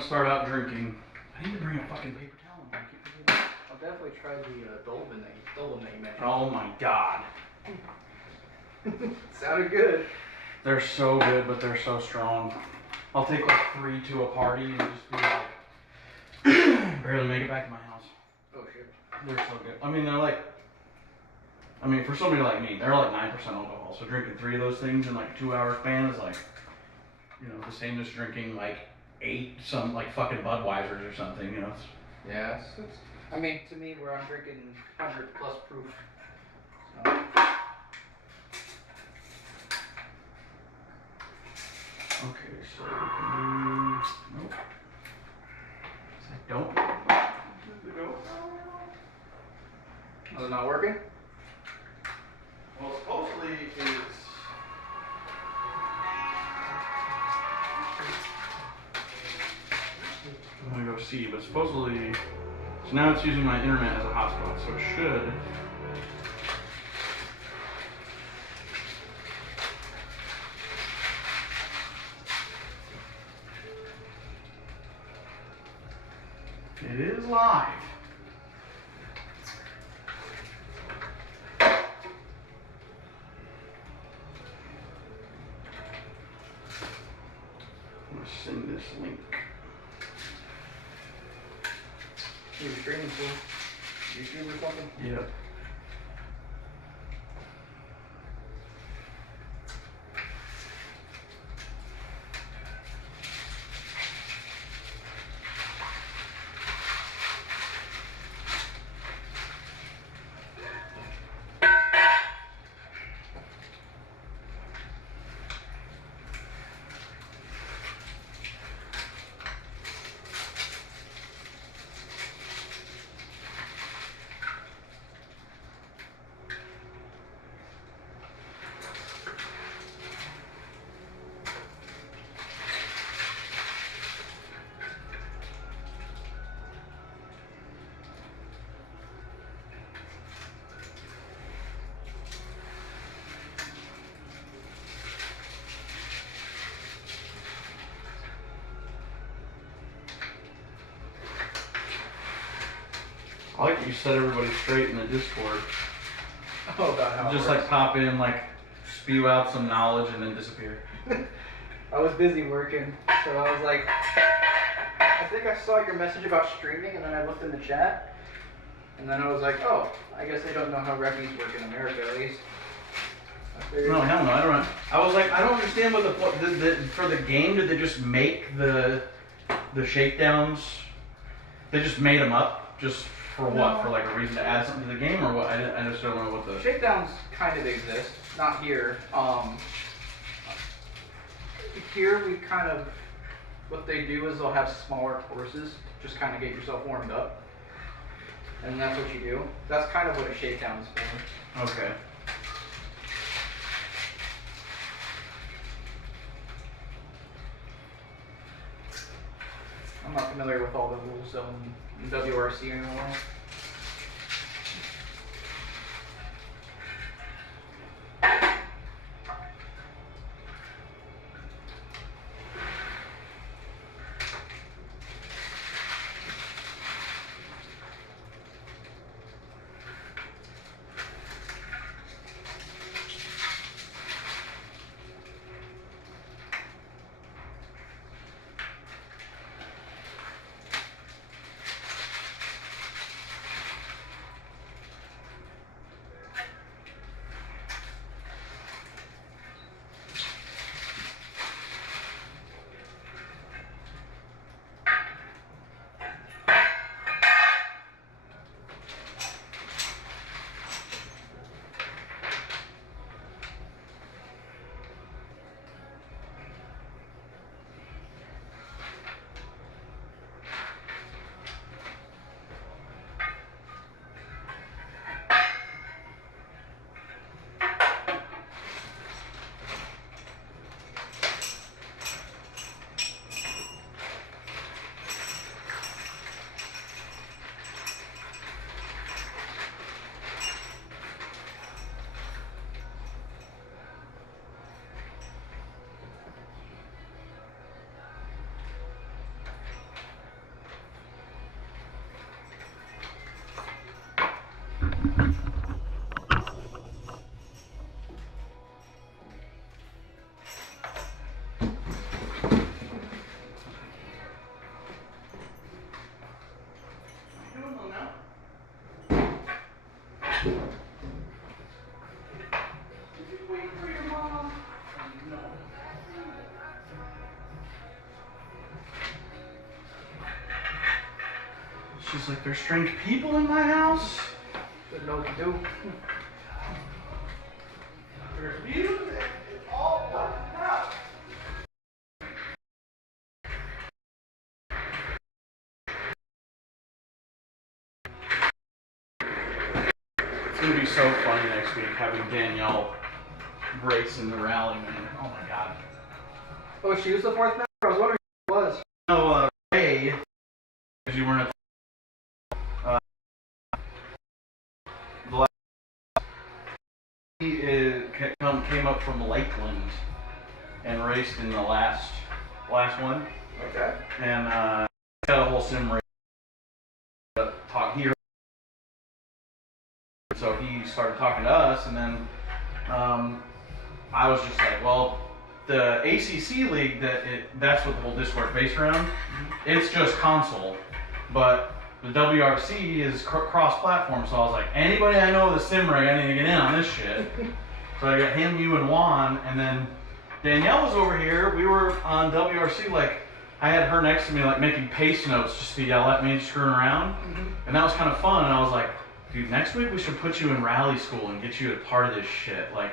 gonna start out drinking. I need to bring a fucking paper towel. I keep forgetting. I'll definitely try the Dolben that you mentioned. Oh my god. Sounded good. They're so good, but they're so strong. I'll take like 3 to a party and just be like, barely make it back to my house. Oh shit. They're so good. I mean, they're like, for somebody like me, they're like 9% alcohol. So drinking 3 of those things in like a 2-hour span is like, the same as drinking like 8 some like fucking Budweisers or something. Yeah, to me, where I'm drinking 100+ proof. So. Okay, so we can do, nope. Don't. Oh, it's not working? Well, supposedly it's. I'm gonna go see, but supposedly, so now it's using my internet as a hotspot, so it should. It is live. I'm gonna send this link. You're streaming to YouTube or something? Yep. I like that you set everybody straight in the Discord. Oh, about how Just it like works. pop in, like spew out some knowledge and then disappear. I was busy working, so I was like, I think I saw your message about streaming, and then I looked in the chat, and then I was like, oh, I guess they don't know how refugees work in America, at least. No, hell no, I don't know. I was like, I don't understand what for the game, did they just make the shakedowns? They just made them up just for what? No. For like a reason to add something to the game, or what? I just don't know what the Shakedowns kind of exist, not here. Here we kind of, what they do is they'll have smaller courses, just kind of get yourself warmed up. And that's what you do. That's kind of what a shakedown is for. Okay. I'm not familiar with all the rules in WRC anymore. She's like, there's strange people in my house. Didn't know what to do. There's music. It's all fucking out. It's gonna be so funny next week having Danielle race in the rally, man. Oh my god. Oh, she was the fourth member? I was wondering who it was. No, Ray, because you weren't at the last. Came up from Lakeland and raced in the last one. Okay. And got a whole sim race. Talk here. So he started talking to us, and then I was just like, well, the ACC league, that's what the whole Discord's based around. It's just console, but the WRC is cross-platform. So I was like, anybody I know with a sim rig, I need to get in on this shit. So I got him, you, and Juan, and then Danielle was over here. We were on WRC, like I had her next to me, like making pace notes just to yell at me, screwing around, and that was kind of fun. And I was like, dude, next week we should put you in rally school and get you a part of this shit, like.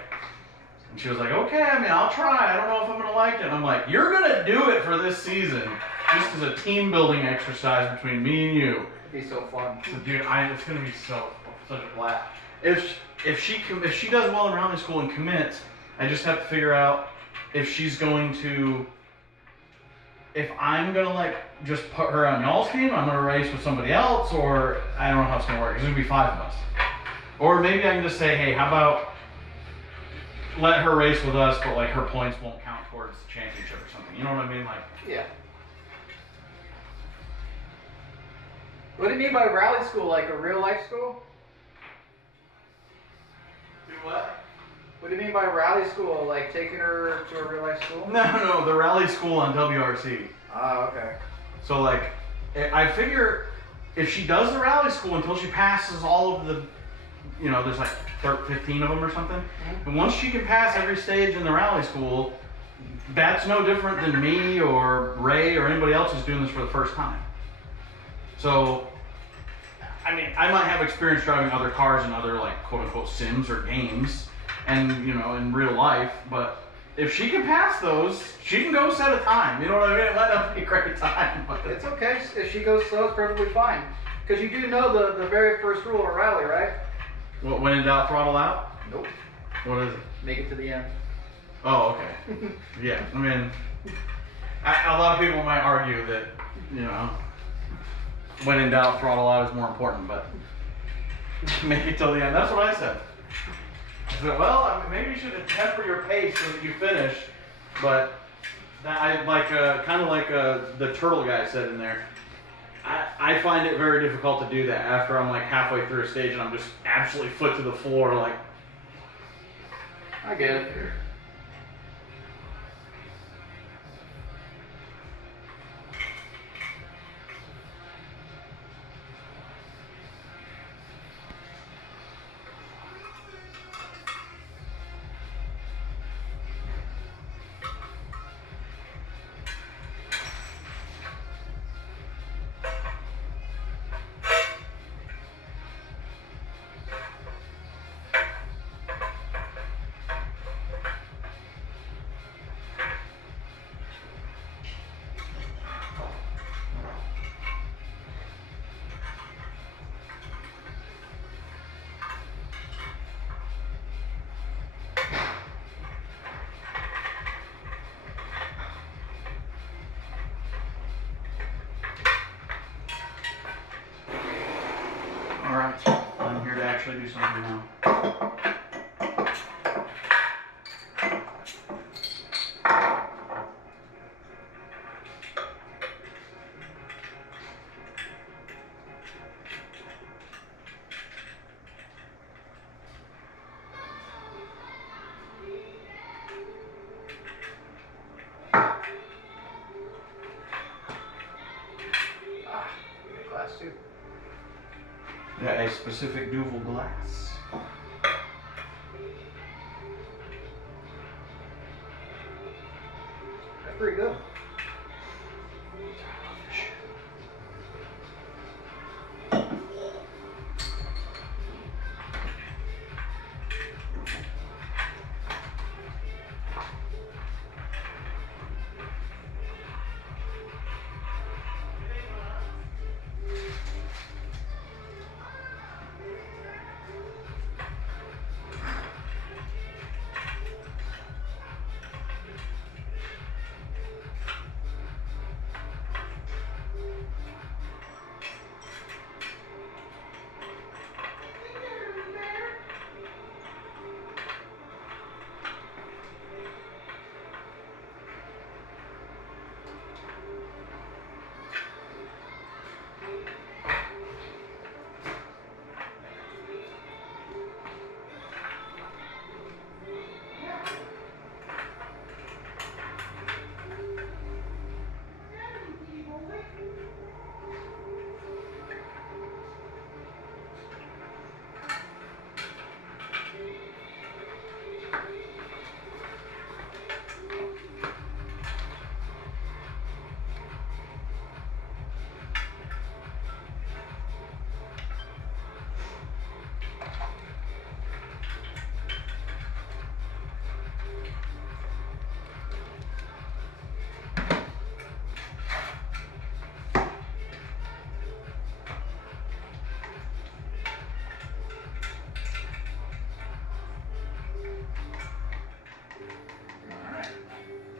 And she was like, okay, I mean, I'll try. I don't know if I'm going to like it. And I'm like, you're going to do it for this season. Just as a team building exercise between me and you. It'd be so fun. So, dude, it's going to be such a blast. If she does well in rally school and commits, I just have to figure out if she's going to, if I'm going to, like, just put her on y'all's team, I'm going to race with somebody else, or I don't know how it's going to work. It's going to be 5 of us. Or maybe I can just say, hey, how about let her race with us, but like her points won't count towards the championship or something. You know what I mean? Like, yeah. What do you mean by rally school? Like a real life school? do what? What do you mean by rally school? Like taking her to a real life school? No, the rally school on WRC. Ah, okay. So like, I figure if she does the rally school until she passes all of the, you know, there's like 15 of them or something. And once she can pass every stage in the rally school, that's no different than me or Ray or anybody else who's doing this for the first time. So, I mean, I might have experience driving other cars and other like quote unquote sims or games and, you know, in real life, but if she can pass those, she can go set a time. You know what I mean? It might not be a great time, but it's okay. If she goes slow, it's perfectly fine. Because you do know the very first rule of rally, right? What, when in doubt, throttle out? Nope. What is it? Make it to the end. Oh, okay. Yeah, I mean, a lot of people might argue that, you know, when in doubt, throttle out is more important, but make it till the end. That's what I said. I said, well, I mean, maybe you should temper your pace so that you finish, but I like, kind of like the turtle guy said in there. I find it very difficult to do that after I'm like halfway through a stage and I'm just absolutely foot to the floor, like. I get it. Alright, I'm here to actually do something now. Class 2. Yeah, a specific Duvel glass. That's pretty good.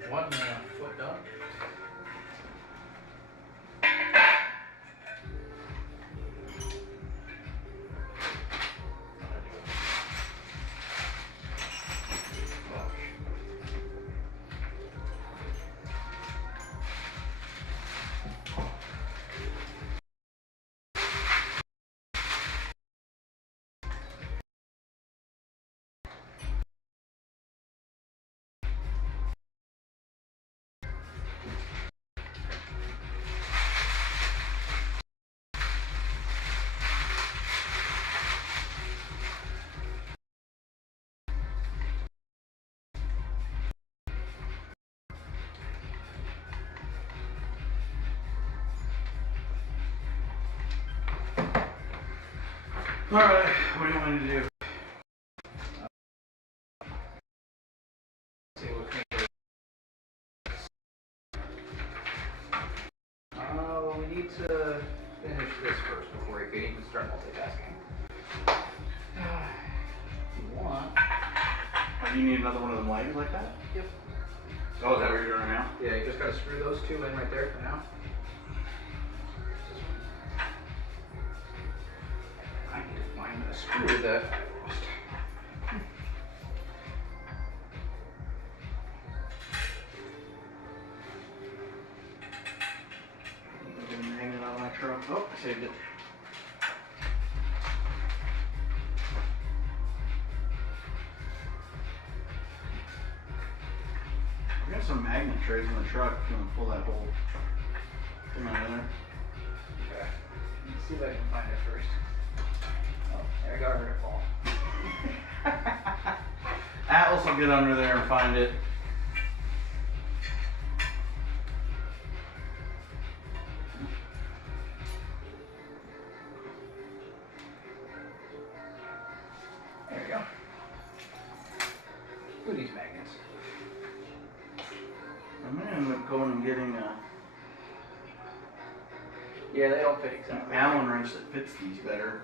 One foot done. Alright, what do you want me to do? See what kind of... we need to finish this first before we can even start multitasking. If you want. Oh, you need another one of them legs like that? Yep. Oh, is that what you're doing right now? Yeah, you just gotta screw those two in right there for now. I need to find a screw that I lost. I've been hanging out of my truck. Oh, I saved it. I got some magnet trays in the truck if you want to pull that whole thing out of there. Okay. Let's see if I can find it first. Oh, there I got rid of fall. Atlas will get under there and find it. There we go. Who are these magnets? I'm gonna end up going and getting a Yeah, they don't fit exactly. Allen wrench that fits these better.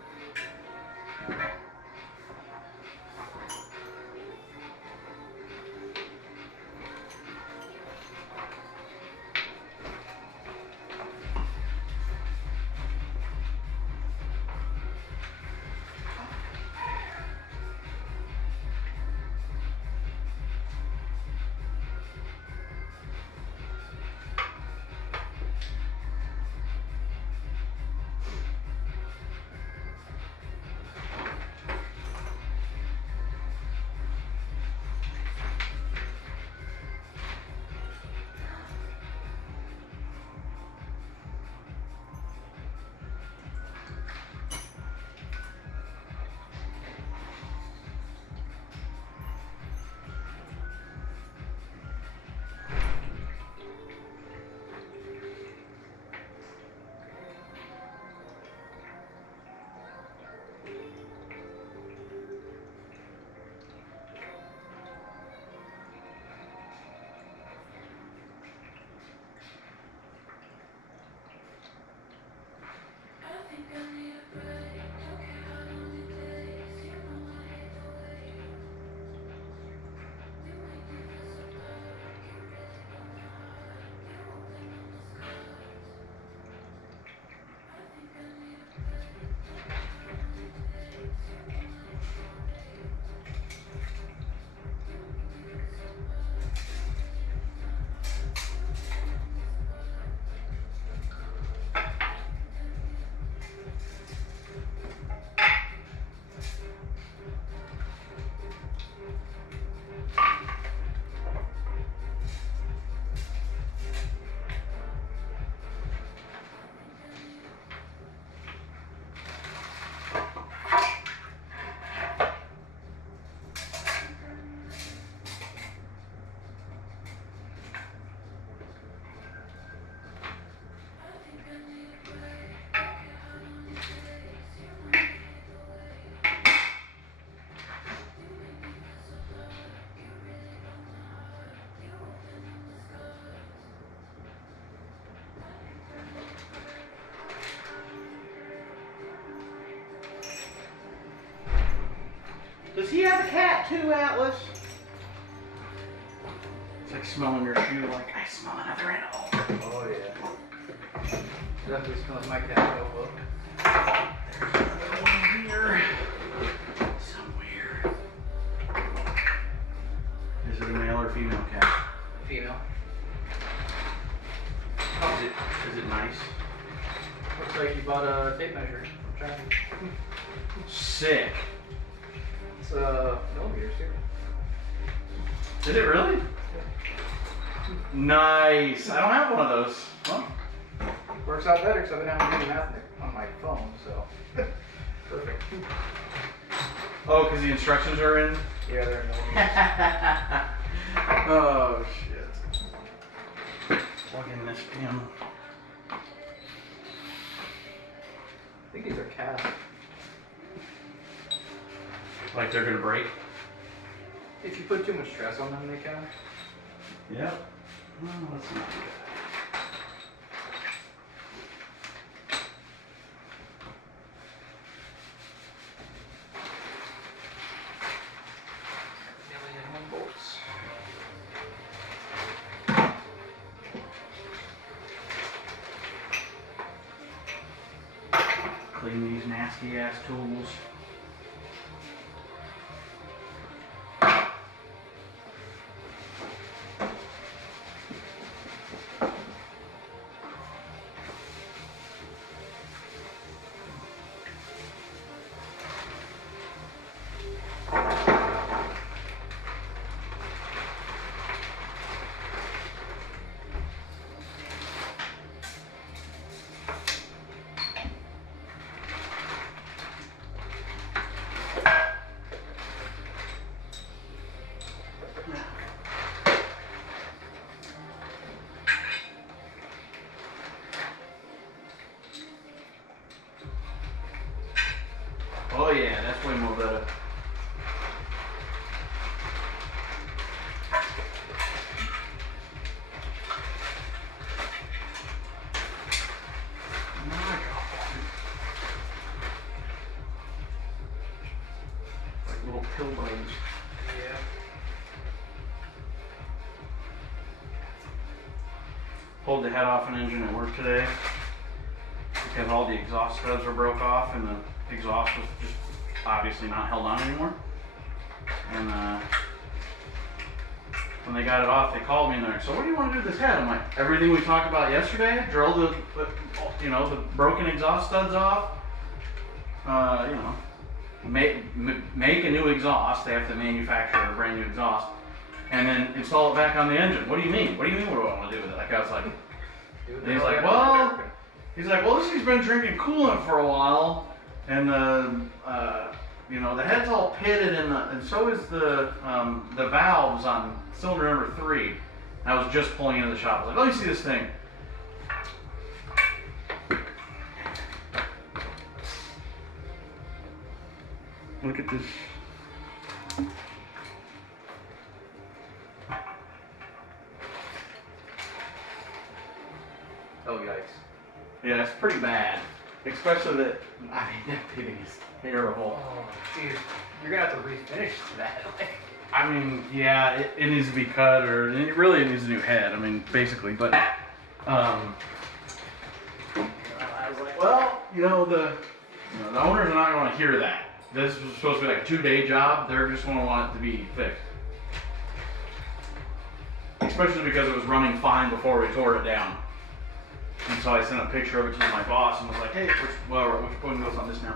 Does he have a cat too, Atlas? like smelling your shoe, like, I smell another animal. Oh yeah. Definitely smells my cat elbow. There's another one here. Somewhere. Is it a male or female cat? Female. Is it nice? Looks like you bought a tape measure. Sick. It's millimeters here. Is it really? Nice. I don't have one of those. Huh? Works out better because I've been having to do math on my phone, so perfect. Oh, because the instructions are in? Yeah, they're in millimeters. Oh, shit. Plug in this pin. I think these are cast. Like they're going to break? If you put too much stress on them, they can. Yep. Well, let's not do that. Bolts. Clean these nasty ass tools. Oh yeah, that's way more better. Like little pill bugs. Yeah. Pulled the head off an engine at work today because all the exhaust studs were broke off and the exhaust was just obviously not held on anymore. And when they got it off, they called me and they're like, "So what do you want to do with this head?" I'm like, "Everything we talked about yesterday. Drill the broken exhaust studs off. Make a new exhaust. They have to manufacture a brand new exhaust, and then install it back on the engine. What do you mean? What do you mean? What do I want to do with it?" Like I was like, and he's like, well, this thing's been drinking coolant for a while, and the head's all pitted, and so is the valves on cylinder number 3. And I was just pulling into the shop. I was like, "Let me see this thing." Look at this. Oh, yikes. Yeah, it's pretty bad. Especially that, that thing is terrible. Oh, dude. You're going to have to refinish that. I mean, yeah, it needs to be cut, or it really needs a new head. I mean, basically, but I was like, well, the owners are not going to hear that. This was supposed to be like a 2-day job. They're just going to want it to be fixed, especially because it was running fine before we tore it down. And so I sent a picture of it to my boss and was like, "Hey, which one goes on this now?"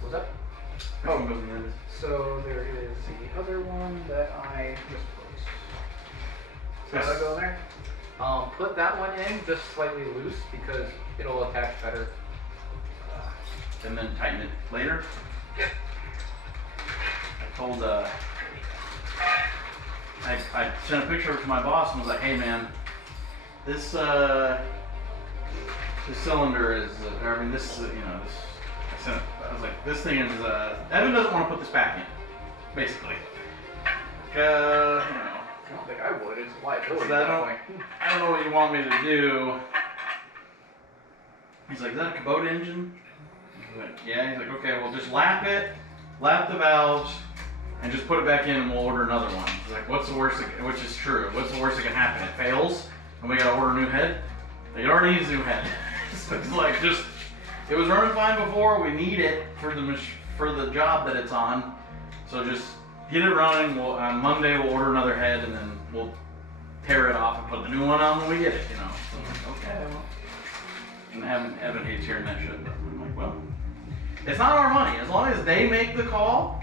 What's that? Which one goes on this? So there is the other one that I misplaced. So how do I go in there? Put that one in just slightly loose because it'll attach better. And then tighten it later. Yep. I told I sent a picture of it to my boss and was like, "Hey man, this cylinder is this I was like, this thing is Evan doesn't want to put this back in, basically. I don't think I would. It's a liability at that point. I don't know what you want me to do." He's like, "Is that a Kubota engine?" I was like, "Yeah." He's like, "Okay, well just lap the valves and just put it back in and we'll order another one. He's like, what's the worst, which is true, what's the worst that can happen? It fails and we gotta order a new head? Like, it already needs a new head. So it's like, just, it was running fine before, we need it for the job that it's on. So just get it running, on Monday we'll order another head and then we'll tear it off and put the new one on when we get it, you know. So I'm like, okay, well. And Evan hates hearing that shit, but I'm like, well, it's not our money. As long as they make the call,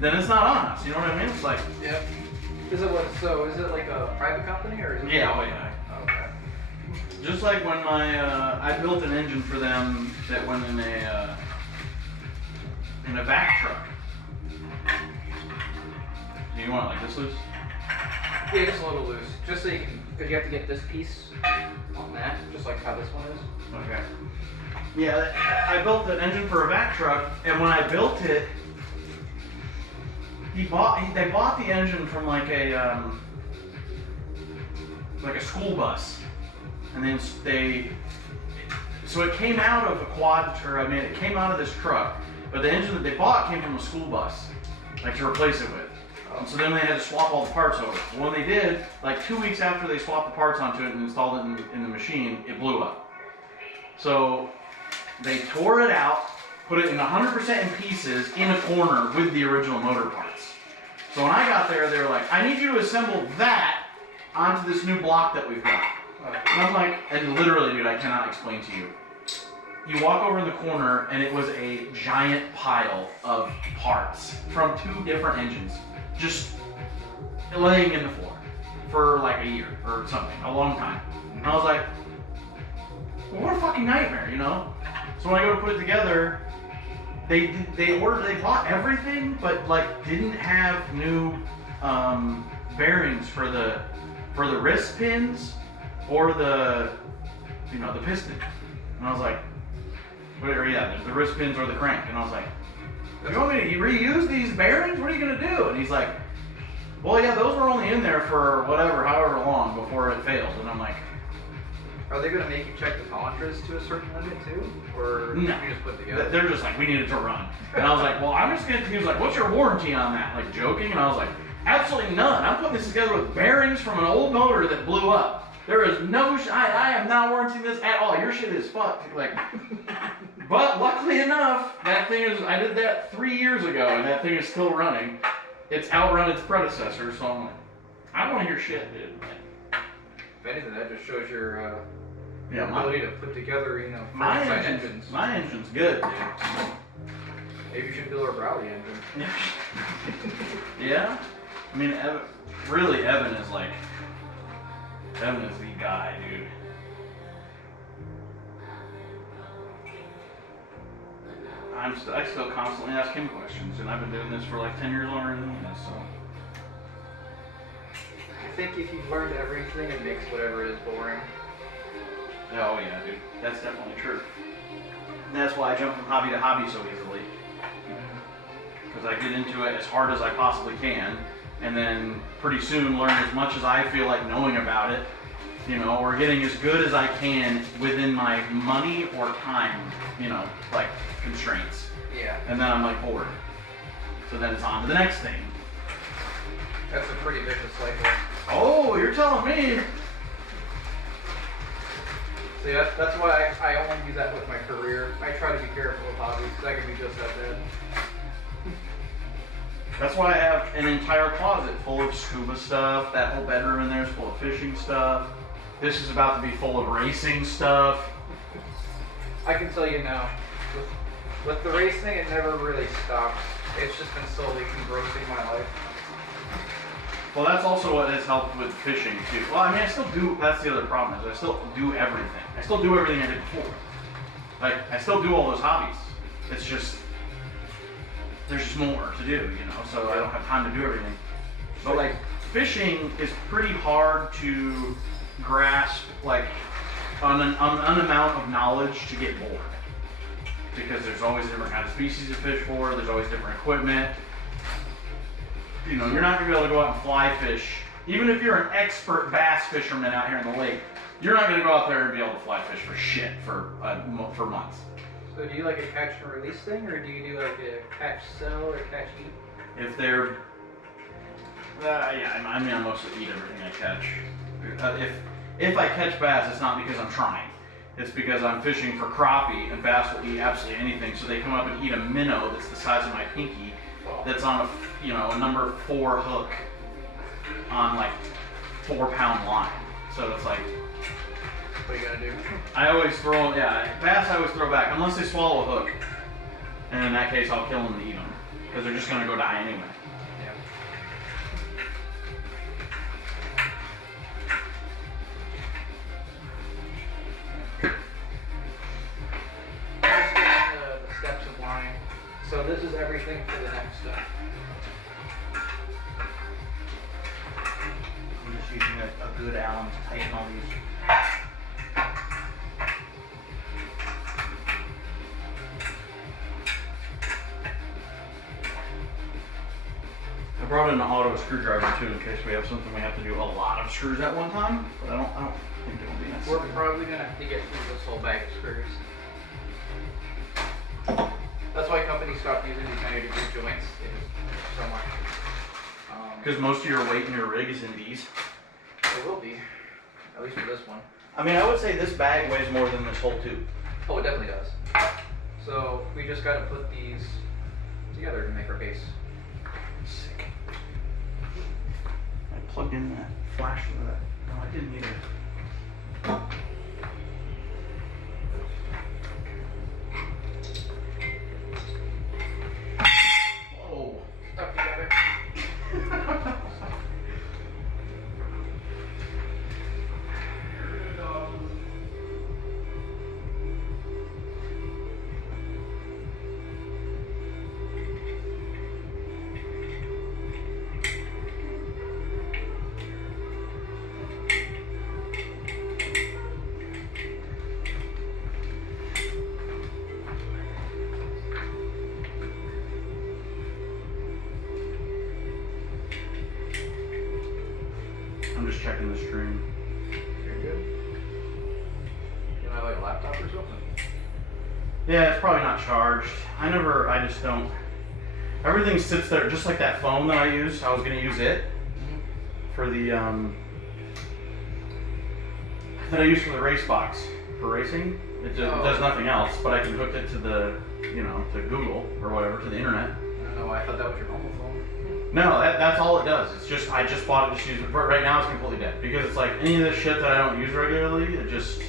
then it's not on us. You know what I mean? It's like, yep. Is it like a private company or is it? Yeah, oh yeah. Okay. Just like when I built an engine for them that went in a vac truck. Do you want it like this loose? Yeah, just a little loose, just so you can, because you have to get this piece on that, just like how this one is. Okay. Yeah, I built an engine for a vac truck, and when I built it, they bought the engine from like a school bus, and then so it came out of it came out of this truck, but the engine that they bought came from a school bus, like to replace it with. And so then they had to swap all the parts over. When they did, like 2 weeks after they swapped the parts onto it and installed it in the machine, it blew up. So they tore it out, put it in 100% in pieces in a corner with the original motor parts. So when I got there, they were like, I need you to assemble that onto this new block that we've got. And I'm like, and literally, dude, I cannot explain to you. You walk over in the corner and it was a giant pile of parts from 2 different engines, just laying in the floor for like a year or something, a long time. And I was like, well, what a fucking nightmare, you know? So when I go to put it together, they bought everything, but like didn't have new bearings for the wrist pins or the piston. And I was like, the wrist pins or the crank. And I was like, you want me to reuse these bearings? What are you gonna do? And he's like, well, yeah, those were only in there for however long before it failed. And I'm like, are they gonna make you check the tolerancers to a certain limit too, or no, you just put it together? They're just like, we need it to run. And I was like, well, I'm just gonna. He was like, what's your warranty on that? Like joking, and I was like, absolutely none. I'm putting this together with bearings from an old motor that blew up. There is no. I am not warranting this at all. Your shit is fucked. Like. But luckily enough, that thing is, I did that 3 years ago and that thing is still running. It's outrun its predecessor, so I'm like, I don't want to hear shit, dude. If anything, that just shows your Yeah, ability to put together, my engines. My engine's good, dude. Maybe you should build a Rowley engine. Yeah? I mean, Evan is the guy, dude. I still constantly ask him questions, and I've been doing this for like 10 years longer than he has, so. I think if you've learned everything, it makes whatever it is boring. Oh yeah, dude. That's definitely true. And that's why I jump from hobby to hobby so easily. Because I get into it as hard as I possibly can, and then pretty soon learn as much as I feel like knowing about it, or getting as good as I can within my money or time, like constraints. Yeah. And then I'm like bored. So then it's on to the next thing. That's a pretty vicious cycle. Oh, you're telling me. See, that's why I only do that with my career. I try to be careful with hobbies, because I can be just that bad. That's why I have an entire closet full of scuba stuff. That whole bedroom in there is full of fishing stuff. This is about to be full of racing stuff. I can tell you now, with the racing, it never really stops. It's just been slowly engrossing my life. Well, that's also what has helped with fishing too. Well, I mean, I still do. That's the other problem is I still do everything. I still do everything I did before. Like I still do all those hobbies. It's just there's just more to do, So I don't have time to do everything. But like fishing is pretty hard to grasp, like on an amount of knowledge to get bored. Because there's always different kind of species to fish for. There's always different equipment. You're not going to be able to go out and fly fish. Even if you're an expert bass fisherman out here in the lake, you're not going to go out there and be able to fly fish for shit for months. So do you like a catch and release thing, or do you do like a catch, sell, or catch, eat? If they're, yeah, I mean, I mostly eat everything I catch. If I catch bass, it's not because I'm trying. It's because I'm fishing for crappie, and bass will eat absolutely anything. So they come up and eat a minnow that's the size of my pinky, that's on a number 4 hook on like 4-pound line. So it's like, what are you gonna do? I always throw, bass I always throw back, unless they swallow a hook. And in that case, I'll kill them and eat them, because they're just gonna go die anyway. So this is everything for the next step. I'm just using a good Allen to tighten all these. I brought in an auto screwdriver too, in case we have something we have to do a lot of screws at one time, but I don't think it will be necessary. We're probably gonna have to get through this whole bag of screws. That's why companies stopped using these 90-degree joints. It is so much. Because most of your weight in your rig is in these. It will be, at least for this one. I mean, I would say this bag weighs more than this whole tube. Oh, it definitely does. So we just got to put these together to make our base. Sick. I plugged in that flash for that. No, I didn't either. Whoa. Stuck together. I'm just checking the stream. Very good. You have like a laptop or something? Yeah, it's probably not charged. I just don't. Everything sits there, just like that phone that I use. I was gonna use it for the, that I use for the race box for racing. It does nothing else, but I can hook it to the, to Google or whatever, to the internet. I don't know, I thought that was your normal phone. No, that's all it does. It's just, I just bought it, just use it. But right now it's completely dead. Because it's like any of this shit that I don't use regularly, it just...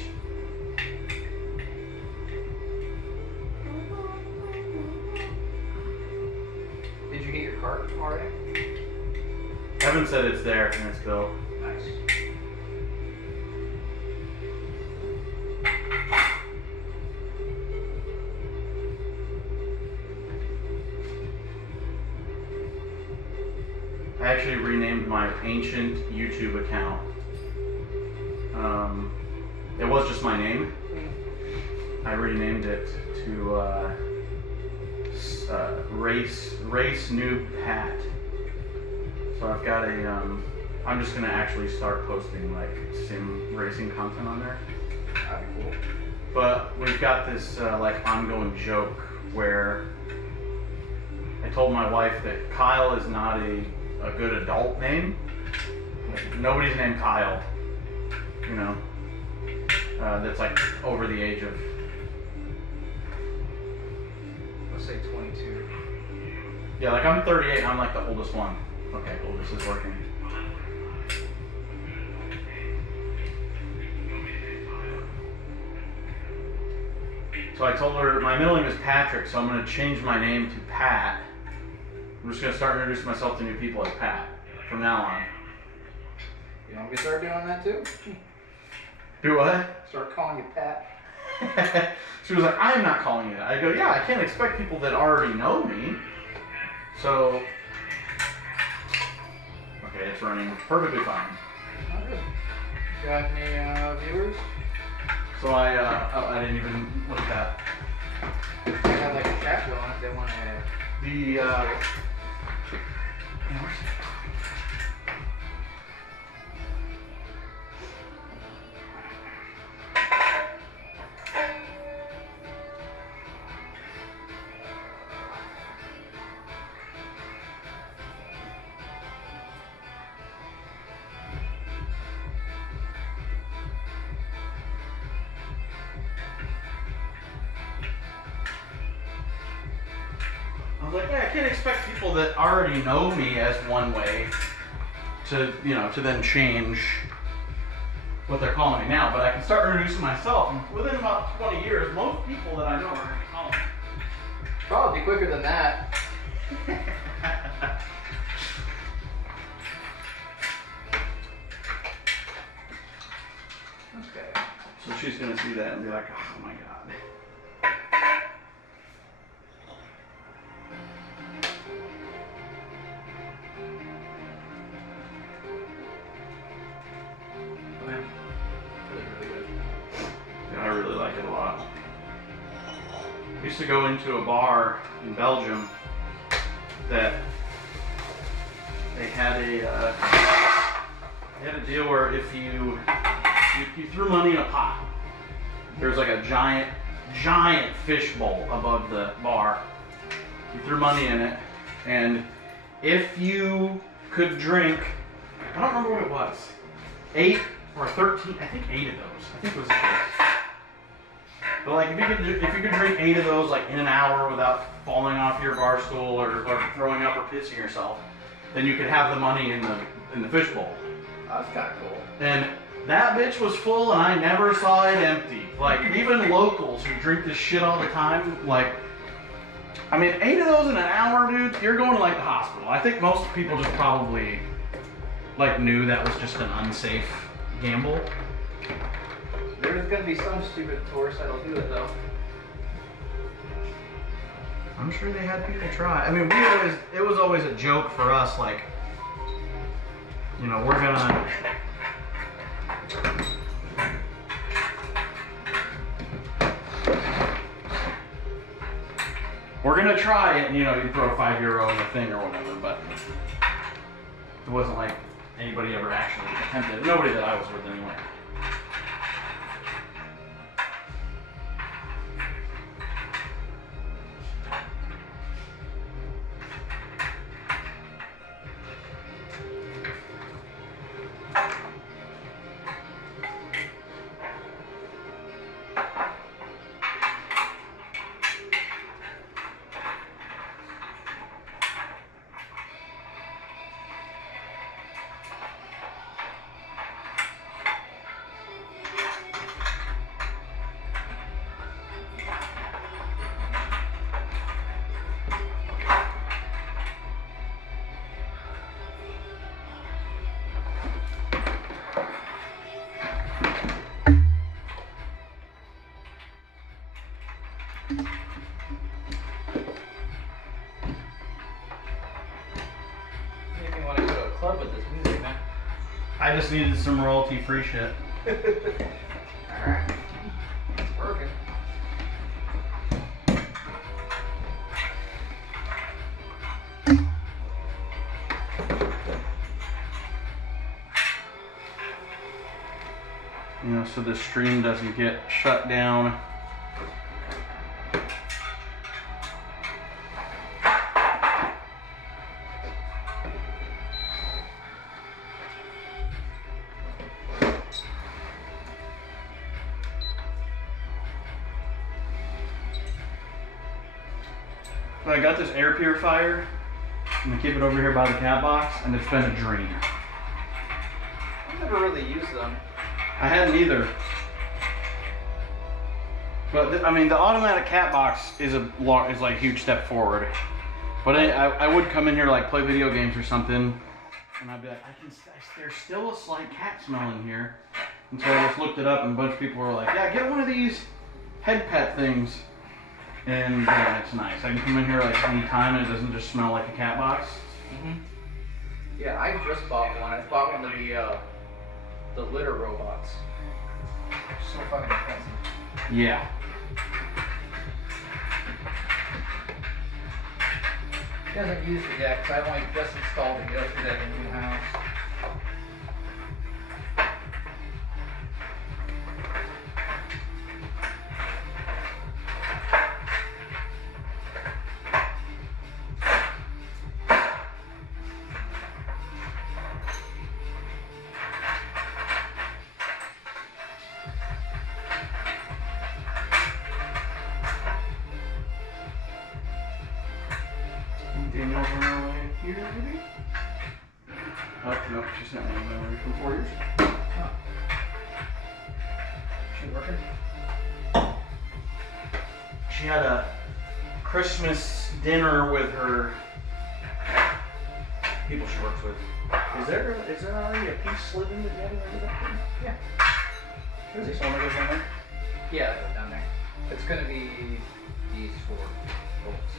Did you get your cart already? Evan said it's there and it's built. Nice. I actually renamed my ancient YouTube account. It was just my name. I renamed it to Race Noob Pat. So I've got a. I'm just gonna actually start posting like sim racing content on there. That'd be cool. But we've got this like ongoing joke where I told my wife that Kyle is not a good adult name. Like, nobody's named Kyle, that's like over the age of, Let's say 22. yeah, like I'm 38, I'm like the oldest one. Okay, cool, this is working. So I told her my middle name is Patrick, so I'm going to change my name to Pat. I'm just going to start introducing myself to new people as Pat from now on. You want me to start doing that too? Do what? Start calling you Pat. She was like, I'm not calling you that. I go, yeah, I can't expect people that already know me. So, okay, it's running perfectly fine. Oh, good. Got any viewers? So I didn't even look at that. I have like a chat going if they want to. The, yeah, where's was like, yeah, I can't expect people that already know me as one way to, you know, to then change what they're calling me now. But I can start introducing myself. And within about 20 years, most people that I know are going to call me. Probably quicker than that. Okay. So she's going to see that and be like, oh my God. Man, really, really good. Yeah, I really like it a lot. I used to go into a bar in Belgium that they had a deal where if you threw money in a pot, there's like a giant fish bowl above the bar. You threw money in it, and if you could drink, I don't remember what it was, 8 or 13, I think 8 of those. I think it was the case. But like if you could drink 8 of those like in an hour without falling off your bar stool or throwing up or pissing yourself, then you could have the money in the fish bowl. That's kind of cool. And that bitch was full and I never saw it empty. Like even locals who drink this shit all the time, like, I mean 8 of those in an hour, dude, you're going to like the hospital. I think most people just probably like knew that was just an unsafe gamble. There's gonna be some stupid tourist that'll do it though. I'm sure they had people try. I mean, it was always a joke for us, like, you know, we're gonna try it, and you know, you throw a €5 in the thing or whatever, but it wasn't like anybody ever actually attempted it. Nobody that I was with anyway. Make me want to go to a club with this music, man. I just needed some royalty-free shit. Alright. It's working. You know, so the stream doesn't get shut down. But I got this air purifier. I'm gonna keep it over here by the cat box, and it's been a dream. I've never really used them. I hadn't either. But I mean, the automatic cat box is like a huge step forward. But I would come in here like play video games or something, and I'd be like, there's still a slight cat smell in here. And so I just looked it up, and a bunch of people were like, yeah, get one of these head pet things. And yeah, it's nice. I can come in here like any time, and it doesn't just smell like a cat box. Mm-hmm. Yeah, I just bought one. I bought one of the litter robots. So fucking expensive. Yeah. He hasn't used it yet because I've only just installed it yesterday in the house. Oh, no, she sent me a memory from 4 years. Huh. She working? She had a Christmas dinner with her people she works with. Is there already a piece living together under that thing? Yeah. Is this one that goes on there? Yeah, that goes down there. It's gonna be these 4 bolts.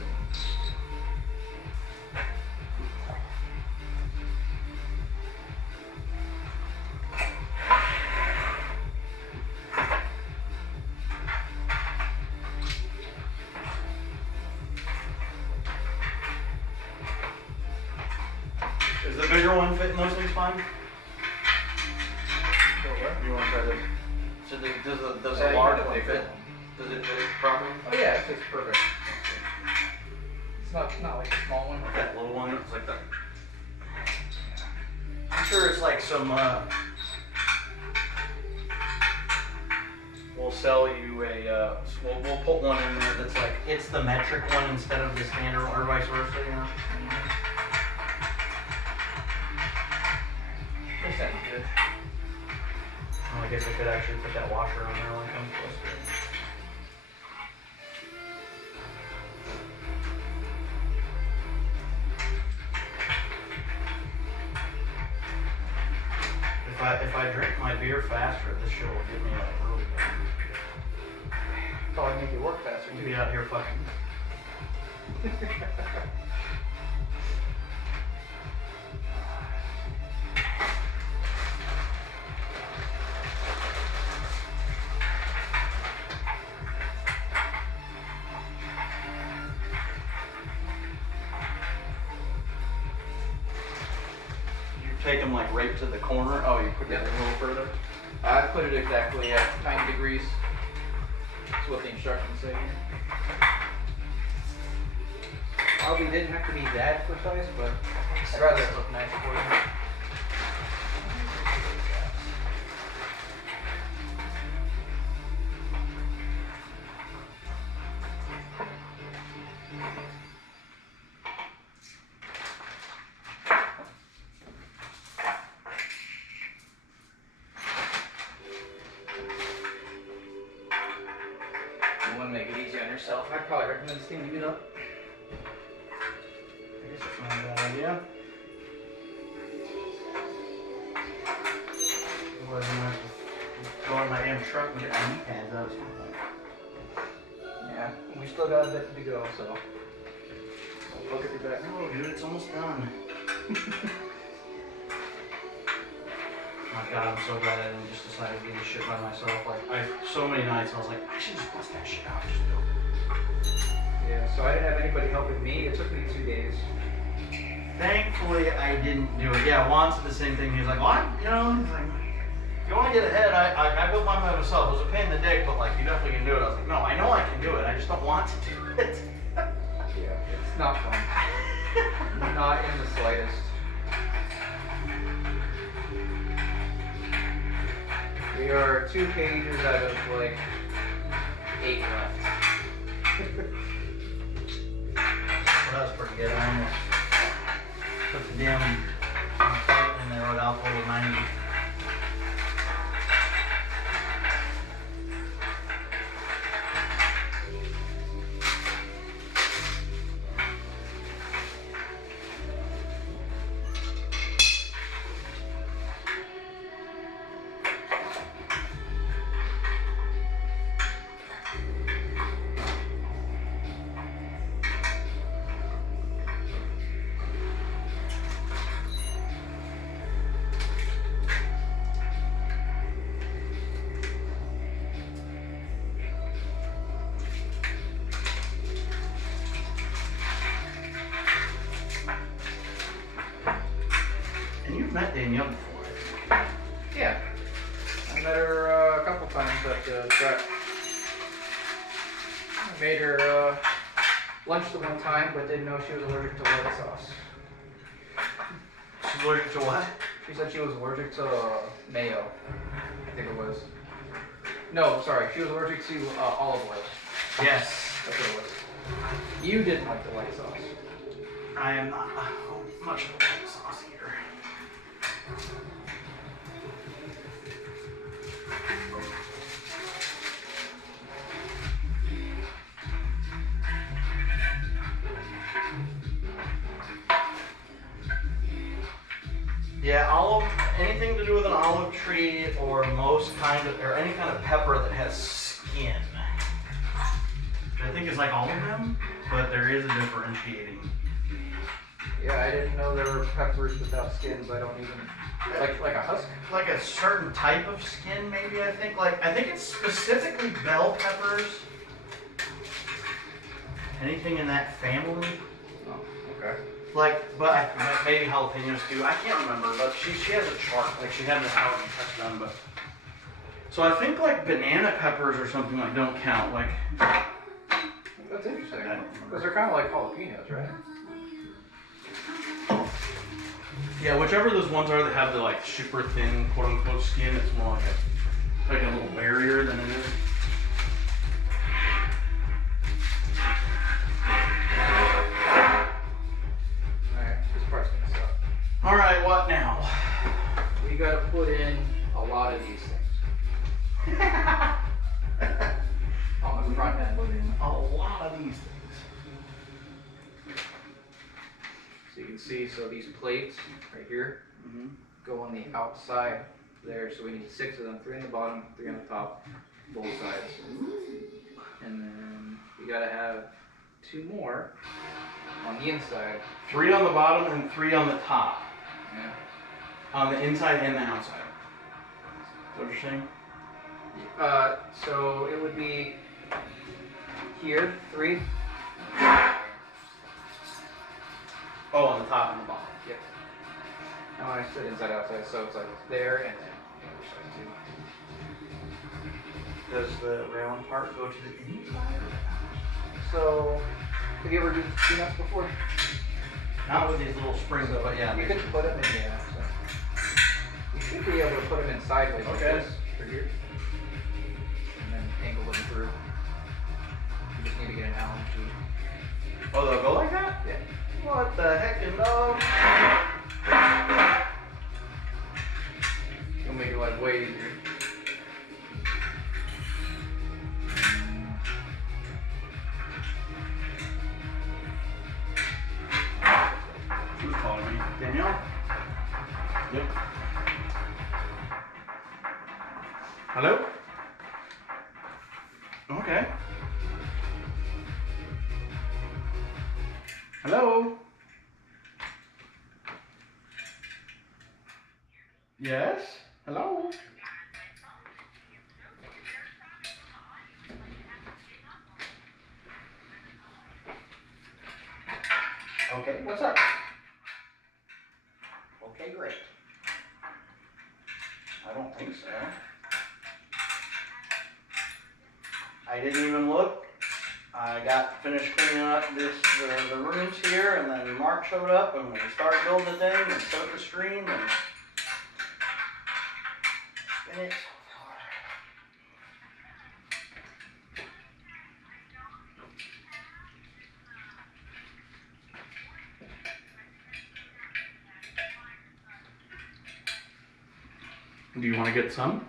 Is the bigger one fitting those things fine? Go where? You want to try this? So does Yeah, the you large need a one bigger fit? one. Does it fit properly? Oh yeah, it fits perfect. It's not like a small one. Like that little one, it's like that. I'm sure it's like some, we'll sell you a, we'll put one in there that's like, it's the metric one instead of the standard or vice versa, you know? This sounds good. Well, I guess I could actually put that washer on there when it comes close to it. If I drink my beer faster, this shit will get me like really bad. Probably make it work faster We'll too. be out here fucking. You take them like right to the corner. Oh, you put it Yep. a little further. I put it exactly at 90 degrees. That's what the instructions say here. Probably didn't have to be that precise, but I'd rather it look nice for you. You want to make it easy on yourself, I'd probably recommend standing it up. I guess that's not a bad idea. Otherwise, I'm gonna have to go in my damn truck and get my knee pads out at some point. Yeah, we still got a bit to go, so look at your back. Oh, dude, it's almost done. My God, I'm so glad I didn't just decide to do this shit by myself. Like, so many nights I was like, I should just bust that shit out. Just do it. Yeah, so I didn't have anybody helping me. It took me 2 days. Thankfully, I didn't do it. Yeah, Juan said the same thing. He's like, well, he's like, if you want to get ahead, I built mine by myself. It was a pain in the dick, but like, you definitely can do it. I was like, no, I know I can do it. I just don't want to do it. Yeah, it's not fun. Not in the slightest. We are 2 pages out of like 8 left. Well, that was pretty good. I almost put the damn plate in there without total 90. And you've met Danielle before. Yeah. I met her a couple times at the track. I made her lunch the one time, but didn't know she was allergic to white sauce. She's allergic to what? She said she was allergic to mayo. I think it was. No, sorry. She was allergic to olive oil. Yes. That's what it was. You didn't like the white sauce. I am not much of a white sauce eater. Yeah, anything to do with an olive tree or any kind of pepper that has skin. I think it's like all of them, but there is a differentiating. Yeah, I didn't know there were peppers without skins. I don't even like a husk. Like a certain type of skin, maybe. I think it's specifically bell peppers. Anything in that family. Oh, okay. But maybe jalapenos too. I can't remember, but she has a chart. Like she had an allergy test done, but. So I think like banana peppers or something like don't count. Like. That's interesting. Because they're kind of like jalapenos, right? Yeah, whichever those ones are that have the like super thin quote unquote skin, it's more like a little barrier than it is. Alright, this part's gonna suck. Alright, what now? We gotta put in a lot of these things. On the front end. A lot of these things. So you can see, so these plates right here go on the outside there. So we need 6 of them, 3 on the bottom, 3 on the top, both sides. And then we gotta have 2 more on the inside. 3 on the bottom and 3 on the top. Yeah. On the inside and the outside. Is that what you're saying? So it would be here, 3. Oh, on the top and the bottom. Yep. Now I said inside outside, so it's like there and then the other side too. Does the round part go to the inside? So, have you ever done peanuts before? Not with these little springs, but yeah. You could put them in here. So. You should be able to put them in sideways like Okay. this, for here. And then angle them through. You just need to get an Allen key. Oh, they'll go like that? Yeah. What the heck, no? It'll make your life way easier. Who's calling me? Danielle? Yep. Hello? Okay. Hello? Yes? Hello? Okay, what's up? Okay, great. I don't think so. I didn't even look. I got finished cleaning up the rooms here, and then Mark showed up, and we started building the thing, and set up the stream, and spin it. Do you want to get some?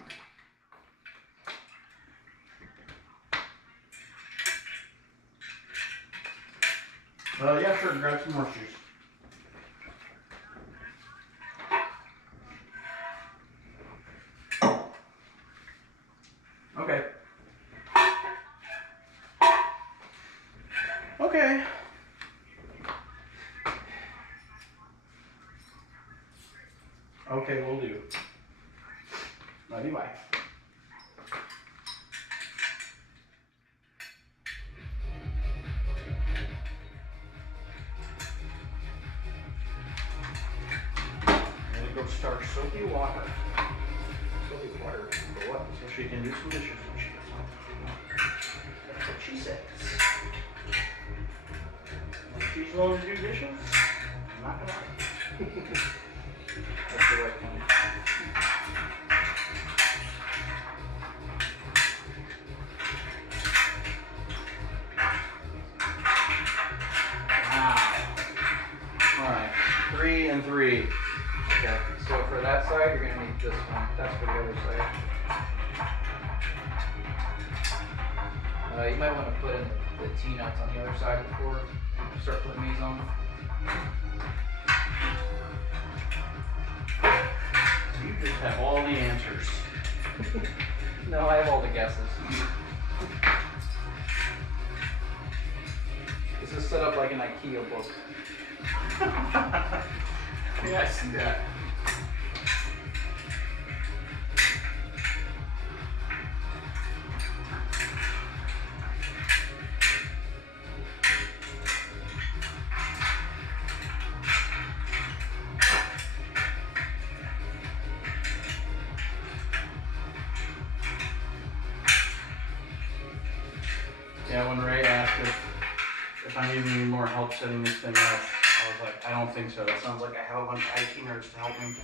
Yeah, sure. Grab some more juice. Okay. Okay. Okay, we'll do. Love you, bye. Go start soapy water. Soapy water for what? So she can do some dishes when she gets home. That's what she says. When she's willing to do dishes, I'm not gonna argue. That's the right one. Wow. Alright. 3 and 3. Okay, so for that side, you're going to need this one. That's for the other side. You might want to put in the T-nuts on the other side before you start putting these on. just have all the answers. No, I have all the guesses. This is set up like an IKEA book. Yeah, I see that. Yeah, when Ray asked if I needed any more help setting this thing up, I was like, I don't think so. That sounds like I have a bunch of IT nerds to help me.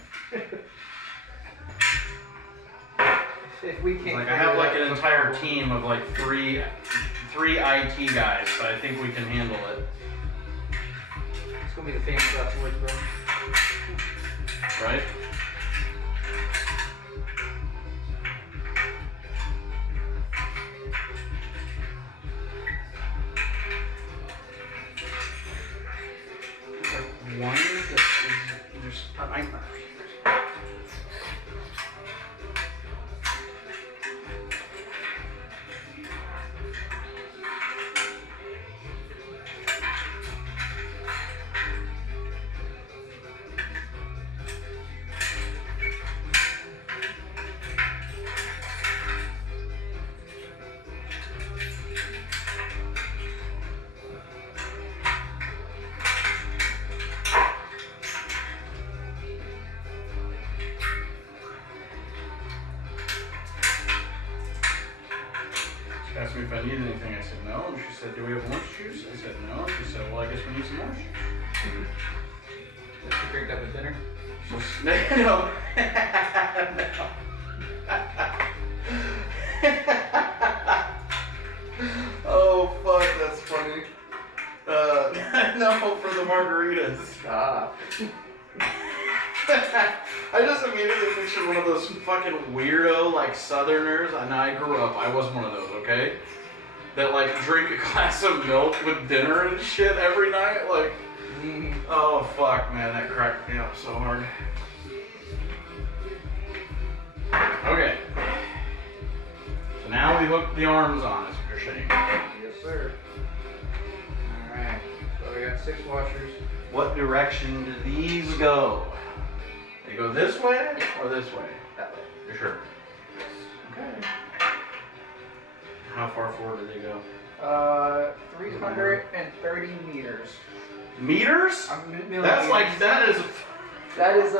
If we can't, Like I have like an entire team of like three IT guys, so I think we can handle it. It's gonna be the famous last words, bro. Right? One that is just a nightmare. She asked me if I needed anything. I said no. And she said, do we have orange juice? I said no. She said, well, I guess we need some orange juice. Just to drink up at dinner. No. Oh, fuck, that's funny. No, for the margaritas. Stop. I just immediately pictured one of those fucking weirdo, like, Southerners. I know I grew up, I was one of those, okay? That, like, drink a glass of milk with dinner and shit every night, like... Oh, fuck, man, that cracked me up so hard. Okay. So now we hook the arms on, is what you're saying. Yes, sir. Alright, so we got 6 washers. What direction do these go? They go this way or this way? That way. You're sure? Okay. How far forward do they go? 330 meters. Meters? Millimeters. That's like, that is... That is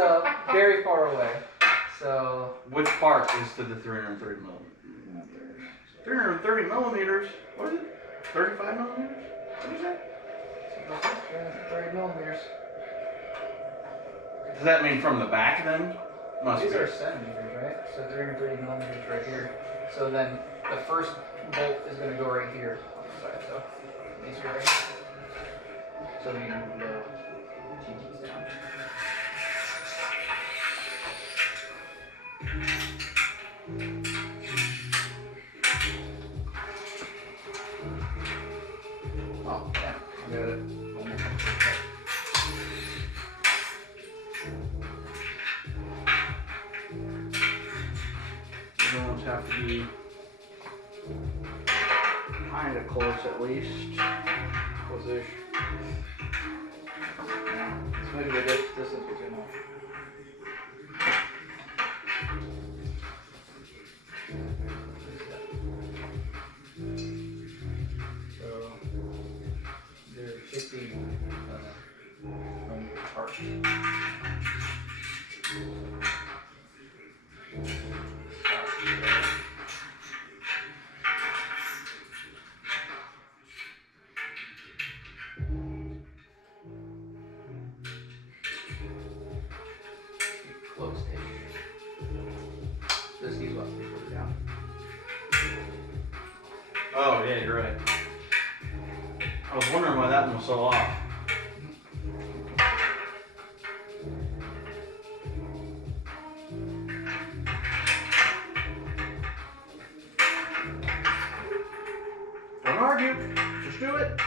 very far away. So... Which part is to the 330 millimeters? 330 millimeters? What is it? 35 millimeters? What did you say? 330 millimeters. Does that mean from the back then? Must These be. are centimeters, right? So 330 millimeters right here. So then the first bolt is going to go right here on the side. So these are right here. So we can move the TTs down. Oh, yeah. I got it. The ones have to be kind of close at least. Close-ish. This might be the distance between them. So they're 50 millimeters apart. Close-ish. This needs less to be further down. Oh, yeah, you're right. I was wondering why that one was so off. Don't argue. Just do it.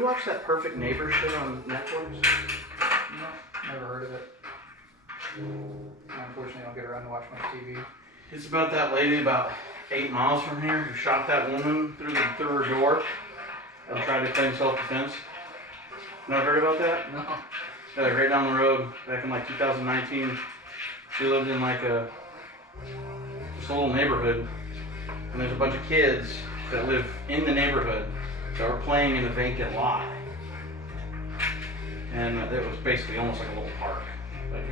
you watch that Perfect Neighbor shit on Netflix? No, never heard of it. Unfortunately, I don't get around to watch much TV. It's about that lady about 8 miles from here who shot that woman through her door and tried to claim self-defense. Never heard about that? No. Yeah, like right down the road, back in like 2019, she lived in like just a little neighborhood, and there's a bunch of kids that live in the neighborhood that were playing in a vacant lot, and it was basically almost like a little park. Like,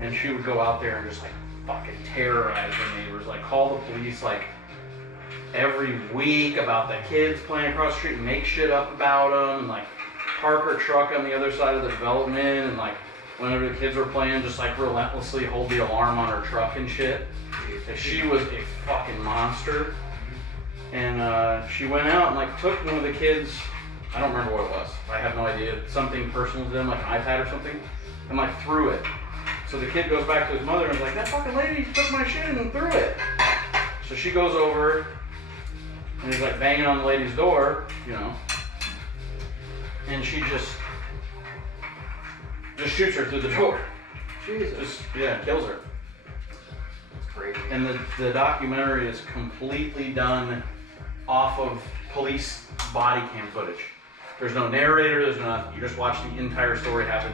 and she would go out there and just like fucking terrorize the neighbors, like call the police like every week about the kids playing across the street, and make shit up about them, and like park her truck on the other side of the development, and like whenever the kids were playing, just like relentlessly hold the alarm on her truck and shit. She was a fucking monster. And she went out and like took one of the kids, I don't remember what it was, I have no idea, something personal to them, like an iPad or something, and like threw it. So the kid goes back to his mother and is like, that fucking lady took my shit and threw it. So she goes over and he's like banging on the lady's door, you know, and she just shoots her through the door. Jesus. Just, yeah, kills her. That's crazy. And the documentary is completely done off of police body cam footage. There's no narrator, there's nothing. You just watch the entire story happen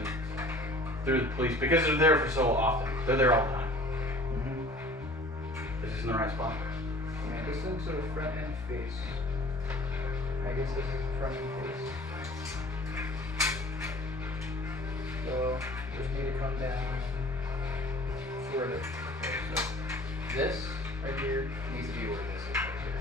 through the police, because they're there for so often. They're there all the time. Is this in the right spot? Yeah, distance to the front end face. I guess this is the front end face. So, just need to come down further. Okay, so this right here needs to be where this is right here.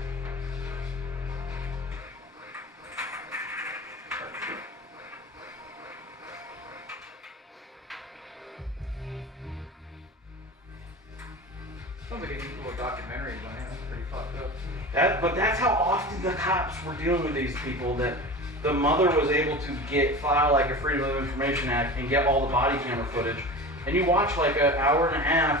Sounds like a neat little documentary, but man, that's pretty fucked up. But that's how often the cops were dealing with these people, that the mother was able to file like a Freedom of Information Act and get all the body camera footage. And you watch like an hour and a half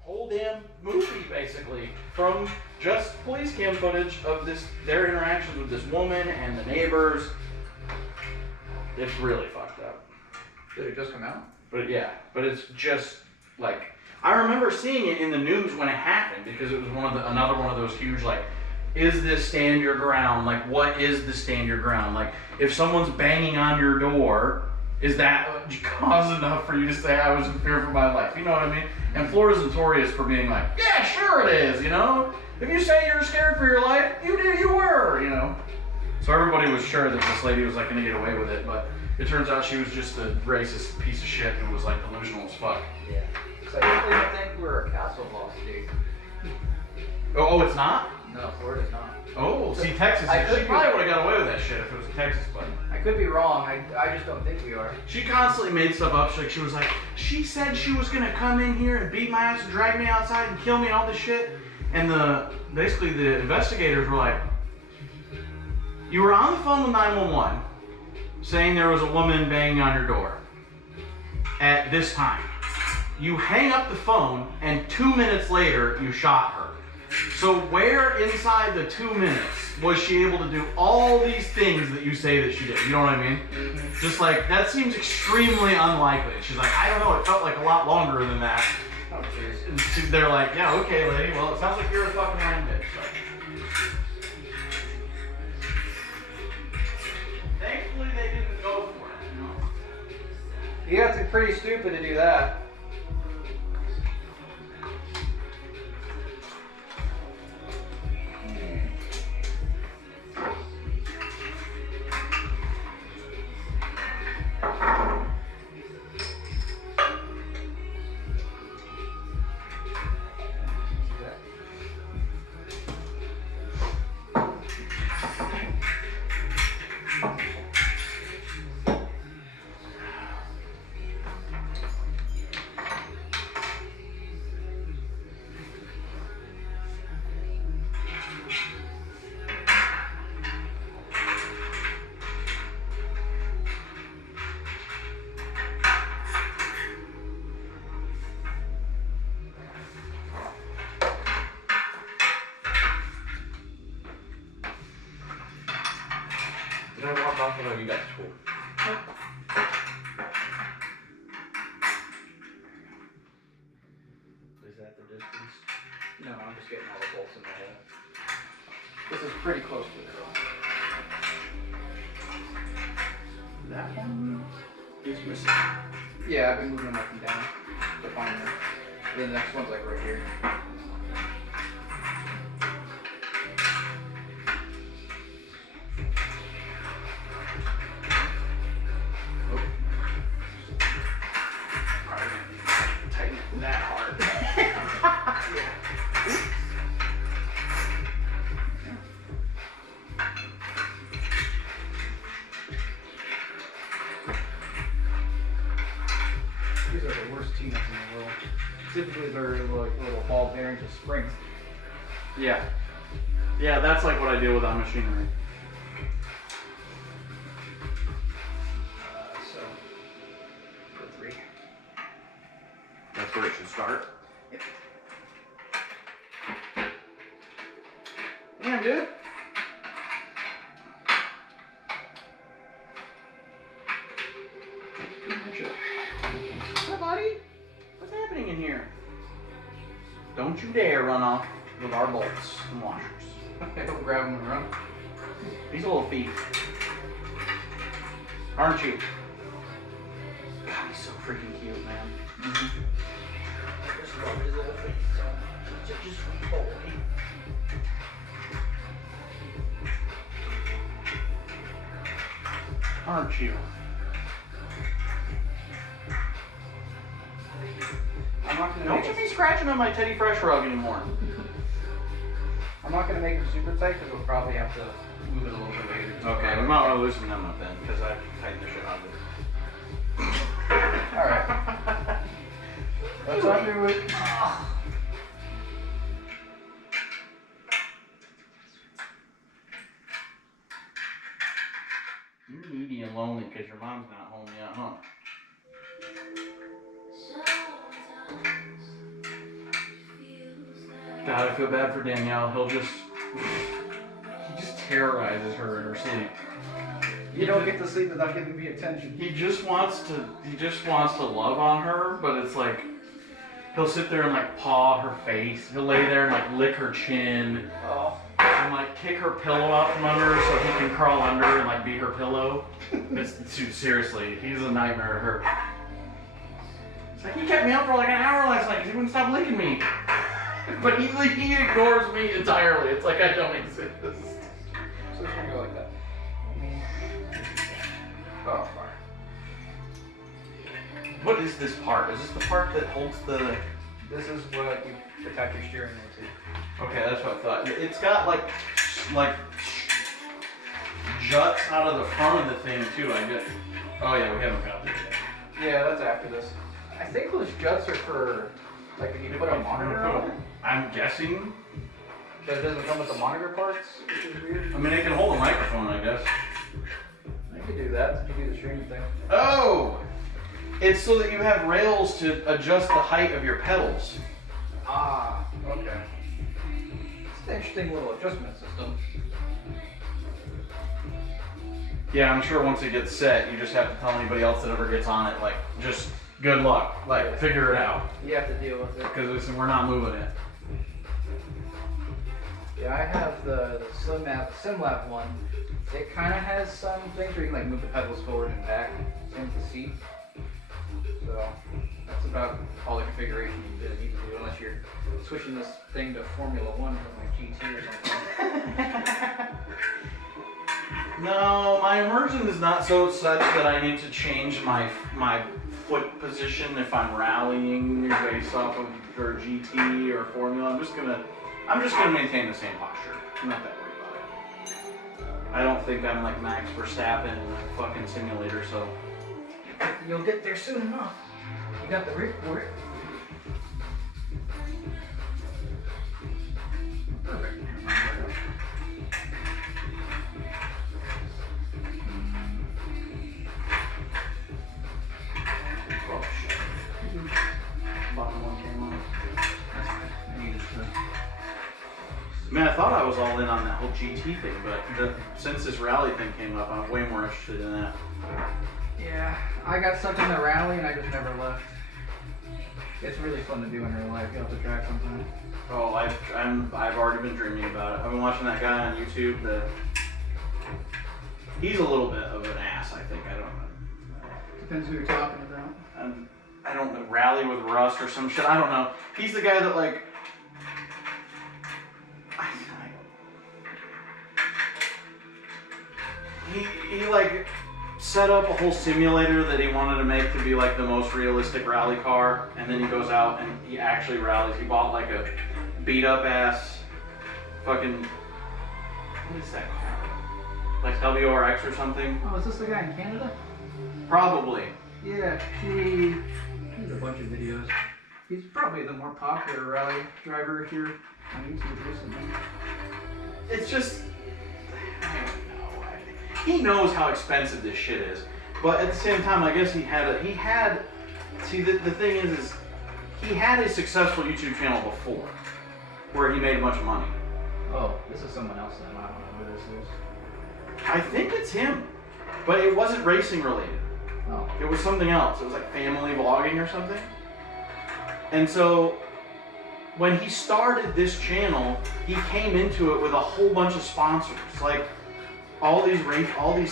whole damn movie basically from just police cam footage of their interactions with this woman and the neighbors. It's really fucked up. Did it just come out? But yeah, but it's just like, I remember seeing it in the news when it happened, because it was another one of those huge like, is this stand your ground? Like, what is the stand your ground? Like, if someone's banging on your door, is that cause enough for you to say I was in fear for my life? You know what I mean? And Florida's notorious for being like, yeah, sure it is, you know? If you say you're scared for your life, you were, you know? So everybody was sure that this lady was like gonna get away with it, but it turns out she was just a racist piece of shit who was like delusional as fuck. Yeah. So I definitely don't think we're a castle law state. Oh, it's not? No, Florida's not. Oh, see, Texas, she probably would have got away with that shit if it was Texas, but I could be wrong. I just don't think we are. she constantly made stuff up. She was like, she said she was gonna come in here and beat my ass and drag me outside and kill me and all this shit. And basically the investigators were like, you were on the phone with 911 saying there was a woman banging on your door at this time. You hang up the phone and 2 minutes later you shot her. So where inside the 2 minutes was she able to do all these things that you say that she did? You know what I mean? Mm-hmm. Just like, that seems extremely unlikely. She's like, I don't know, it felt like a lot longer than that. Oh, jeez. And they're like, yeah, okay, lady, well, it sounds like you're a fucking lying bitch. So. Thankfully, they didn't go for it, you know? You have to be pretty stupid to do that. Oh, you got the tool. Is that the distance? No, I'm just getting all the bolts in my head. This is pretty close to it. That one is missing. Yeah, I've been moving them up and down to find them. Then the next one's like right here. Tighten it that hard. These are the worst T-nuts in the world. Typically they're like little ball bearings with springs. Yeah. Yeah, that's like what I deal with on machinery. So, for 3. That's where it should start. Yep. Damn, dude. Hi, buddy. What's happening in here? Don't you dare run off with our bolts and washers. He'll grab them and run. He's a little thief. Aren't you? God, he's so freaking cute, man. I just love his little face so much. He's such a sweet boy. Aren't you? I'm not gonna Don't make you it. be scratching on my Teddy Fresh rug anymore. I'm not gonna make it super tight because we'll probably have to move it a little bit later. Okay, we might want to loosen them up then, because I've tightened the shit out of it. All right. Let's undo it. You're needy and lonely because your mom's not home yet, huh? God, I feel bad for Danielle. He just terrorizes her in her sleep. You don't get to sleep without giving me attention. He just wants to love on her, but it's like he'll sit there and like paw her face. He'll lay there and like lick her chin Oh. and like kick her pillow out from under her so he can crawl under and like be her pillow. Dude, seriously, he's a nightmare to her. It's like he kept me up for like an hour last night because he wouldn't stop licking me. But he ignores me entirely. It's like I don't exist. So it's gonna go like that. Oh, fire. What is this part? Is this the part that holds the... This is what you attach your steering wheel to. Okay, that's what I thought. It's got like juts out of the front of the thing too, I guess. Oh yeah, we haven't got there yet. Yeah, that's after this. I think those juts are for, like, if you put a monitor on it. I'm guessing. But it doesn't come with the monitor parts, which is weird. I mean, it can hold a microphone, I guess. You could do that. You could do the streaming thing. Oh! It's so that you have rails to adjust the height of your pedals. Ah, okay. It's an interesting little adjustment system. Yeah, I'm sure once it gets set, you just have to tell anybody else that ever gets on it, like, just good luck. Like, figure it out. You have to deal with it. Because we're not moving it. Yeah, I have the SimLab one. It kind of has some things where you can like move the pedals forward and back. Same with the seat. So that's about all the configuration you really need to do, unless you're switching this thing to Formula One from like GT or something. No, my immersion is not so such that I need to change my foot position if I'm rallying based off of or GT or Formula. I'm just gonna maintain the same posture. I'm not that worried about it. I don't think I'm like Max Verstappen in a fucking simulator, so You'll get there soon enough. You got the rig for it. Perfect. oh shit. Bottom one came off. That's fine. I need to mean, I thought I was all in on that whole GT thing, but since this rally thing came up, I'm way more interested in that. Yeah, I got stuck in the rally and I just never left. It's really fun to do in real life. You have to track sometimes. Oh, I've already been dreaming about it. I've been watching that guy on YouTube. He's a little bit of an ass, I think. I don't know. Depends who you're talking about. I don't know, Rally with Rust or some shit. I don't know. He's the guy that like. He like set up a whole simulator that he wanted to make to be like the most realistic rally car, and then he goes out and he actually rallies. He bought like a beat up ass fucking, what is that car? Like WRX or something? Oh, is this the guy in Canada? Probably. Yeah, he's a bunch of videos. He's probably the more popular rally driver here on YouTube recently. It's just, I don't know. He knows how expensive this shit is, but at the same time, I guess he had. See, the thing is he had a successful YouTube channel before, where he made a bunch of money. Oh, this is someone else then. I don't know who this is. I think it's him, but it wasn't racing related. Oh. It was something else. It was like family vlogging or something. And so, when he started this channel, he came into it with a whole bunch of sponsors. Like, all these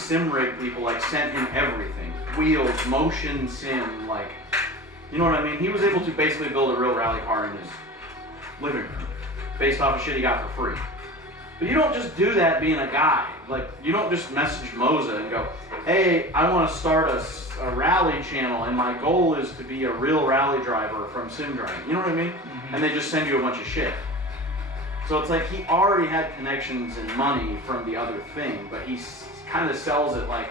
sim rig people like sent him everything. Wheels, motion sim, like, you know what I mean? He was able to basically build a real rally car in his living room based off of shit he got for free. But you don't just do that being a guy. Like, you don't just message Moza and go, hey, I want to start a rally channel and my goal is to be a real rally driver from sim driving. You know what I mean? Mm-hmm. And they just send you a bunch of shit. So it's like he already had connections and money from the other thing, but he kind of sells it like,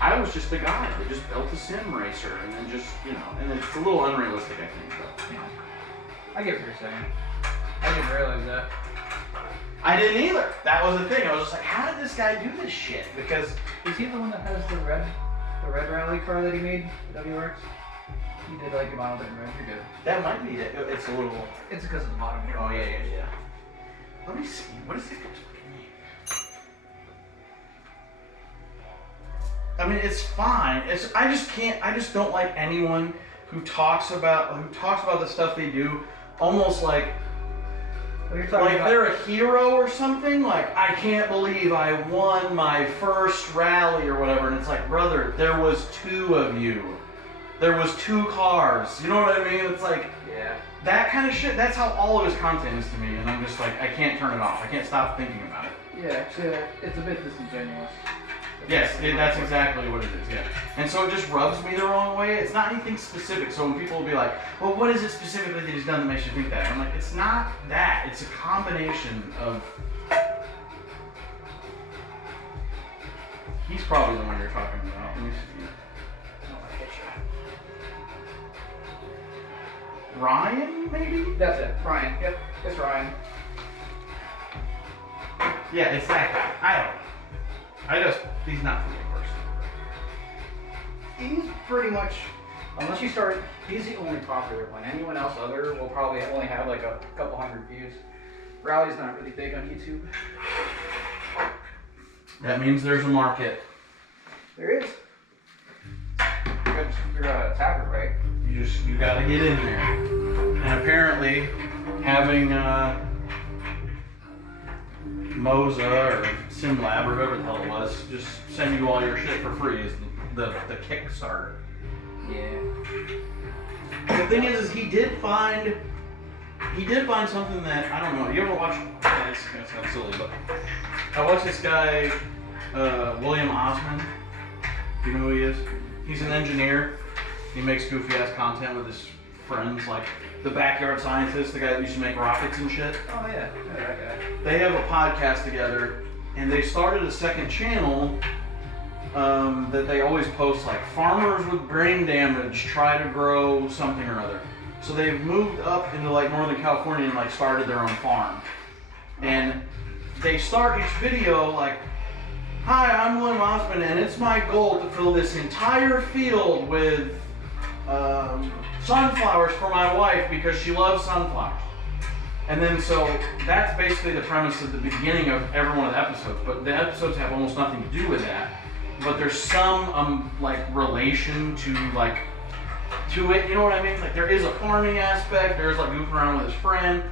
I was just a guy that just built a sim racer and then just, you know, and it's a little unrealistic, I think. But, yeah. I get what you're saying. I didn't realize that. I didn't either. That was the thing. I was just like, how did this guy do this shit? Because is he the one that has the red rally car that he made, the WRX? He did like a model in red. You're good. That might be it. It's a little. It's because of the bottom here. Oh yeah. Let me see. What is this guy's name? I mean, it's fine. I just don't like anyone who talks about the stuff they do almost like they're a hero or something. Like, I can't believe I won my first rally or whatever. And it's like, brother, there was 2 of you. There was 2 cars. You know what I mean? It's like, yeah. That kind of shit, that's how all of his content is to me, and I'm just like, I can't turn it off. I can't stop thinking about it. Yeah, it's a bit disingenuous. Yes, that's exactly what it is, yeah. And so it just rubs me the wrong way. It's not anything specific, so when people will be like, well, what is it specifically that he's done that makes you think that? I'm like, it's not that. It's a combination of... He's probably the one you're talking about. Let me see. Ryan, maybe? That's it. Ryan. Yep, it's Ryan. Yeah, it's that guy. He's not the same person. He's pretty much, unless you start, he's the only popular one. Anyone else other will probably only have like a couple hundred views. Rally's not really big on YouTube. That means there's a market. There is. You gotta just figure out how to tap it right. You gotta get in there. And apparently, having Moza or SimLab or whoever the hell it was just send you all your shit for free is the Kickstarter. Yeah. The thing is he did find something that, I don't know, you ever watch, this is gonna sound silly, but I watched this guy, William Osman. Do you know who he is? He's an engineer. He makes goofy ass content with his friends, like the Backyard Scientist, the guy that used to make rockets and shit. Oh yeah, that guy. They have a podcast together, and they started a second channel that they always post like farmers with brain damage try to grow something or other. So they've moved up into like Northern California and like started their own farm. And they start each video like, hi, I'm William Osman, and it's my goal to fill this entire field with sunflowers for my wife because she loves sunflowers. And then so that's basically the premise of the beginning of every one of the episodes. But the episodes have almost nothing to do with that. But there's some like relation to it. You know what I mean? Like there is a farming aspect. There's like goofing around with his friend.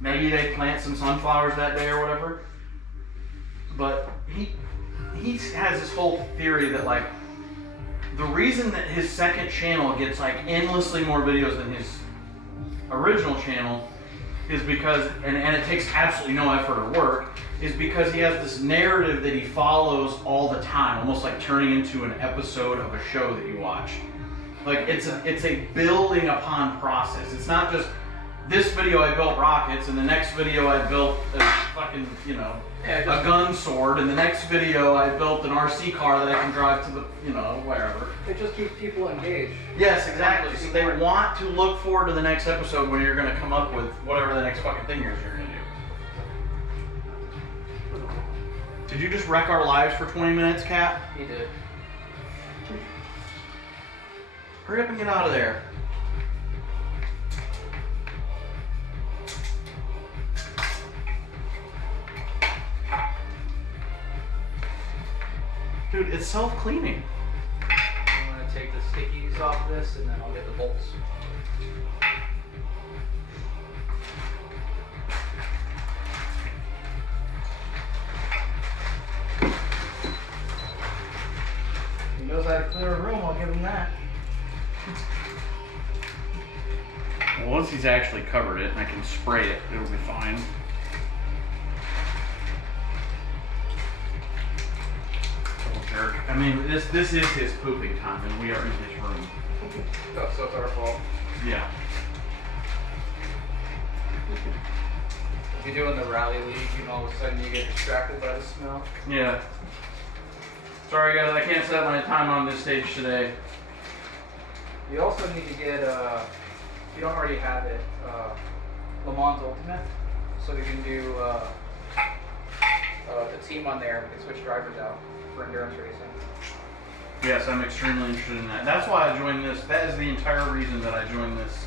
Maybe they plant some sunflowers that day or whatever. But he has this whole theory that like the reason that his second channel gets like endlessly more videos than his original channel is because, and it takes absolutely no effort or work, is because he has this narrative that he follows all the time, almost like turning into an episode of a show that you watch. Like it's a building upon process. It's not just this video I built rockets, and the next video I built a fucking, you know, a gun sword, and the next video I built an RC car that I can drive to the, you know, wherever. It just keeps people engaged. Yes, exactly. So they want to look forward to the next episode when you're going to come up with whatever the next fucking thing you're going to do. Did you just wreck our lives for 20 minutes, Kat? He did. Hurry up and get out of there. Dude, it's self-cleaning. I'm going to take the stickies off this and then I'll get the bolts. He knows how to clear a room, I'll give him that. Well, once he's actually covered it and I can spray it, it'll be fine. Jerk. I mean, this is his pooping time, and we are in his room. So it's our fault. Yeah. If you're doing the rally league, you know, all of a sudden you get distracted by the smell. Yeah. Sorry guys, I can't set my time on this stage today. You also need to get, if you don't already have it, Le Mans Ultimate, so we can do the team on there. We can switch drivers out for endurance racing. Yes, I'm extremely interested in that. That's why I joined this. That is the entire reason that I joined this.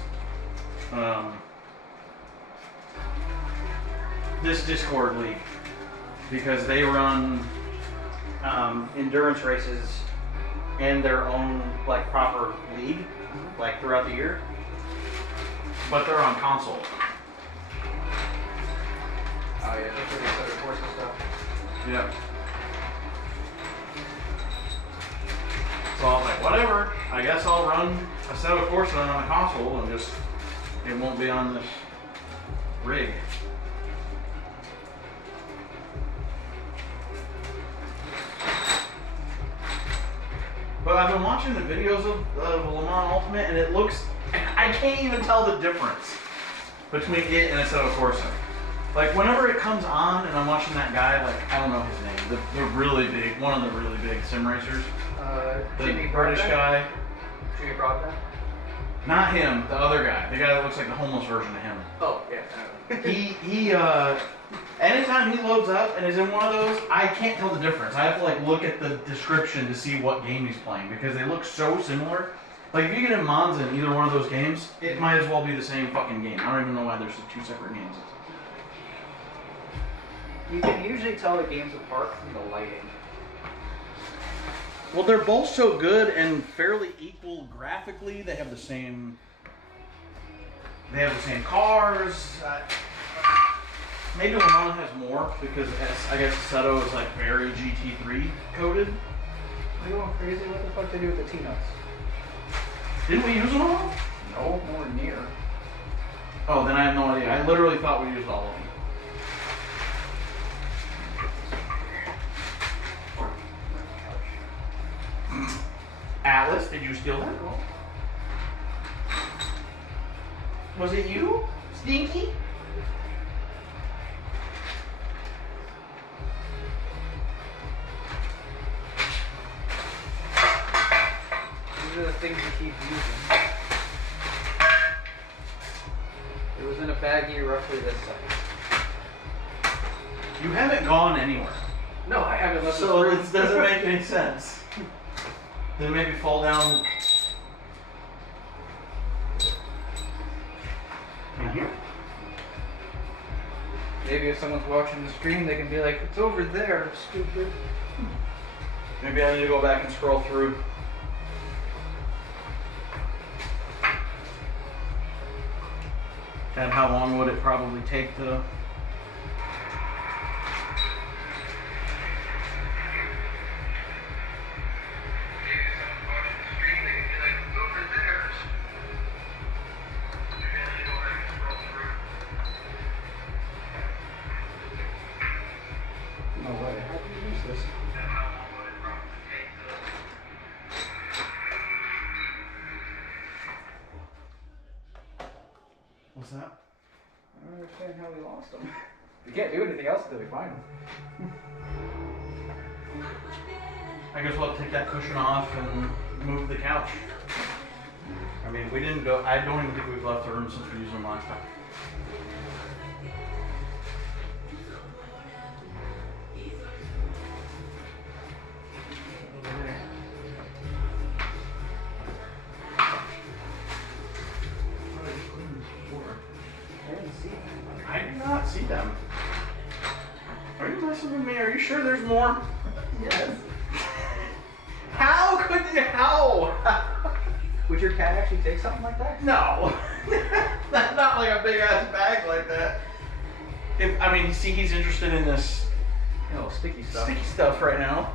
This Discord league, because they run endurance races in their own like proper league, like throughout the year, but they're on console. Oh yeah, just for these other courses stuff. Yeah. So I was like, whatever. I guess I'll run a set of courses on a console and just it won't be on this rig. But I've been watching the videos of Le Mans Ultimate, and it looks, I can't even tell the difference between it and Assetto Corsa. Like, whenever it comes on and I'm watching that guy, like, I don't know his name, the really big, one of the really big sim racers. The Jimmy British Broadbent? guy. Jimmy Broadbent? Not him, the other guy. The guy that looks like the homeless version of him. Oh, yeah. He anytime he loads up and is in one of those, I can't tell the difference. I have to like look at the description to see what game he's playing because they look so similar. Like if you get in Monza in either one of those games, it might as well be the same fucking game. I don't even know why there's two separate games. You can usually tell the games apart from the lighting. Well, they're both so good and fairly equal graphically. They have the same. They have the same cars. Maybe Le Mans has more because I guess Assetto is like very GT3 coded. Are you going crazy? What the fuck they do with the T-nuts? Didn't we use them all? No, nowhere near. Oh, then I have no idea. I literally thought we used all of them. Atlas, did you steal that? Was it you, Stinky? These are the things we keep using. It was in a baggie roughly this size. You haven't gone anywhere. No, I haven't left So this it room. doesn't make any sense. Then maybe fall down in here. Maybe if someone's watching the stream, they can be like, it's over there, stupid. Maybe I need to go back and scroll through. And how long would it probably take to... No way. How do you use this? What's that? I don't understand how we lost them. We can't do anything else until we find them. I guess we'll have to take that cushion off and move the couch. I mean, we didn't go... I don't even think we've left the room since we used them last time. I did not see them. Are you messing with me? Are you sure there's more? Yes. How could you? How? Would your cat actually take something like that? No. Not like a big ass bag like that. I mean, see, he's interested in this You know, sticky stuff. sticky stuff right now.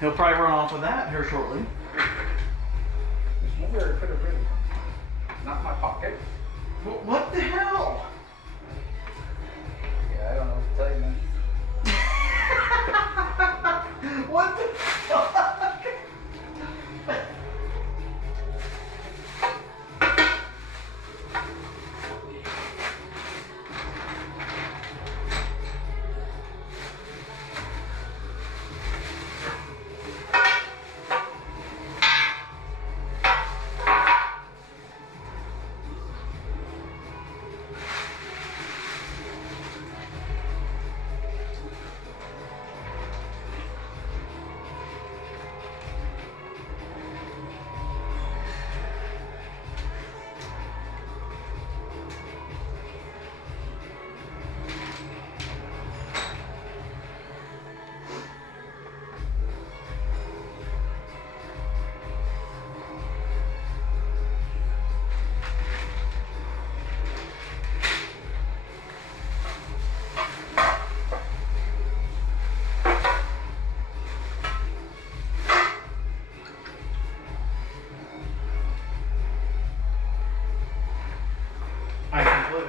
He'll probably run off with that here shortly. There's more I could have written. Not in my pocket. What the hell? Yeah, I don't know what to tell you, man. What the fuck?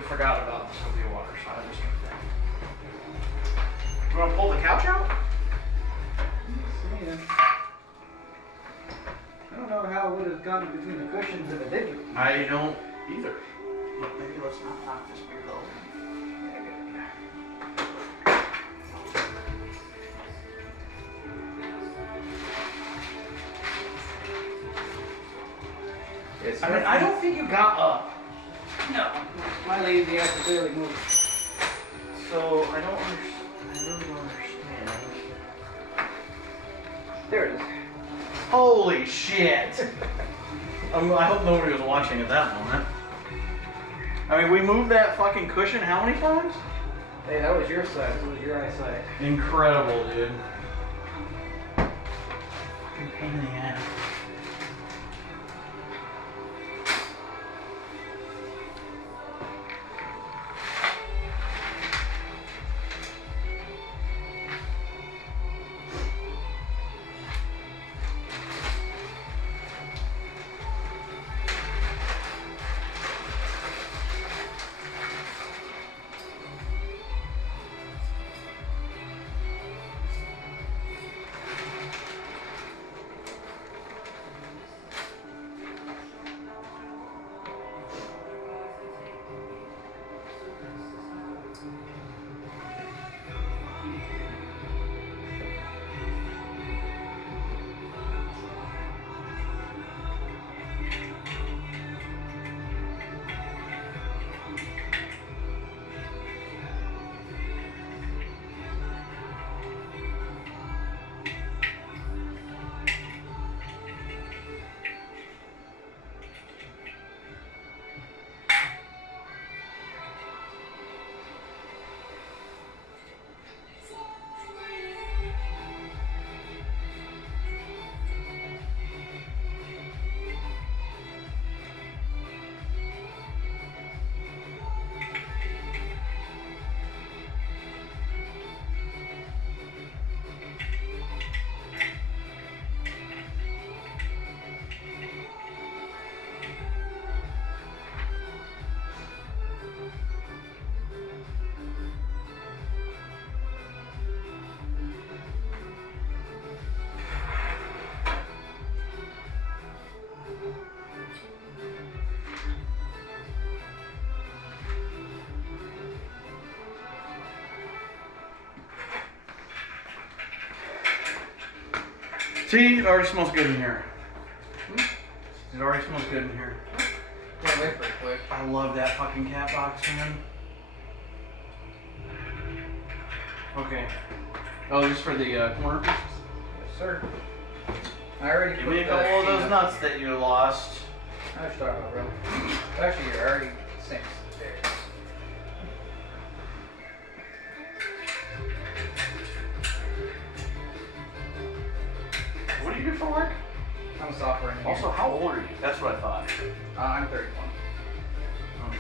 Forgot about the Sylvia water, so I just took that. You want to pull the couch out? Yeah. I don't know how it would have gotten between the cushions if it did. I don't either. But maybe let's not knock this beer though. I mean, I don't think you got up. No. My lazy ass is barely moving. So I don't understand. I really don't understand. There it is. Holy shit! I hope nobody was watching at that moment. I mean, we moved that fucking cushion how many times? Hey, that was your side. It was your eyesight. Incredible, dude. Fucking pain in the ass. See, it already smells good in here. It already smells good in here. Can't wait for it quick. I love that fucking cat box, man. Okay. Oh, just for the corner pieces? Yes, sir. I already Give put me a the couple of those peanut- nuts that you lost. I was talking about, bro. Actually, you're already sinks there. What do you do for work? I'm a software engineer. Also, how old are you? That's what I thought. I'm 31. Okay.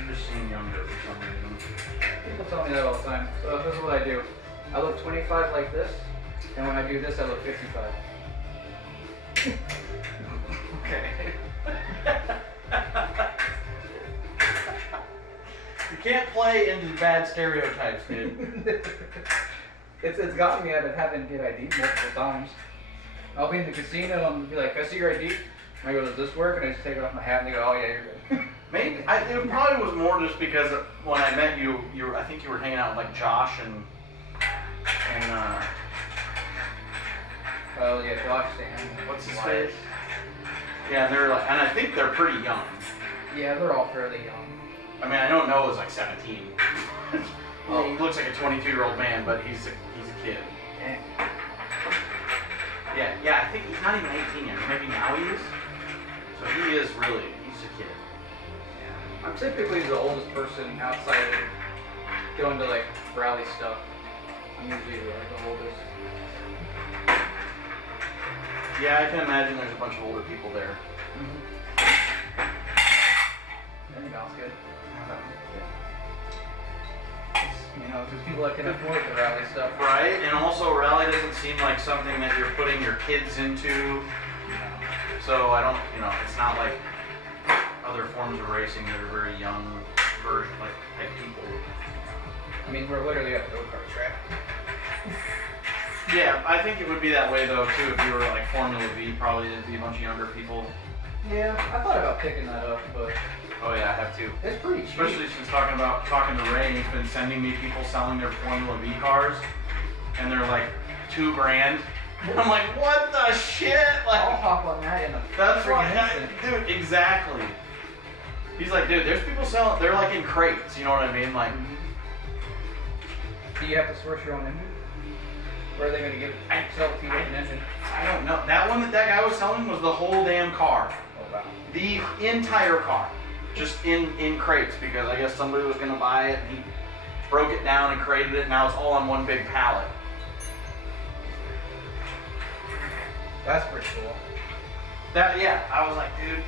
You just seem younger for some reason. People tell me that all the time. So this is what I do. I look 25 like this, and when I do this, I look 55. Okay. You can't play into bad stereotypes, dude. It's gotten me out of having to get ID multiple times. I'll be in the casino and be like, "Can I see your ID?" And I go, "Does this work?" And I just take off my hat and they go, "Oh yeah, you're good." Maybe it probably was more just because when I met you, I think you were hanging out with like Josh and Oh yeah, Josh Stan. what's his Wyatt. face? Yeah, they're like, and I think they're pretty young. Yeah, they're all fairly young. I mean, I know Noah's like 17. Well, he looks like a 22-year-old man, but he's a kid. Yeah. Yeah, I think he's not even 18 yet. Maybe now he is. So he's a kid. Yeah. I'm typically the oldest person outside of going to like rally stuff. I'm usually like the oldest. Yeah, I can imagine there's a bunch of older people there. That smells good. You know, because people that can afford the rally stuff. Right, and also rally doesn't seem like something that you're putting your kids into. So I don't, it's not like other forms of racing that are very young version, like type people. I mean, we're literally at the go-kart track. Yeah, I think it would be that way though too if you were like Formula V, probably it'd be a bunch of younger people. Yeah, I thought about picking that up, but Oh yeah, I have too. it's pretty cheap. Especially since talking to Ray, he's been sending me people selling their Formula V cars, and they're like $2,000. I'm like, what the shit? I'll Like, hop on that in a that's freaking right, instant. dude. Exactly. He's like, dude, there's people selling. They're like in crates. You know what I mean? Like, Do you have to source your own engine? Or are they going to give it, sell it to you with an engine? I don't know. That one that guy was selling was the whole damn car, Oh wow. the entire car, just in crates because I guess somebody was gonna buy it and he broke it down and crated it. Now it's all on one big pallet. That's pretty cool. I was like, dude.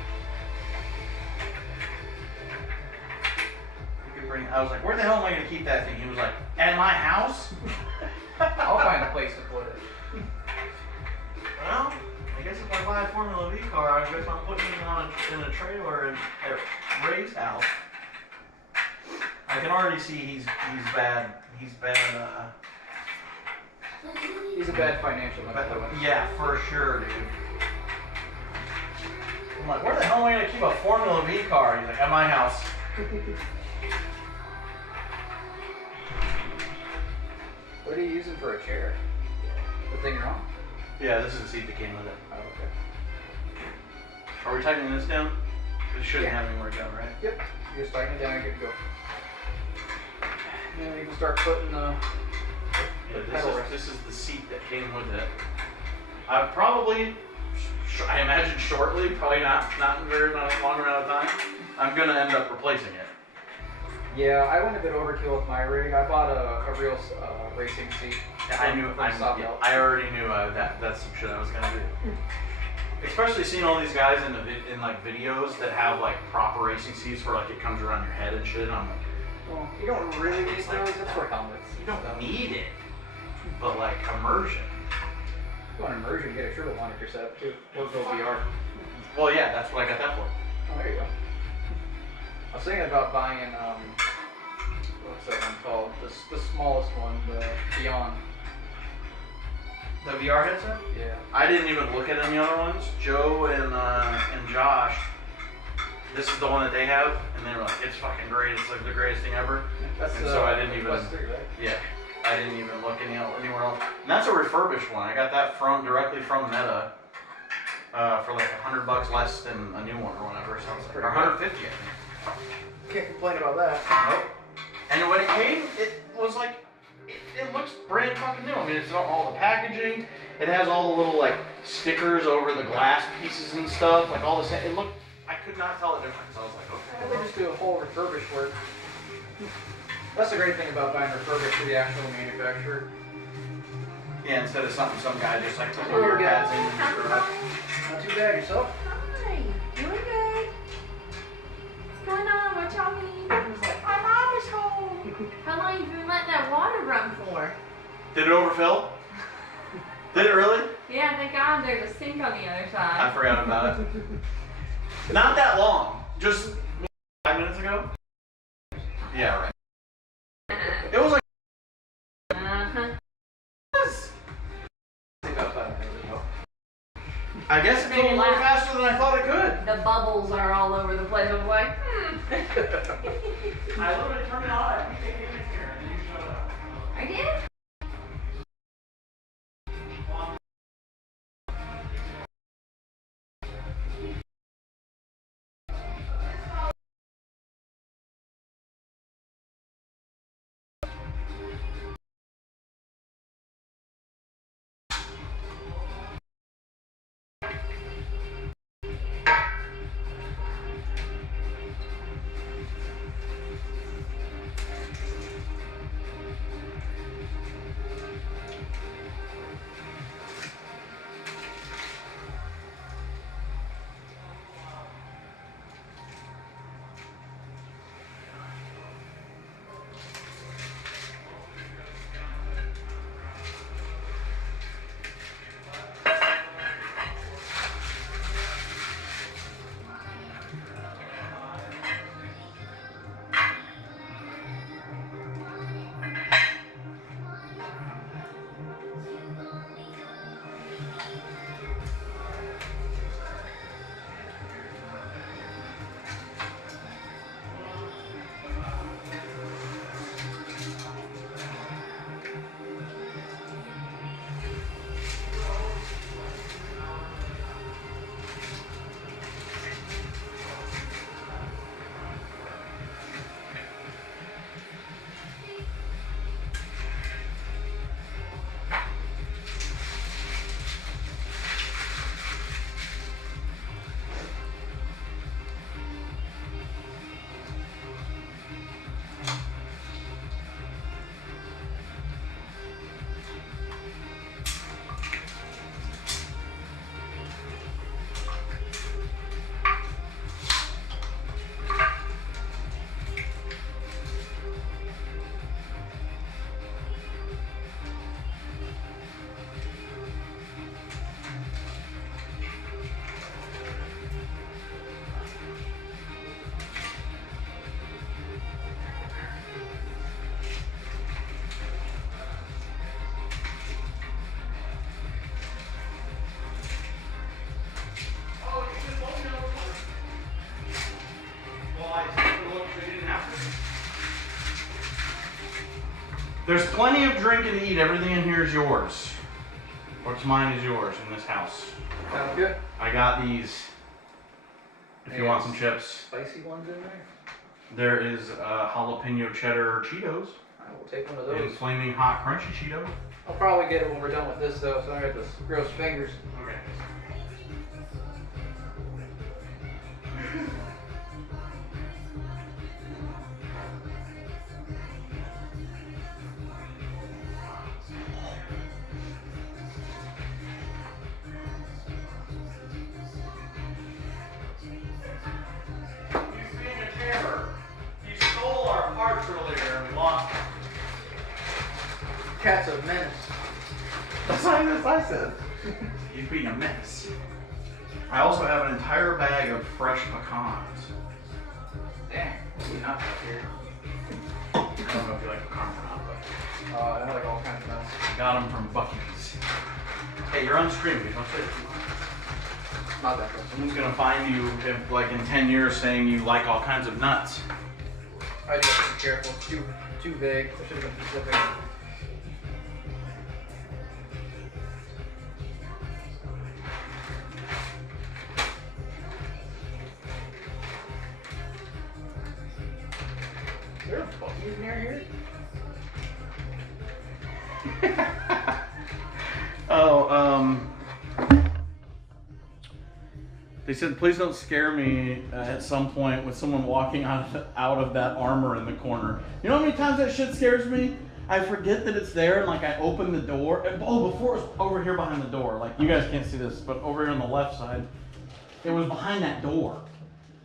I was like, where the hell am I gonna keep that thing? He was like, at my house? I'll find a place to put it. Well, I guess if I buy a Formula V car, I guess I'm putting it in a trailer at Ray's house. I can already see he's bad. He's bad. He's a bad financial influence. Yeah, for sure, dude. I'm like, where the hell am I gonna keep a Formula V car? He's like, at my house. What are you using for a chair? The thing you're on? Yeah, this is the seat that came with it. Oh, okay. Are we tightening this down? It shouldn't Yeah. have any more down, right? Yep. You just tighten it down and good to go. And then you can start putting Yeah, pedal rest. this is the seat that came with it. I probably, I imagine shortly, probably not in not a long amount of time, I'm gonna end up replacing it. Yeah, I went a bit overkill with my rig. I bought a real racing seat. I already knew that's some shit I was gonna do. Especially seeing all these guys in like videos that have like proper racing seats where like it comes around your head and shit. I'm like, Well, you don't really need those. That's for helmets. you don't need it, but like immersion. If you want immersion, get a turbo monitor set up too. We'll go VR. Well, yeah, that's what I got that for. Oh, there you go. I was thinking about buying, what's that one called? The smallest one, the Beyond. The VR headset? Yeah. I didn't even look at any other ones. Joe and Josh, this is the one that they have, and they were like, it's fucking great. It's like the greatest thing ever. That's And so I didn't even- Quest 3, right? Yeah. I didn't even look anywhere else. And that's a refurbished one. I got that directly from Meta for like $100 less than a new one or whatever. So it's like, or 150, I think. Can't complain about that. Nope. And when it came, it was like, it looks brand fucking new. I mean, it's all the packaging. It has all the little like stickers over the glass pieces and stuff. Like all this. It looked. I could not tell the difference. I was like, okay. They just do a whole refurbished work. That's the great thing about buying refurbished for the actual manufacturer. Yeah, instead of something some guy just like took your pads in and screwed it up. Not too bad, yourself? Hi, doing good. What's going on? What y'all need? I was like, my mom is home. How long have you been letting that water run for? Did it overfill? Did it really? Yeah, thank God there's a sink on the other I side. forgot about it. Not that long. Just 5 minutes ago? Yeah, right. It was like. Uh-huh. About 5 minutes ago. I guess it flew a little faster than I thought it could. The bubbles are all over the place. I was like, I literally turned it on. I came in here and you showed up. I did? There's plenty of drinking to eat. Everything in here is yours. What's mine is yours in this house. Sounds good. I got these. If you want some chips. Spicy ones in there? There is jalapeno cheddar Cheetos I will take one of and those. flaming hot crunchy Cheetos. I'll probably get it when we're done with this though, so I have those gross fingers. Okay. He's being a terror. He stole our parts earlier and we lost them. Cat's a menace. That's not even what I said. He's being a mess. I also have an entire bag of fresh pecans. Damn, you not up here. I don't know if you like pecans or not, but I like all kinds of nuts. I got them from Buc-ee's. Hey, you're on stream. You don't say it. Not that close. Someone's gonna find you if, like, in 10 years saying you like all kinds of nuts. I do have to be careful. It's too vague. I should have been specific. there a Buc-ee's near here? Oh, they said, please don't scare me at some point with someone walking out of that armor in the corner. You know how many times that shit scares me? I forget that it's there, and like I open the door. Oh, before it was over here behind the door. Like you guys can't see this, but over here on the left side, it was behind that door.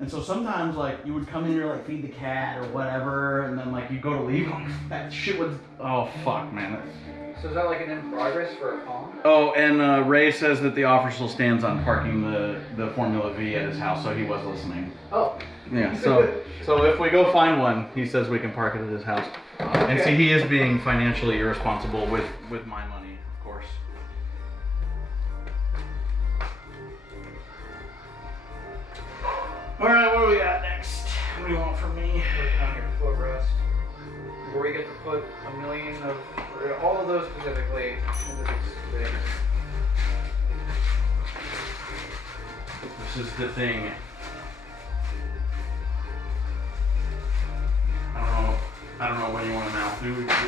And so sometimes like you would come in here like feed the cat or whatever, and then like you go to leave, that shit would. Oh fuck, man. So is that like an in progress for a pond? Oh, and Ray says that the offer still stands on parking the Formula V at his house, so he was listening. Oh. Yeah, so if we go find one, he says we can park it at his house. And see, he is being financially irresponsible with my money, of course. All right, what do we got next? What do you want from me? Working on your footrest. Where we get to put a million of, or all of those specifically, into these things. This is the thing. I don't know when you want to mount.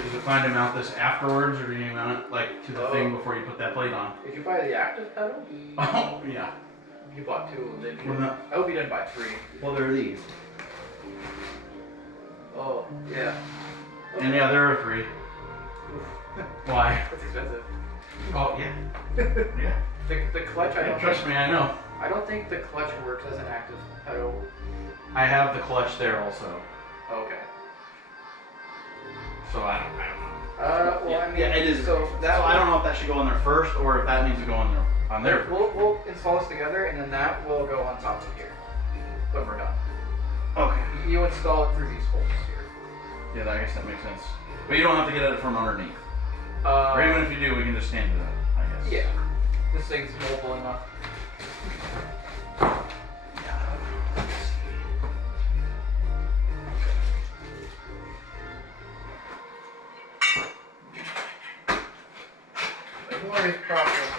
Is it fine to mount this afterwards, or do you mount it like to the thing before you put that plate on? Did you buy the active pedal? Oh, yeah. You bought 2 of them, didn't you? Well, no. I hope you didn't buy 3. Well, there are these. Oh, yeah. And yeah, there are 3. Why? That's expensive. Oh, yeah. Yeah. The clutch, Trust me, I know. I don't think the clutch works as an active pedal. I have the clutch there also. Okay. So I don't know. Well, I mean, yeah, it is. So that I don't know if that should go on there first or if that needs to go on there. We'll install this together, and then that will go on top of here when we're done. Okay. You install it through these holes here. Yeah, I guess that makes sense. But you don't have to get it from underneath. Or even if you do, we can just stand it up, I guess. Yeah. This thing's mobile enough. Glorious process.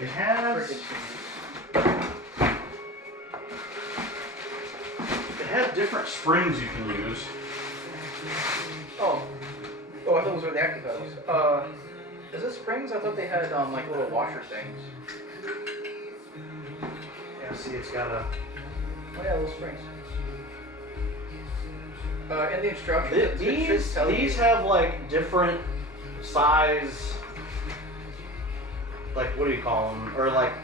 It has. It has different springs you can use. Oh, I thought those were the active pedals. Is it springs? I thought they had like little washer things. Yeah, see, it's got a. Oh yeah, little springs. In the instructions, it should tell These you. have like different size. Like, what do you call them? Or like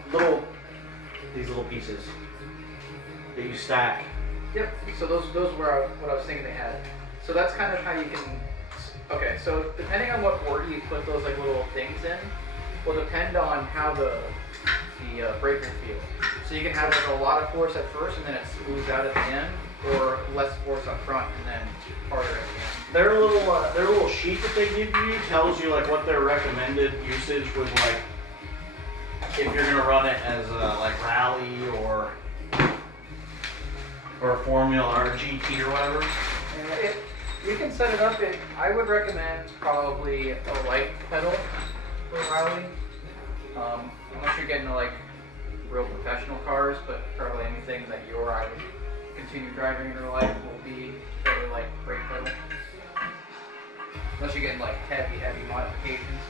these little pieces that you stack. Yep. So those were what I was thinking they had. So that's kind of how you can. Okay. So depending on what order you put those like little things in, will depend on how the brake will feel. So you can have like a lot of force at first, and then it smooths out at the end, or less force up front and then harder at the end. Their little sheet that they give you tells you like what their recommended usage with like if you're gonna run it as like rally or Formula or GT or whatever. You can set it up. I would recommend probably a light pedal for rally, unless you're getting to like real professional cars. But probably anything that you or I would continue driving in your life will be fairly light brake pedal. Unless you're getting like heavy modifications.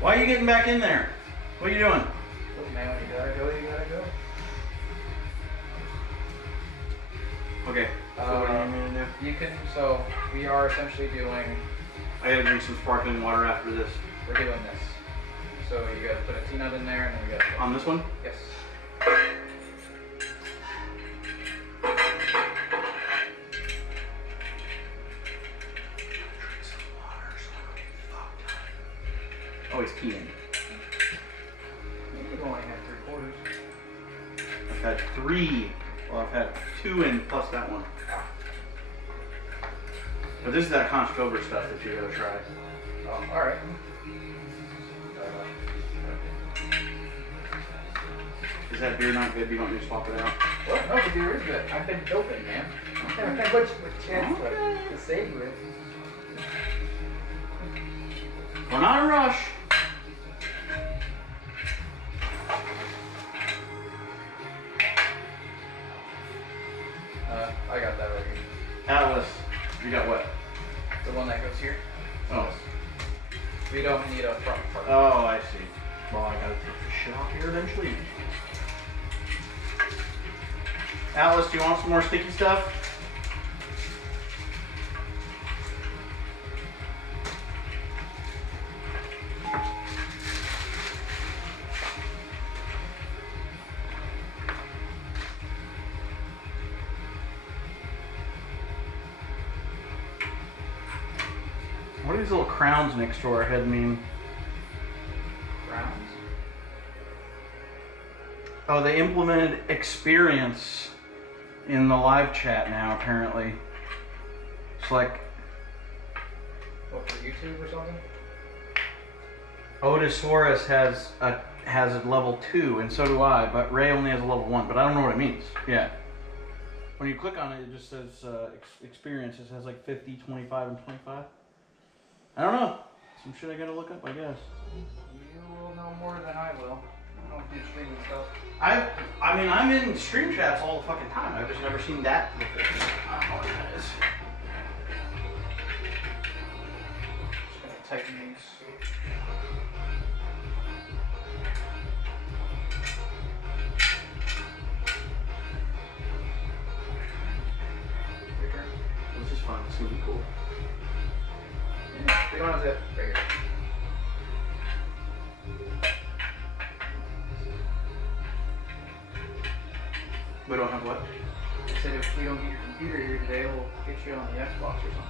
Why are you getting back in there? What are you doing? Look, man, when you gotta go, you gotta go. Okay. So what do you need me to do? You can. So we are essentially doing. I gotta drink some sparkling water after this. We're doing this. So you gotta put a T-nut in there, and then we gotta. On this one? Yes. Oh, he's peeing. You've only had 3/4. I've had 3. Well, I've had 2 in plus that one. But this is that Conch Cobra stuff that you gotta try. Oh, alright. Is that beer not good? Do you want me to swap it out? Well, no, the beer is good. I've been doping, man. I haven't had much of a chance to save with. We're not in a rush. I got that right Atlas, you got what? The one that goes here. Oh. We don't need a front part. Oh, I see. Well, I gotta take this shit off here eventually. Atlas, do you want some more sticky stuff? What do these little crowns next to our head mean? Rounds. Oh, they implemented experience in the live chat now, apparently. It's like What, for YouTube or something? Otis Suarez has a level 2, and so do I, but Ray only has a level 1, but I don't know what it means. Yeah. When you click on it, it just says experience. It says like 50, 25, and 25. I don't know. Some shit I gotta look up, I guess. You will know more than I will. I don't do streaming stuff. I mean, I'm in stream chats all the fucking time. I've just never seen that before. I don't know what that is. Just gonna tighten these. Bigger. This is fun. This is gonna be cool. Yeah, we don't have to bigger. We don't have what? I said if we don't get your computer here today, we'll get you on the Xbox or something.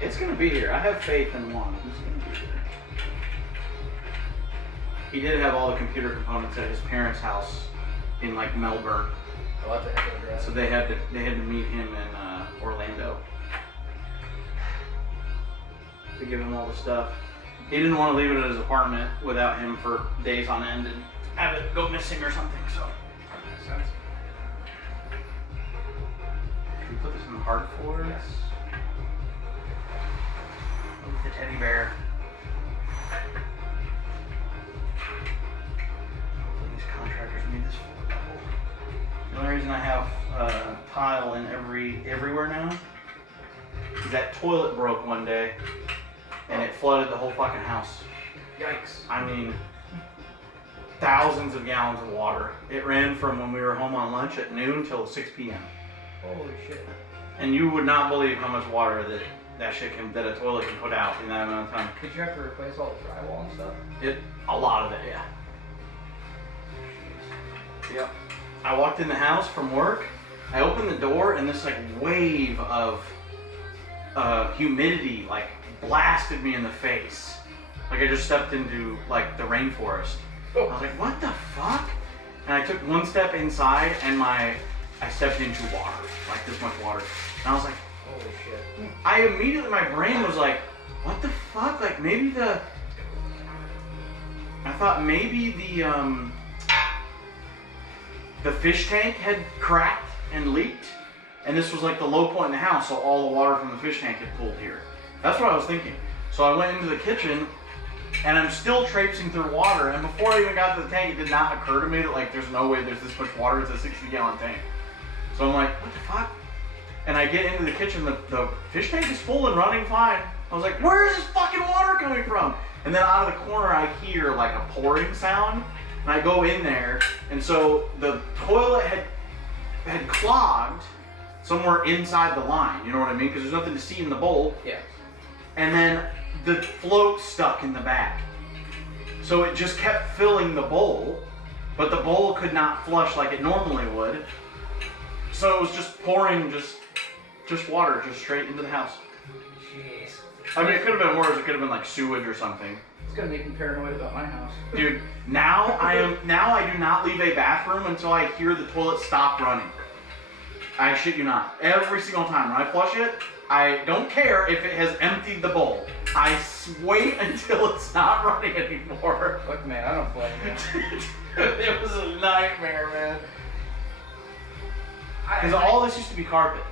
It's gonna be here. I have faith in Juan. It's gonna be here. He did have all the computer components at his parents' house in like Melbourne, I'll have to have the address. so they had to meet him in Orlando to give him all the stuff. He didn't want to leave it at his apartment without him for days on end and have it go missing or something. So Makes sense. should we put this in the hard floor? Yes. With the teddy bear. Hopefully these contractors made this floor level. The only reason I have tile in everywhere now is that toilet broke one day and it flooded the whole fucking house. Yikes. I mean, thousands of gallons of water. It ran from when we were home on lunch at noon till 6 p.m. Holy shit. And you would not believe how much water that a toilet can put out in that amount of time. Did you have to replace all the drywall and stuff? A lot of it, yeah. Yep. I walked in the house from work. I opened the door and this like wave of humidity like blasted me in the face. Like I just stepped into like the rainforest. Oh. I was like, what the fuck? And I took one step inside and I stepped into water, like this much water. And I was like, Holy shit. my brain was like, what the fuck? Like maybe I thought maybe the fish tank had cracked and leaked, and this was like the low point in the house, so all the water from the fish tank had pooled here. That's what I was thinking. So I went into the kitchen, and I'm still traipsing through water, and before I even got to the tank, it did not occur to me that like there's no way there's this much water. It's a 60-gallon tank. So I'm like, what the fuck? And I get into the kitchen, the fish tank is full and running fine. I was like, where is this fucking water coming from? And then out of the corner, I hear like a pouring sound, and I go in there, and so the toilet had clogged somewhere inside the line, you know what I mean? Because there's nothing to see in the bowl. Yeah. And then the float stuck in the back. So it just kept filling the bowl, but the bowl could not flush like it normally would. So it was just pouring just water just straight into the house. Jeez. I mean, it could have been worse. It could have been like sewage or something. It's gonna make me paranoid about my house. Dude, now I do not leave a bathroom until I hear the toilet stop running. I shit you not. Every single time when I flush it, I don't care if it has emptied the bowl. I wait until it's not running anymore. Look, man, I don't blame you. It was a nightmare, man. Because all this used to be carpet.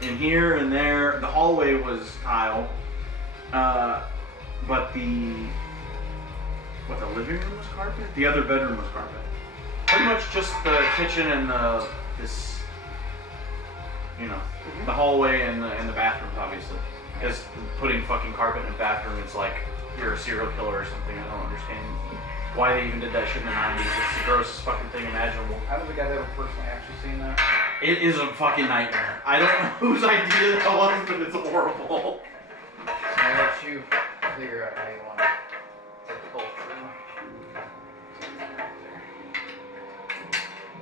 In here and there, the hallway was tile. But the living living room was carpet. The other bedroom was carpet. Pretty much just the kitchen and this, you know, the hallway and the bathrooms, obviously. Because putting fucking carpet in a bathroom is like you're a serial killer or something. I don't understand why they even did that shit in the 90s. It's the grossest fucking thing imaginable. I don't think I've ever personally actually seen that. It is a fucking nightmare. I don't know whose idea that was, but it's horrible. I'll let you figure out how you want to pull through.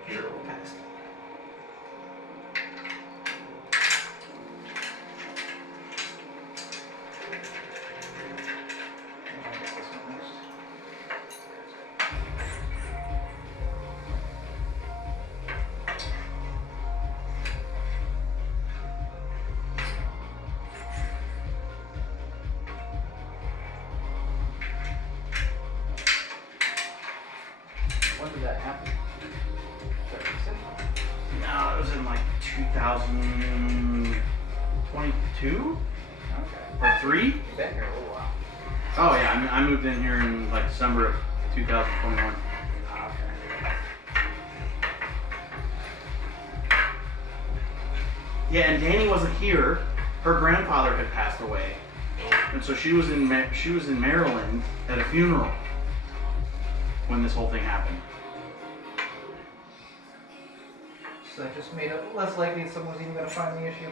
Here, we'll pass. When did that happen? No, it was in like 2022 Okay. or 3. You've been here a little while. Oh yeah, I moved in here in like December of 2021. Okay. Yeah, and Danny wasn't here. Her grandfather had passed away, and so she was in Maryland at a funeral when this whole thing happened. So that just made it less likely that someone was even going to find the issue.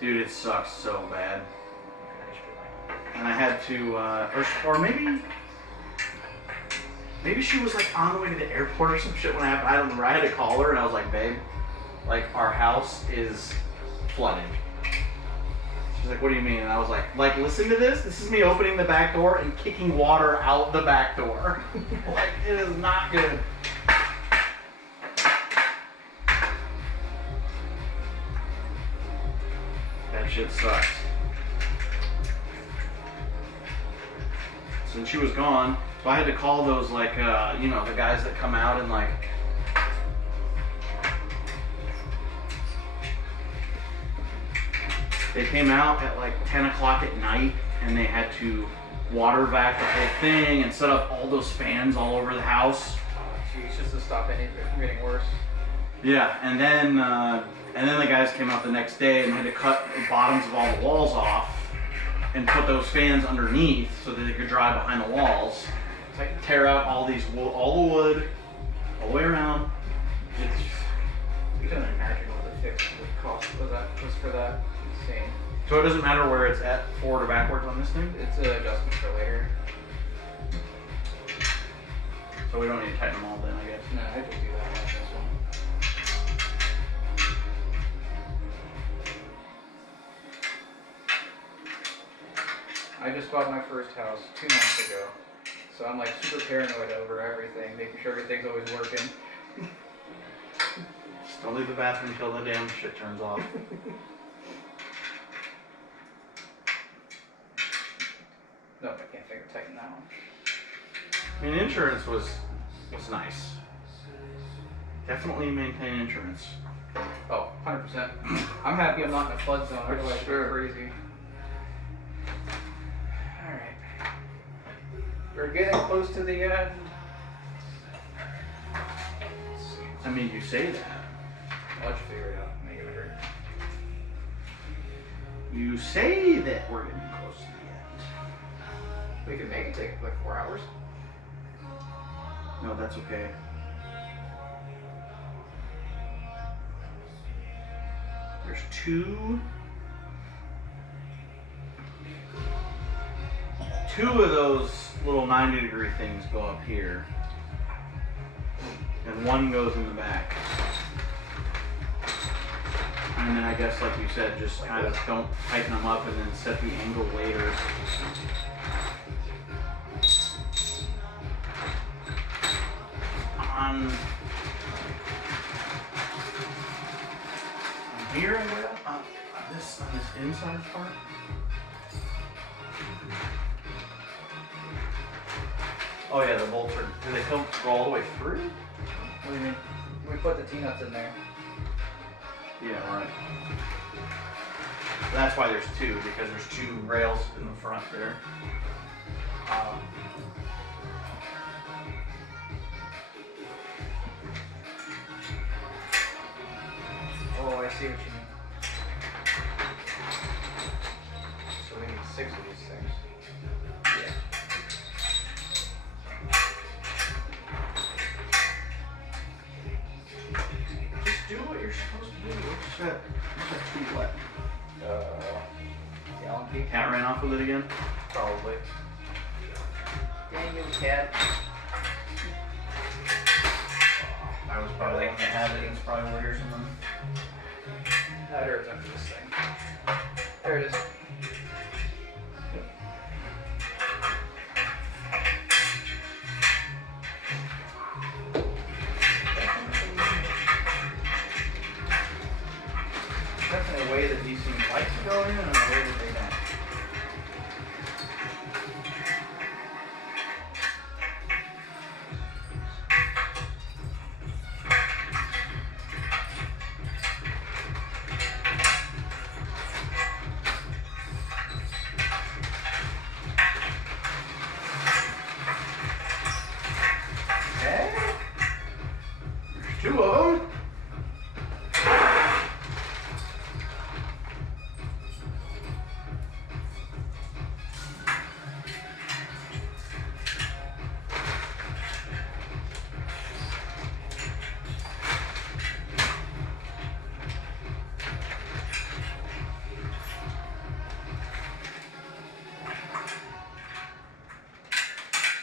Dude, it sucks so bad. And I had to, or maybe she was like on the way to the airport or some shit when it happened. I don't remember. I had to call her and I was like, babe, like our house is flooded. She's like, what do you mean? And I was like, listen to this. This is me opening the back door and kicking water out the back door. Like, it is not good. That shit sucks. So she was gone, so I had to call those like, you know, the guys that come out and like, they came out at like 10 o'clock at night and they had to water vac the whole thing and set up all those fans all over the house. Geez, just to stop anything from getting worse. Yeah, and then the guys came out the next day and had to cut the bottoms of all the walls off and put those fans underneath so that they could dry behind the walls. Tear out all the wood, all the way around. It's just, You can imagine what the fix would cost was for that. Insane. so it doesn't matter where it's at, forward or backwards on this thing. It's an adjustment for later. So we don't need to tighten them all then, I guess. No, I just do that like this one. I just bought my first house 2 months ago, so I'm like super paranoid over everything, making sure everything's always working. Just don't leave the bathroom until the damn shit turns off. Nope, I can't figure tighten that one. I mean, insurance was nice. Definitely maintain insurance. Oh, 100%. I'm happy I'm not in a flood zone, otherwise it'd be Sure. crazy. Alright. We're getting close to the end. Let's see. I mean, you say that. I'll let you figure it out. Make it hurt. You say that we're getting close to the end. We could make it take like 4 hours. No, that's okay. There's two of those little 90-degree things go up here, and one goes in the back. And then I guess, like you said, just kind of don't tighten them up and then set the angle later. On here, I guess, on this inside part. Oh yeah, the bolts are. Do they come go all the way through? What do you mean? We put the T-nuts in there. Yeah, right. That's why there's two, because there's two rails in the front there. see what you mean. So we need 6 of these things. Yeah. Just do what you're supposed to do. What's that tweet what? The Allen key? Cat ran off with it again? Probably. Dang you, cat. I was probably like, had it, it's probably weird or something. That hurts under this thing. There it is. Definitely a way that these things like to go in and a way that they don't. Okay. There's 2 of them.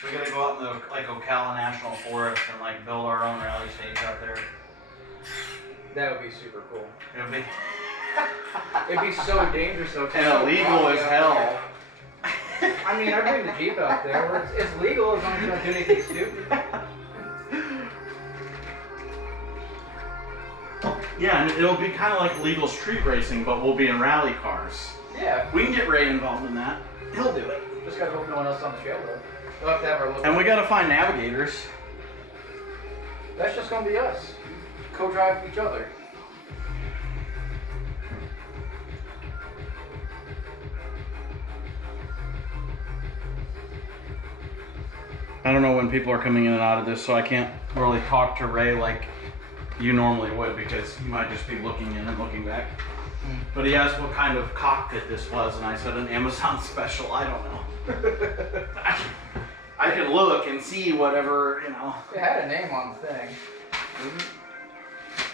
We gotta go out in the like Ocala National Forest and like build our own rally stage out there. That would be super cool. It'll be It'd be so dangerous though. 'cause it's and so illegal rocky as out hell. there. I mean, I bring the Jeep out there. Where it's legal as long as you don't do anything stupid. Yeah, and it'll be kind of like legal street racing, but we'll be in rally cars. Yeah. We can get Ray involved in that. He'll do it. Just gotta hope no one else on the trail though. We'll have to have our look. And we gotta find navigators. That's just gonna be us. Co-drive each other. I don't know when people are coming in and out of this, so I can't really talk to Ray like you normally would because he might just be looking in and looking back. But he asked what kind of cockpit this was, and I said an Amazon special. I don't know. I can look and see whatever, you know. It had a name on the thing. I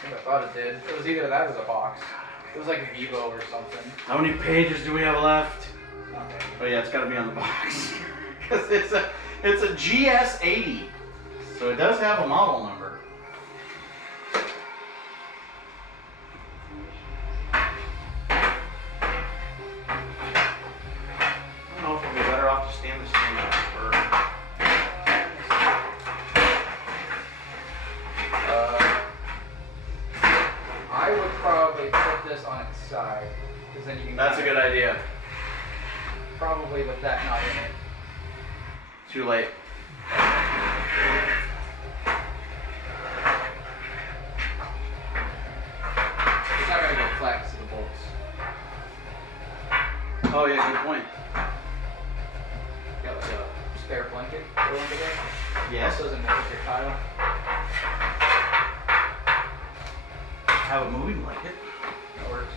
think I thought it did. It was either that or the box. It was like a Vivo or something. How many pages do we have left? Okay. But yeah, it's got to be on the box because it's a GS80, so it does have a model number. I don't know if we'll be better off to stand this thing up or. I would probably put this on its side, because then you can. That's a good idea. Probably with that not in it. Too late. It's not gonna go flat because of the bolts. Oh yeah, good point. Got like a spare blanket go under there. Yes. This doesn't make it your tile. Have a moving blanket. That works.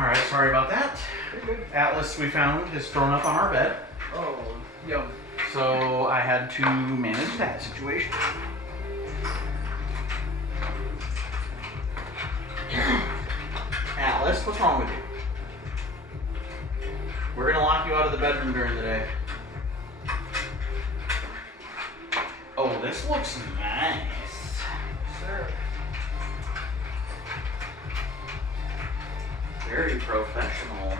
Alright, sorry about that. You're good. Atlas, we found, is thrown up on our bed. Oh, yum. So I had to manage that situation. Atlas, what's wrong with you? We're gonna lock you out of the bedroom during the day. Oh, this looks nice. Sir. Very professional.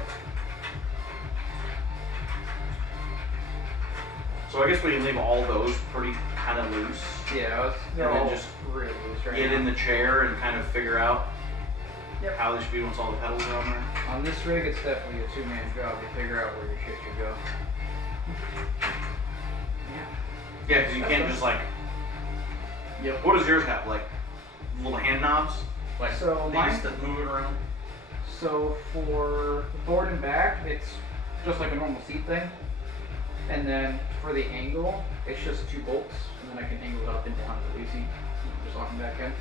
So I guess we can leave all those pretty kind of loose. Yeah, they're And then all just really loose right Get now. in the chair and kind of figure out Yep. how they should be once all the pedals are on there. On this rig, it's definitely a two-man job to figure out where your shit should go. Yeah, because you That's can't fine. just like. Yep. What does yours have? Like little hand knobs? Like So these mine- that move it around? So for the forward and back, it's just like a normal seat thing. And then for the angle, it's just 2 bolts, and then I can angle it up and down with easy. Just lock them back in.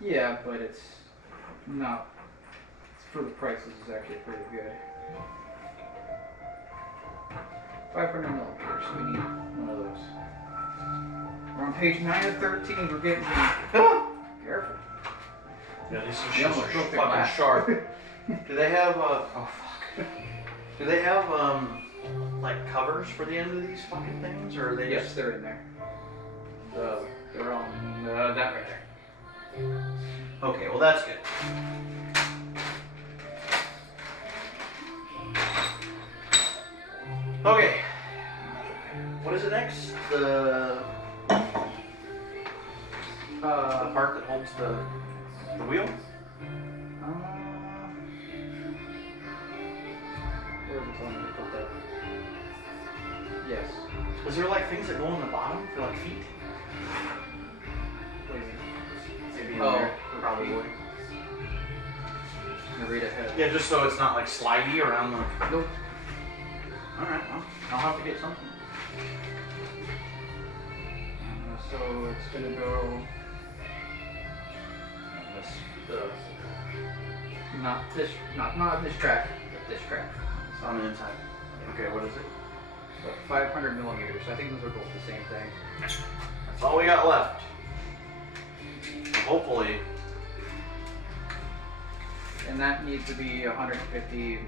Yeah, but it's not. For the prices, it's actually pretty good. 500 millimeters. We need one of those. We're on page 9 of 13. We're getting careful. Yeah, these You shits are almost broke their fucking glass. sharp. Do they have oh fuck. Do they have like covers for the end of these fucking things, or are they Yes, just? they're in there. They're on that right there. Okay, well that's good. Okay. What is it next? The part that holds the wheel? Where is it telling me to put that? Yes. Is there like things that go on the bottom for like feet? What do you mean? Maybe in Oh, there, for probably. feet. You read ahead. Yeah, just so it's not like slidey around the. Nope. Alright, well, I'll have to get something. So it's gonna go. Not this track, but this track. It's on the inside. Okay, what is it? So 500 millimeters. I think those are both the same thing. That's all we got left. Hopefully. And that needs to be 150 millimeters.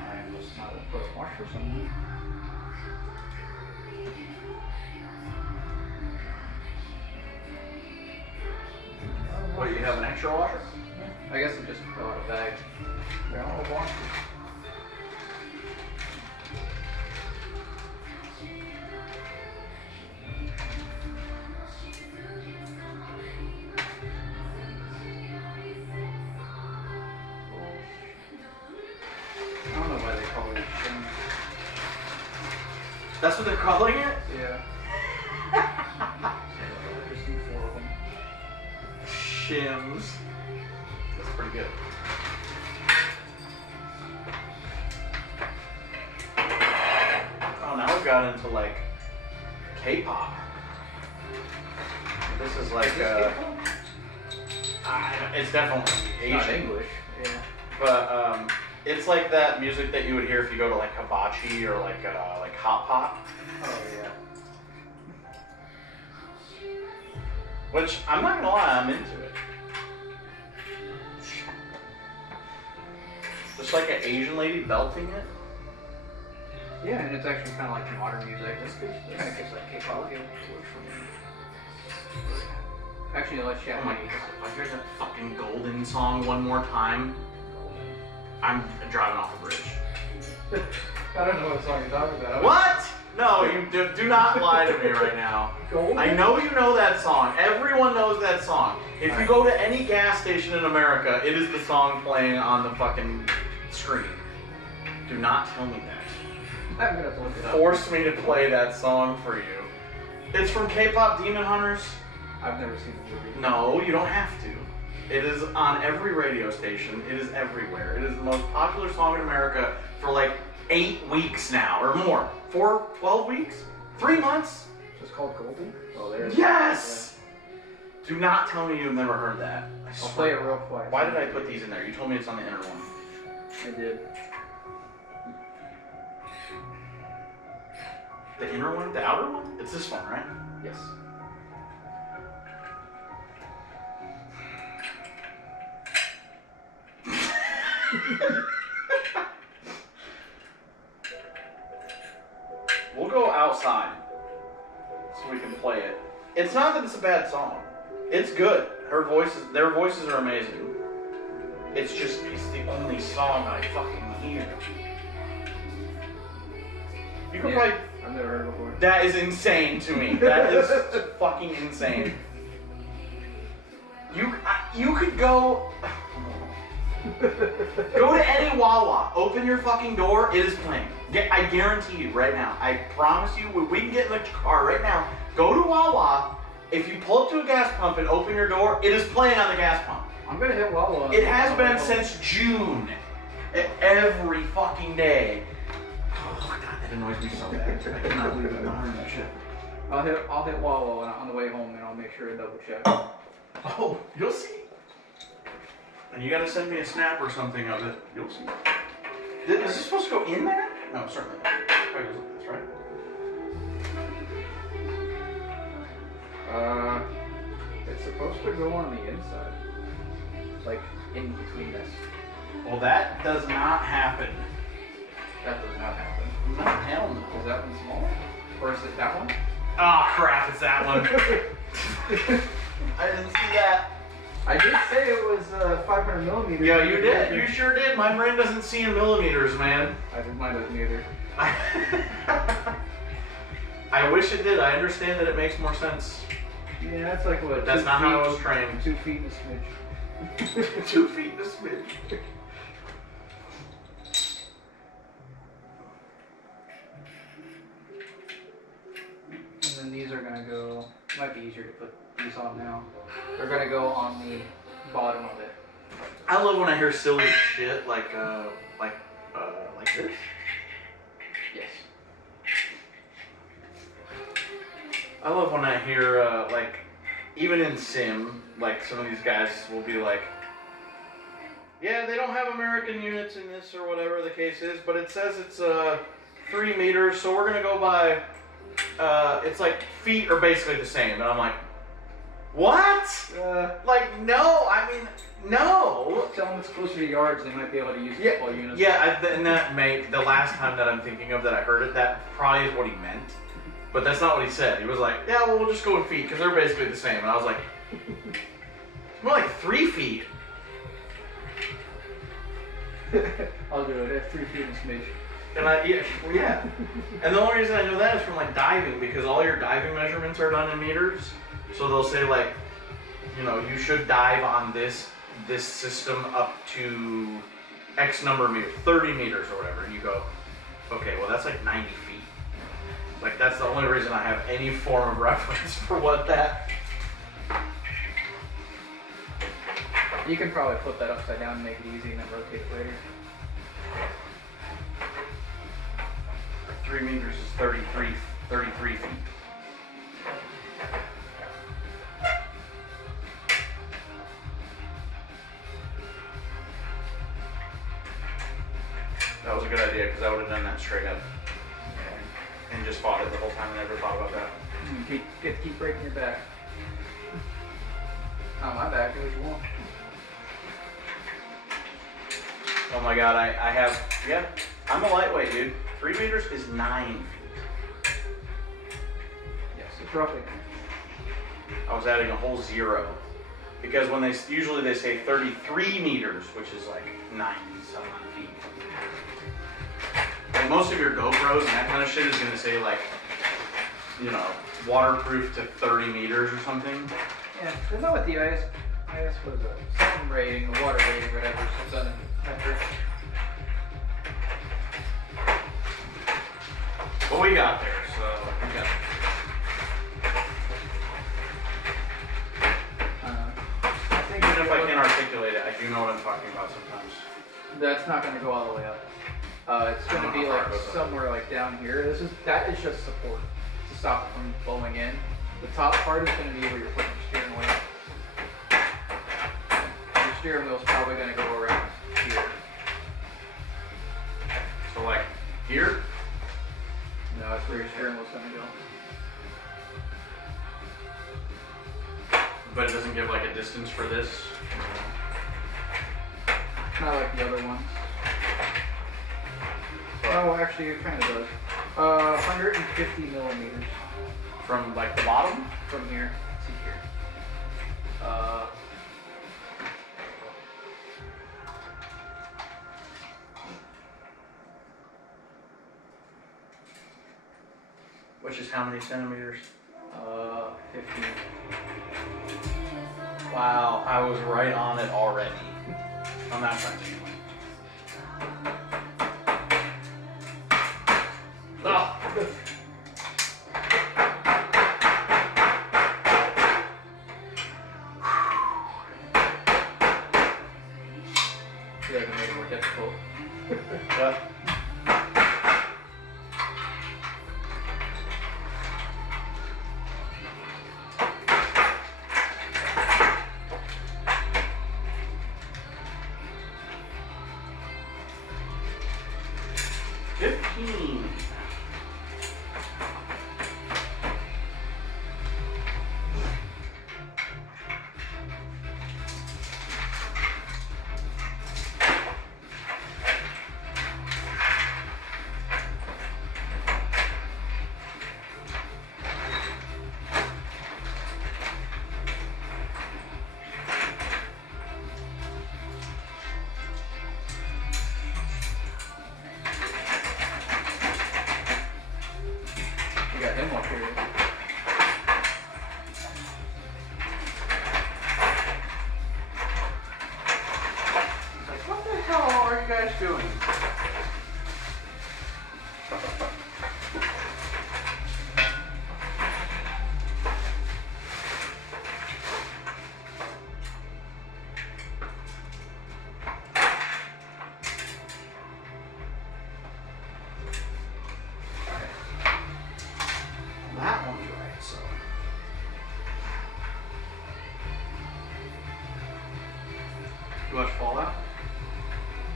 I must not have put a washer somewhere. What, you have an extra washer? I guess it just fell out of bag. They're all washers. I don't know why they call it shims. That's what they're calling it? Yeah. Just do 4 of them. Shims. That's pretty good. Oh, now we've got into like K-pop. This is like, it's definitely Not Asian. English. Yeah. But it's like that music that you would hear if you go to like hibachi or like hot pot. Oh yeah. Which I'm not gonna lie, I'm into it. Just like an Asian lady belting it. Yeah, and it's actually kind of like modern music. It's good. Kind of gets that K-pop feel. Actually, let's chat. Oh my god, if I hear that fucking Golden song one more time, I'm driving off a bridge. I don't know what song you're talking about. What? No, you do not lie to me right now. Golden? I know you know that song. Everyone knows that song. If you go to any gas station in America, it is the song playing on the fucking screen. Do not tell me that. I'm gonna have to look it up. Force me to play that song for you. It's from K-pop Demon Hunters. I've never seen the movie. No, you don't have to. It is on every radio station. It is everywhere. It is the most popular song in America for like 8 weeks now, or more. 12 weeks? 3 months? It's called Golden? Oh, there it is. Yes! Do not tell me you've never heard that. I'll play it real quick. Why did I put these in there? You told me it's on the inner one. I did. The inner one? The outer one? It's this one, right? Yes. We'll go outside so we can play it. It's not that it's a bad song. It's good. Their voices are amazing. It's just, it's the only song I fucking hear. You could probably... I've never heard it before. That is insane to me. That is fucking insane. You could go... Go to any Wawa, open your fucking door, it is playing. I guarantee you right now, I promise you, we can get in the car right now, go to Wawa, if you pull up to a gas pump and open your door, it is playing on the gas pump. I'm gonna hit Wawa. It has been since June. Every fucking day. Oh god, that annoys me so bad. I cannot believe I'm not hearing that shit. I'll hit Wawa on the way home and I'll make sure to double check. Oh, you'll see. And you gotta send me a snap or something of it. You'll see. Is this supposed to go in there? No, certainly not. Probably goes like this, right? It's supposed to go on the inside. Like, in between this. Well, that does not happen. That does not happen. No, hell no. Is that one smaller? Or is it that one? Oh crap, it's that one. I didn't see that. I did say it was 500 millimeters. Yeah, you did. You sure did. My brain doesn't see in millimeters, man. I did mine doesn't either. I wish it did. I understand that it makes more sense. Yeah, that's like what? That's not how I was trained. 2 feet and a smidge. 2 feet and a smidge. And then these are gonna go. Might be easier to put these on now. They're gonna go on the bottom of it. I love when I hear silly shit like this. Yes. I love when I hear like, even in Sim, like some of these guys will be like, yeah, they don't have American units in this or whatever the case is, but it says it's 3 meters, so we're gonna go by. It's like feet are basically the same, and I'm like, what? Like, no, I mean, no. Tell them it's closer to yards, they might be able to use Yeah, football units. yeah, and that may, the last time that I'm thinking of that I heard it, that probably is what he meant. But that's not what he said. He was like, yeah, well, we'll just go with feet, because they're basically the same. And I was like, it's more like 3 feet. I'll do it at 3 feet and a smidge. And yeah. And the only reason I know that is from like diving, because all your diving measurements are done in meters. So they'll say like, you know, you should dive on this system up to X number of meters, 30 meters or whatever. And you go, okay, well that's like 90 feet. Like that's the only reason I have any form of reference for what that. You can probably flip that upside down and make it easy and then rotate it later. 3 meters is 33 feet. That was a good idea, because I would have done that straight up. And just fought it the whole time and never thought about that. You get to keep breaking your back. Not my back, do what you want. Oh my god, I have, yeah, I'm a lightweight, dude. 3 meters is 9 feet. Yes, it's roughly. I was adding a whole 0. Because when usually they say 33 meters, which is like 9-some feet. Like most of your GoPros and that kind of shit is gonna say like, you know, waterproof to 30 meters or something. Yeah, isn't that what the IS was something rating, a water rating, whatever, so done in metric. But we got there, so we got Even if I can't articulate it, I do know what I'm talking about sometimes. That's not gonna go all the way up. It's I don't gonna know be how far like it goes up. somewhere like down here. That is just support to stop it from blowing in. The top part is gonna be where you're putting your steering wheel. Your steering wheel's probably gonna go around here. So like here, No, that's where your steering wheel's gonna go. but it doesn't give like a distance for this. Not like the other ones. Oh, actually, it kind of does. 150 millimeters From like the bottom. from here to here. Which is how many centimeters? 50. Wow, I was right on it already. On that side anyway. Oh. Yeah, that made it more difficult. Yeah. You got him up here. Like, what the hell are you guys doing? That one's right, so. You watch Fallout?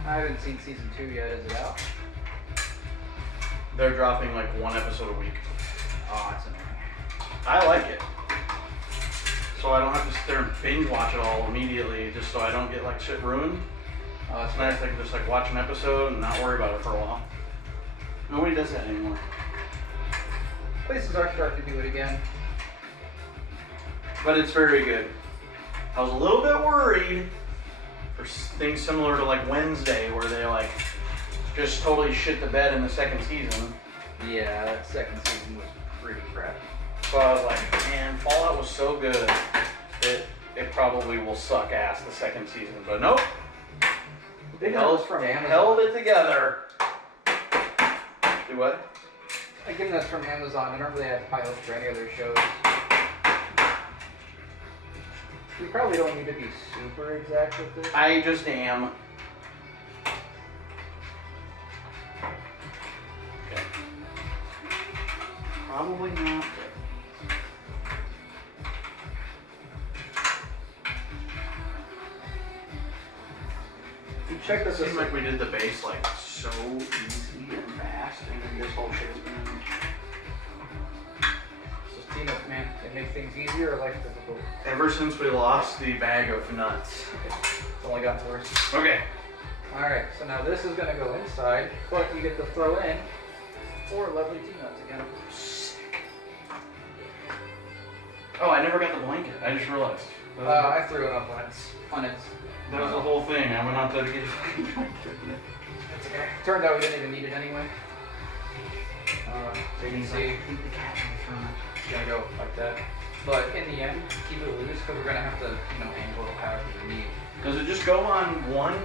I haven't seen season 2 yet. Is it out? They're dropping like one episode a week. Oh, that's annoying. I like it. So I don't have to sit there and binge watch it all immediately just so I don't get like shit ruined. Oh, that's It's nice I can just like watch an episode and not worry about it for a while. Nobody does that anymore. Places are starting to do it again. But it's very good. I was a little bit worried for things similar to like Wednesday where they like just totally shit the bed in the second season. Yeah, that second season was pretty crappy. So I was like, man, Fallout was so good, it probably will suck ass the second season. But nope. They held from Amazon. Held it together. Do what? Again, that's from Amazon. I don't really have pilots for any other shows. We probably don't need to be super exact with this. I just am. Okay. Probably not. You check It this. seemed like we did the bass like so easy and fast, and then this whole shit's been. Just teammates, man. They make things easier or life difficult. Ever since we lost the bag of nuts. It's only gotten worse. Okay. Alright, so now this is gonna go inside, but you get to throw in 4 lovely T-nuts again. Oh, I never got the blanket. I just realized. I threw it up on its. That was the whole thing. I went out there to get. That's okay. Turned out we didn't even need it anyway. So you can see keep the cat in front. it's gonna go like that. But in the end, keep it loose because we're gonna have to, angle it however you need. Does it just go on one?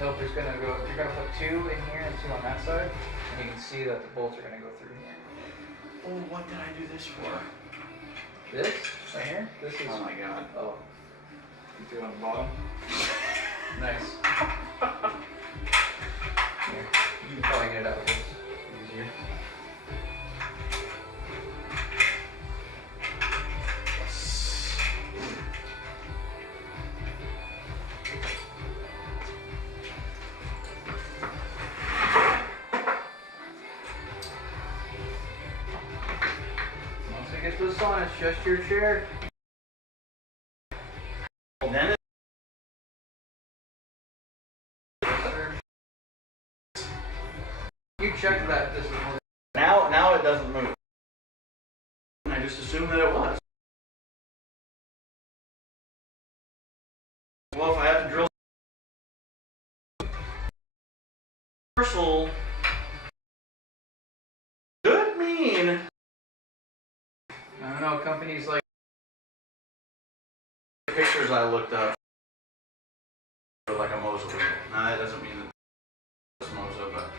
Nope, you're gonna put 2 in here and 2 on that side, and you can see that the bolts are gonna go through here. Oh, what did I do this for? This right here, this is. Oh my god. Oh. You do it on the bottom. Nice. Here, you can probably get it out with this. Easier. Once it gets to the sun, it's just your chair. Then You checked that this is more now it doesn't move. I just assumed that it was. Well, if I have to drill universal could mean I don't know, companies like the pictures I looked up are like a Moza wheel. Now that doesn't mean that it's Moza, but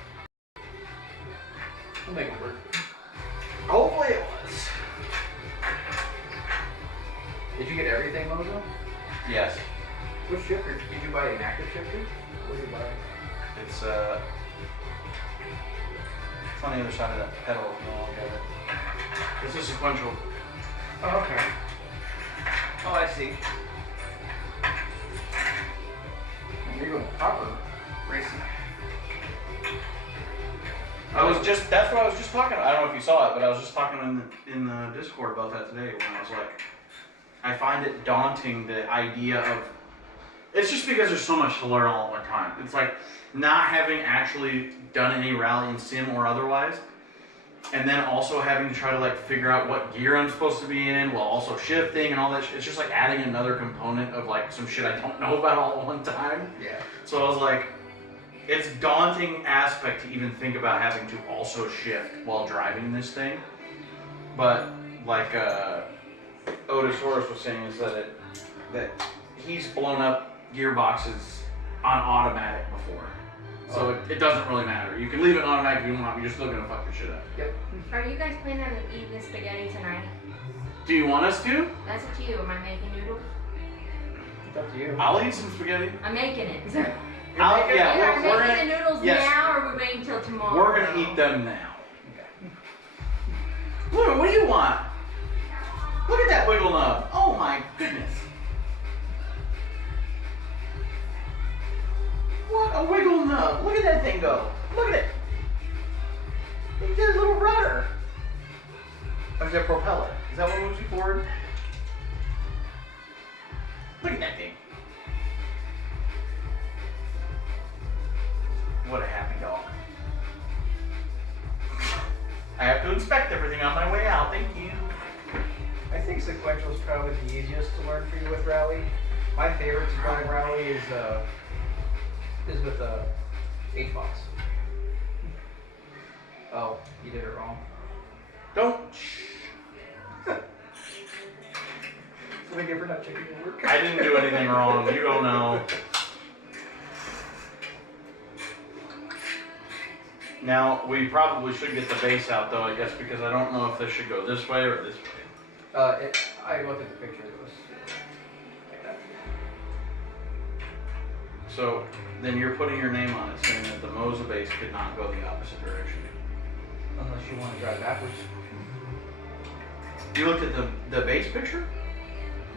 will make it work. hopefully it was. Did you get everything, Mozo? Yes. Which shifter? Did you buy an active shifter? What did you buy? It's on the other side of that pedal. No, I'll get it. This is sequential. Oh, okay. Oh, I see. You're going proper racing. That's what I was just talking about. I don't know if you saw it, but I was just talking in the Discord about that today when I was like, I find it daunting the idea of, it's just because there's so much to learn all at one time. It's like not having actually done any rallying sim or otherwise, and then also having to try to like figure out what gear I'm supposed to be in while also shifting and all that. It's just like adding another component of like some shit I don't know about all at one time. Yeah. So I was like, it's daunting aspect to even think about having to also shift while driving this thing. But like Otis Horace was saying is that he's blown up gearboxes on automatic before. So it doesn't really matter. You can leave it on automatic if you want, you're still gonna fuck your shit up. Yep. Are you guys planning on eating the spaghetti tonight? Do you want us to? That's up to you. Am I making noodles? It's up to you. I'll eat some spaghetti. I'm making it. Yeah, Are we we're making gonna, the noodles yes. now or are we waiting till tomorrow? we're gonna eat them now. Look, what do you want? Look at that wiggle nub. Oh my goodness. What a wiggle nub. Look at that thing go. Look at it. It did a little rudder. Or is that propeller? Is that what moves you forward? Look at that thing. What a happy dog. I have to inspect everything on my way out. Thank you. I think sequential is probably the easiest to learn for you with rally. My favorite to drive rally is with H-Box. Oh, you did it wrong. Don't. Forgive me for not checking your work. I didn't do anything wrong. You don't know. Now, we probably should get the base out though, I guess, because I don't know if this should go this way or this way. I looked at the picture. It was like that. So, then you're putting your name on it, saying that the Moza base could not go the opposite direction. Unless you want to drive backwards. You looked at the base picture?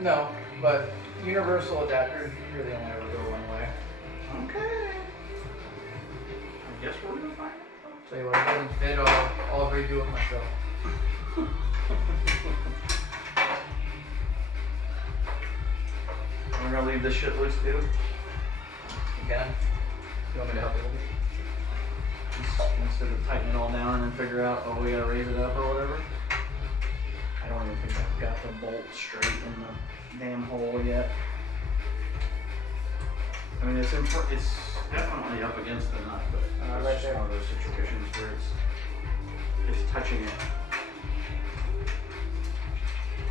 No, but universal adapters really only ever go one way. Okay. I guess we're gonna find it. Tell you what, if it doesn't fit, I'll redo it myself. We're gonna leave this shit loose, dude. You can. You want me to help you with it? Just instead of tightening it all down and then figure out, oh, we gotta raise it up or whatever. I don't even think I've got the bolt straight in the damn hole yet. I mean, it's definitely up against the nut, but it's right just there. one of those situations where it's touching it.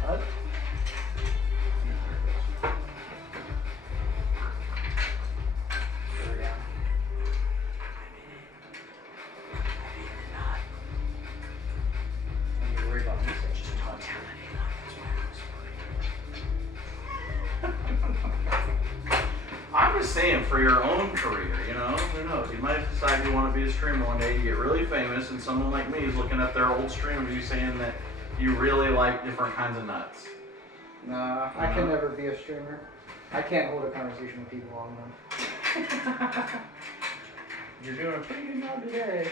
What? Yeah, there it goes. There we go. And you're worried about me saying just touch it. saying, for your own career, you know, who knows? You might decide you want to be a streamer one day, you get really famous, and someone like me is looking at their old stream of you saying that you really like different kinds of nuts. Nah, I can never be a streamer. I can't hold a conversation with people long enough. You're doing a pretty good job today.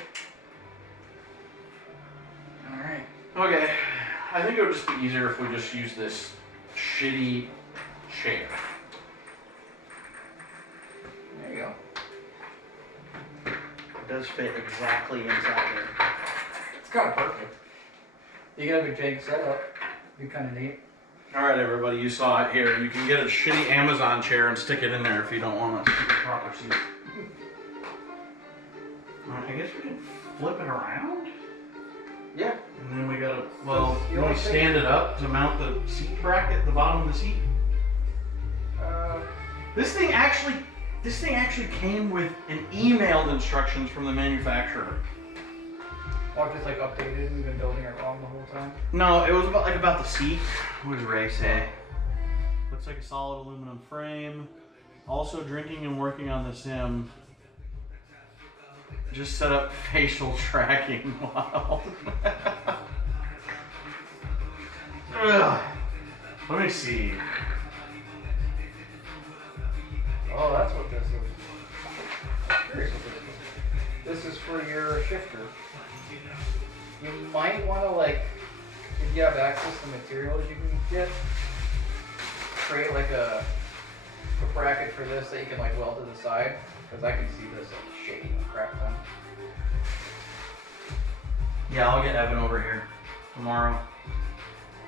Alright. Okay, I think it would just be easier if we just use this shitty chair. There you go. It does fit exactly inside there. It's kind of perfect. You got a big setup. Be kind of neat. Alright everybody, you saw it here. You can get a shitty Amazon chair and stick it in there if you don't want a proper seat. I guess we can flip it around? Yeah. And then we gotta, well, You you want wanna to stand it up to mount the seat bracket at the bottom of the seat? This thing actually came with an emailed instructions from the manufacturer. Or just like updated and we've been building it wrong the whole time. No, it was about the seat. What does Ray say? Looks like a solid aluminum frame. Also drinking and working on the sim. Just set up facial tracking. Wow. Ugh. Let me see. Oh, that's what this is. I'm curious what this is. This is for your shifter. You might want to, like, if you have access to materials you can get, create like a bracket for this that you can like weld to the side, because I can see this like shaking and crap ton. Yeah, I'll get Evan over here tomorrow.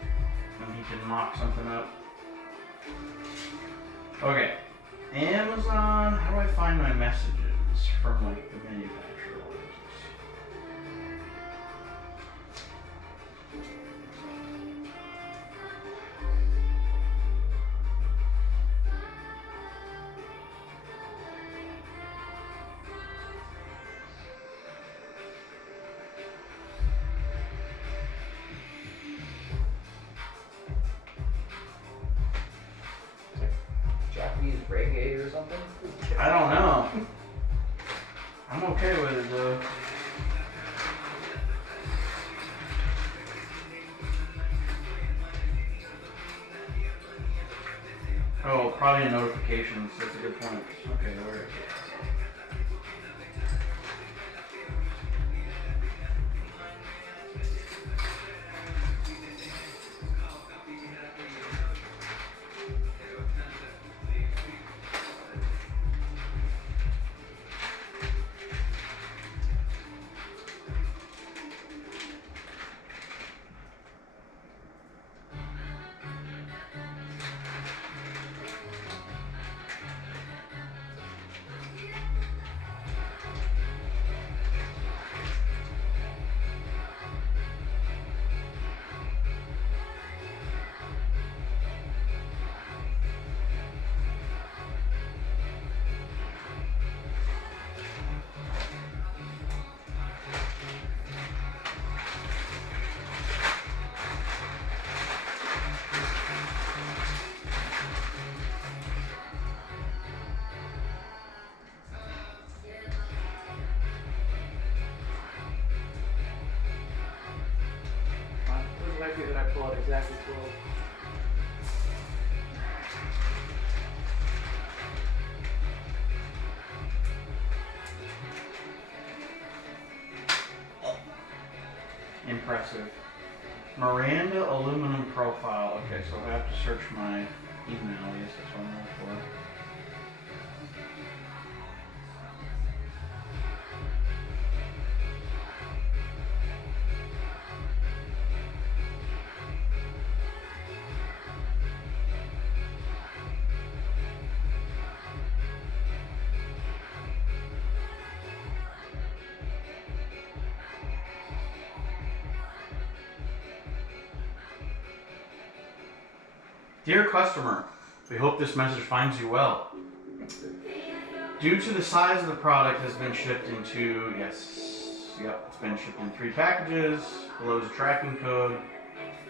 And he can mock something up. Okay. Amazon, how do I find my messages from like the manufacturer? Japanese reggae or something? I don't know. I'm okay with it though. Oh, probably in notifications. That's a good point. Okay, where is it? It might be that I pull out exactly 12. Impressive. Miranda aluminum profile. Okay, so I have to search my email. Yes, that's what I'm looking for. Dear customer, we hope this message finds you well. Due to the size of the product has been shipped into, it's been shipped in 3 packages, below is a tracking code,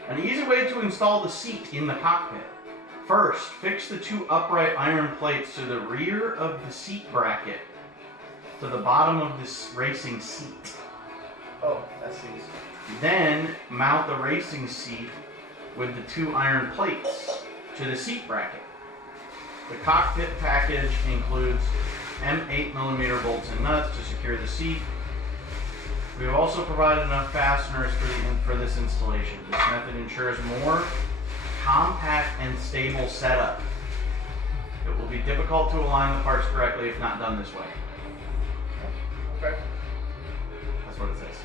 an easy way to install the seat in the cockpit. First, fix the 2 upright iron plates to the rear of the seat bracket to the bottom of this racing seat. Oh, that's these. Then, mount the racing seat with the 2 iron plates to the seat bracket. The cockpit package includes M8mm bolts and nuts to secure the seat. We have also provided enough fasteners for this installation. This method ensures more compact and stable setup. It will be difficult to align the parts correctly if not done this way. Okay. That's what it says.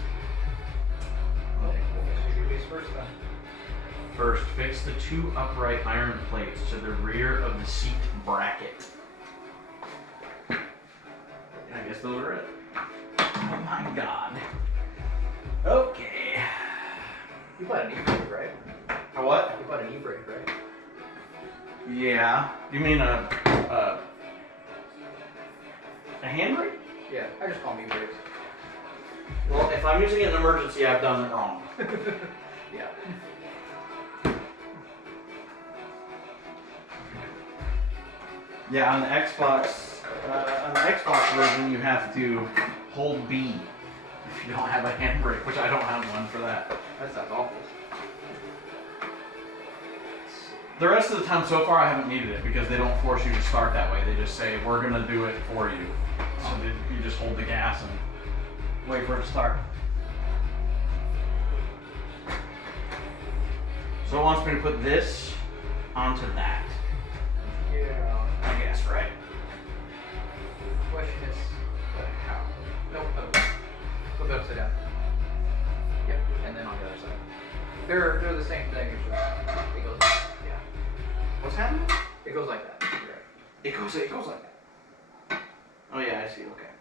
Well, we'll do these first then. First, fix the 2 upright iron plates to the rear of the seat bracket. I guess those are it. Oh my god. Okay. You bought an e-brake, right? A what? You bought an e-brake, right? Yeah. You mean a handbrake? Yeah, I just call them e-brakes. Well, if I'm using it in an emergency, I've done it wrong. Yeah. Yeah, on the Xbox version, you have to hold B if you don't have a handbrake, which I don't have one for that. That sounds awful. The rest of the time so far, I haven't needed it because they don't force you to start that way. They just say, we're going to do it for you. So you just hold the gas and wait for it to start. So it wants me to put this onto that. Yeah. I guess, right? Question is, how? Nope. Flip it upside down. Yep. And then on the other side. They're the same thing. It's just, it goes. Yeah. What's happening? It goes like that. You're right. It goes like that. Oh yeah, I see. Okay.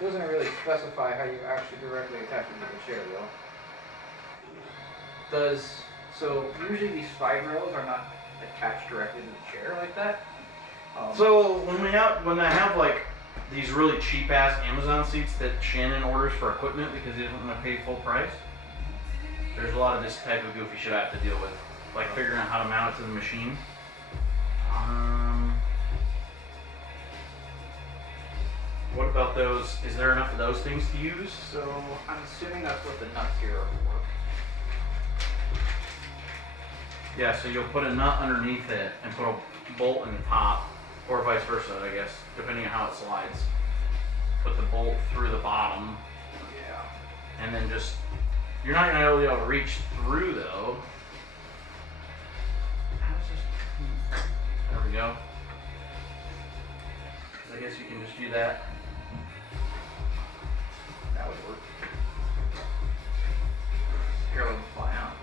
It doesn't really specify how you actually directly attach it to the chair, though. So usually these 5 rails are not attached directly to the chair like that. So when I have like these really cheap ass Amazon seats that Shannon orders for equipment because he doesn't want to pay full price, there's a lot of this type of goofy shit I have to deal with, like figuring out how to mount it to the machine. What about those? Is there enough of those things to use? So I'm assuming that's what the nuts here are for. Yeah, so you'll put a nut underneath it and put a bolt in the top, or vice versa, I guess, depending on how it slides. Put the bolt through the bottom, Yeah. and then just, you're not gonna be able to reach through though. How does this, there we go. 'Cause I guess you can just do that. That would work. Here, let me fly out.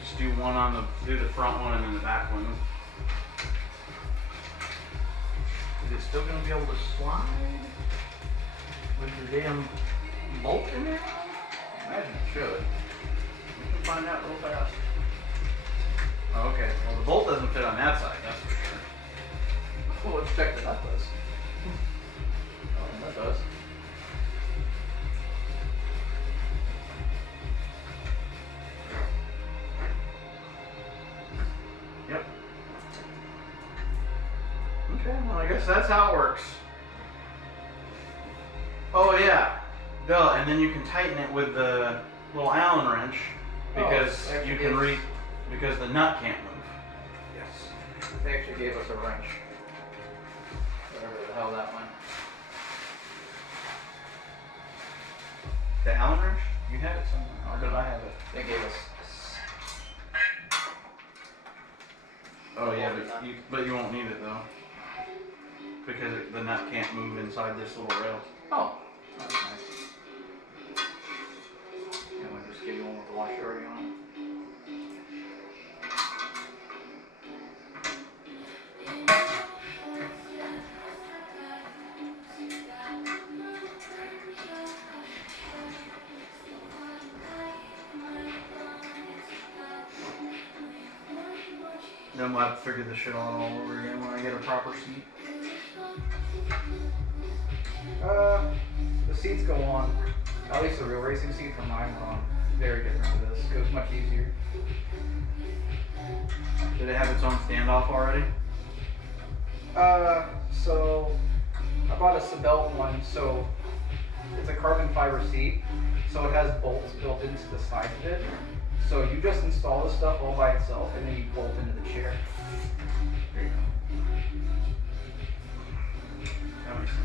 Just do do the front one and then the back one. Is it still gonna be able to slide with the damn bolt in there? I imagine it should. We can find out real fast. Oh, okay. Well, the bolt doesn't fit on that side, that's for sure. Well, let's check the nut does. Oh, that does. Yep. Okay, well, I guess that's how it works. Oh, yeah. Duh, and then you can tighten it with the little Allen wrench because Oh, you can because the nut can't move. Yes. They actually gave us a wrench. Whatever the hell that went. The Allen wrench? You have it somewhere. Or did I have it? They gave us. Oh yeah, but you won't need it though, because the nut can't move inside this little rail. Oh, that's nice. Yeah, we'll just give you one with the washer already on it. Then we'll have to figure this shit out all over again when I get a proper seat. The seats go on. At least the real racing seats for mine were on very different to this. It was much easier. Did it have its own standoff already? So I bought a Sebelt one, so it's a carbon fiber seat, so it has bolts built into the side of it. So you just install the stuff all by itself, and then you bolt into the chair. There you go. That makes sense.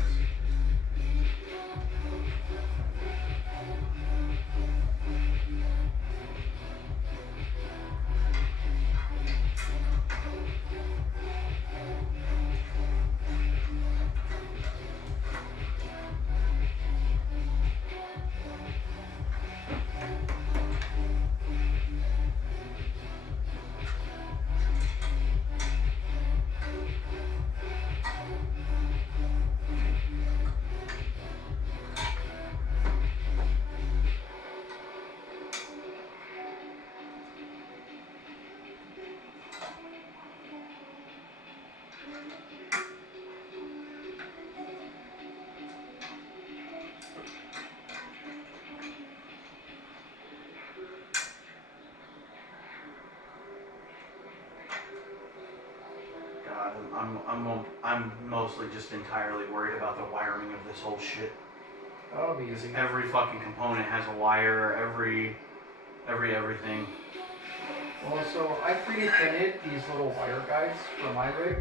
God, I'm mostly just entirely worried about the wiring of this whole shit. That'll be easy. Every fucking component has a wire, everything. Well, so I 3D printed these little wire guides for my rig.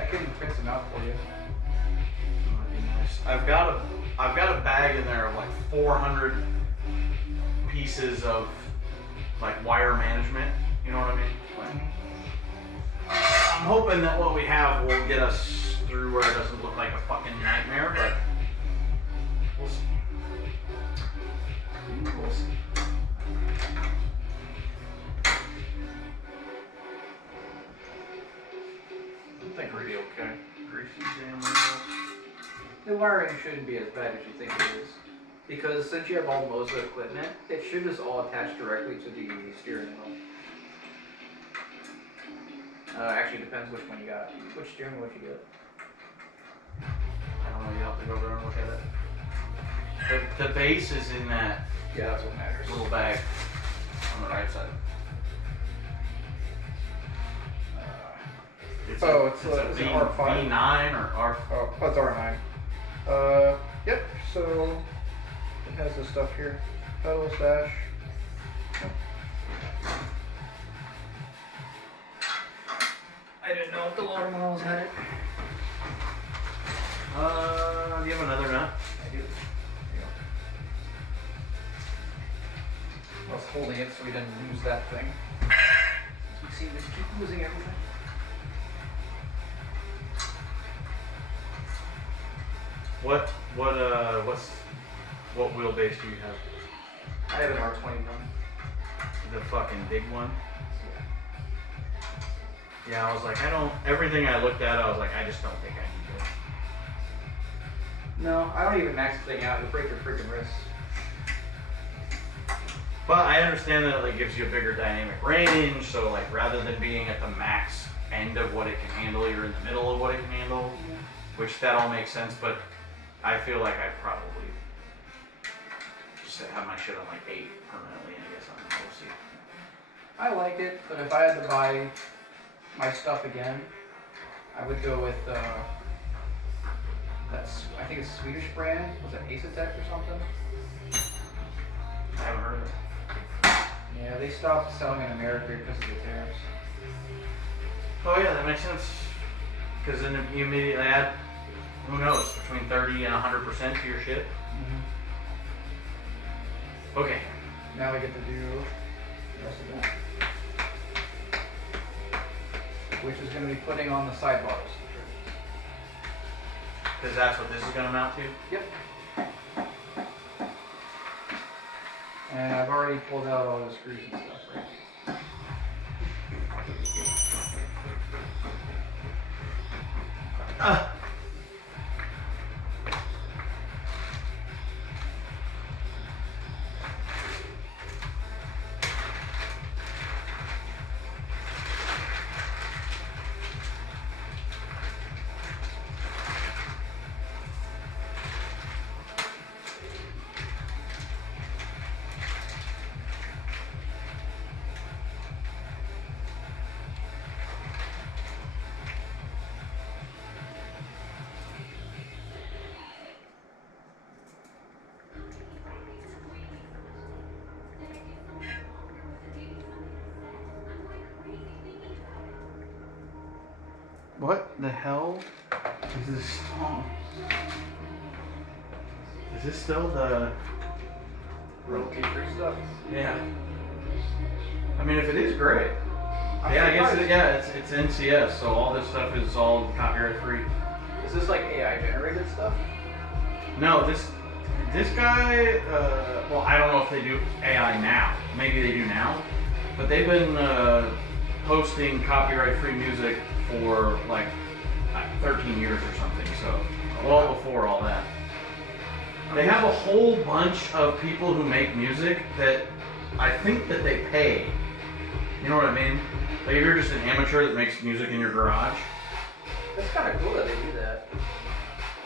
I can print them out for you. That'd be nice. I've got a bag in there of like 400 pieces of like wire management. You know what I mean? Like, I'm hoping that what we have will get us through where it doesn't look like a fucking nightmare, but we'll see. We'll see. I think we're really okay. Greasy damn wheels. The wiring shouldn't be as bad as you think it is. Because since you have all Moza equipment, it should just all attach directly to the steering wheel. Actually, it depends which one you got. Which steering wheel you get. I don't know, you have to go over and look at it. The base is in that Yeah, that's what matters. little bag on the right side. It's Oh, it's a an V- R5? V9 or R. Oh, that's R9. Yep, so it has this stuff here. Pedal dash. I didn't know if the lower models had it. Do you have another nut? I do. There you go. I was holding it so we didn't lose that thing. You see, we keep losing everything. What wheelbase do you have? I have an R21. The fucking big one? Yeah, I was like, everything I looked at, I was like, I just don't think I need it. No, I don't even max the thing out. You'll break your freaking wrist. But I understand that it like gives you a bigger dynamic range, so like rather than being at the max end of what it can handle, you're in the middle of what it can handle, which that all makes sense, but I feel like I'd probably just have my shit on like 8 permanently, I guess. We'll see. I like it, but if I had to buy my stuff again, I would go with I think it's a Swedish brand. Was it Acetec or something? I haven't heard of it. Yeah, they stopped selling in America because of the tariffs. Oh yeah, that makes sense. Because then you immediately add, who knows, between 30 and 100% to your shit. Okay. Now we get to do the rest of that. Which is going to be putting on the sidebars. Because that's what this is going to mount to? Yep. And I've already pulled out all the screws and stuff, right? What the hell is this song? Is this still the... Royalty free stuff. Yeah. I mean, if it is, great. I'm Yeah, I guess surprised. it's NCS, so all this stuff is all copyright free. Is this like AI generated stuff? No, this guy, well, I don't know if they do AI now. Maybe they do now. But they've been posting copyright free music for like 13 years or something, so well before all that. They have a whole bunch of people who make music that I think that they pay. You know what I mean? Like if you're just an amateur that makes music in your garage. That's kind of cool that they do that.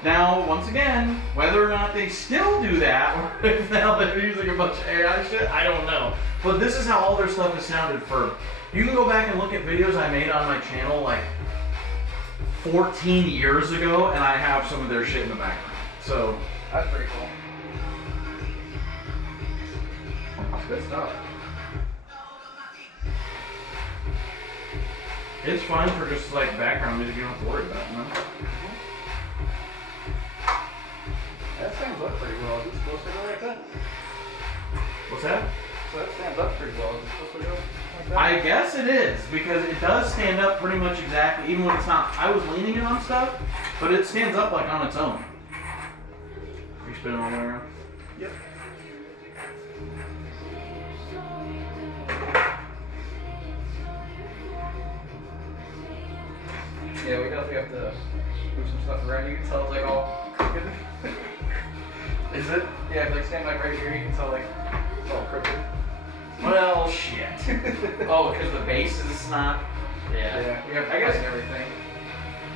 Now, once again, whether or not they still do that, or if now they're using a bunch of AI shit, I don't know. But this is how all their stuff has sounded for... You can go back and look at videos I made on my channel like 14 years ago, and I have some of their shit in the background. So... That's pretty cool. That's good stuff. It's fun for just like background music you don't have to worry about, you know? That stands up pretty well. Is it supposed to go like that? What's that? So that stands up pretty well. Is it supposed to go like that? I guess it is, because it does stand up pretty much exactly, even when it's not. I was leaning it on stuff, but it stands up like on its own. Are you spinning all the way around? Yep. Yeah, we definitely have to move some stuff around. You can tell it's like all crooked. Is it? Yeah, if like stand like right here, you can tell like it's all crooked. Well, shit. Oh, because the base is not. Yeah. Yeah, we have to I guess. find everything.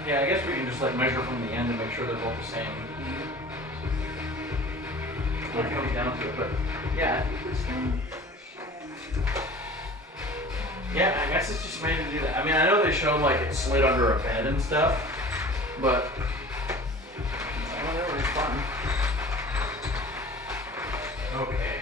Yeah, I guess we can just like measure from the end and make sure they're both the same. When it comes down to it, but yeah, I think this thing. Yeah, I guess it's just made to do that. I mean, I know they showed like it slid under a bed and stuff, but whatever, it's fun. Okay.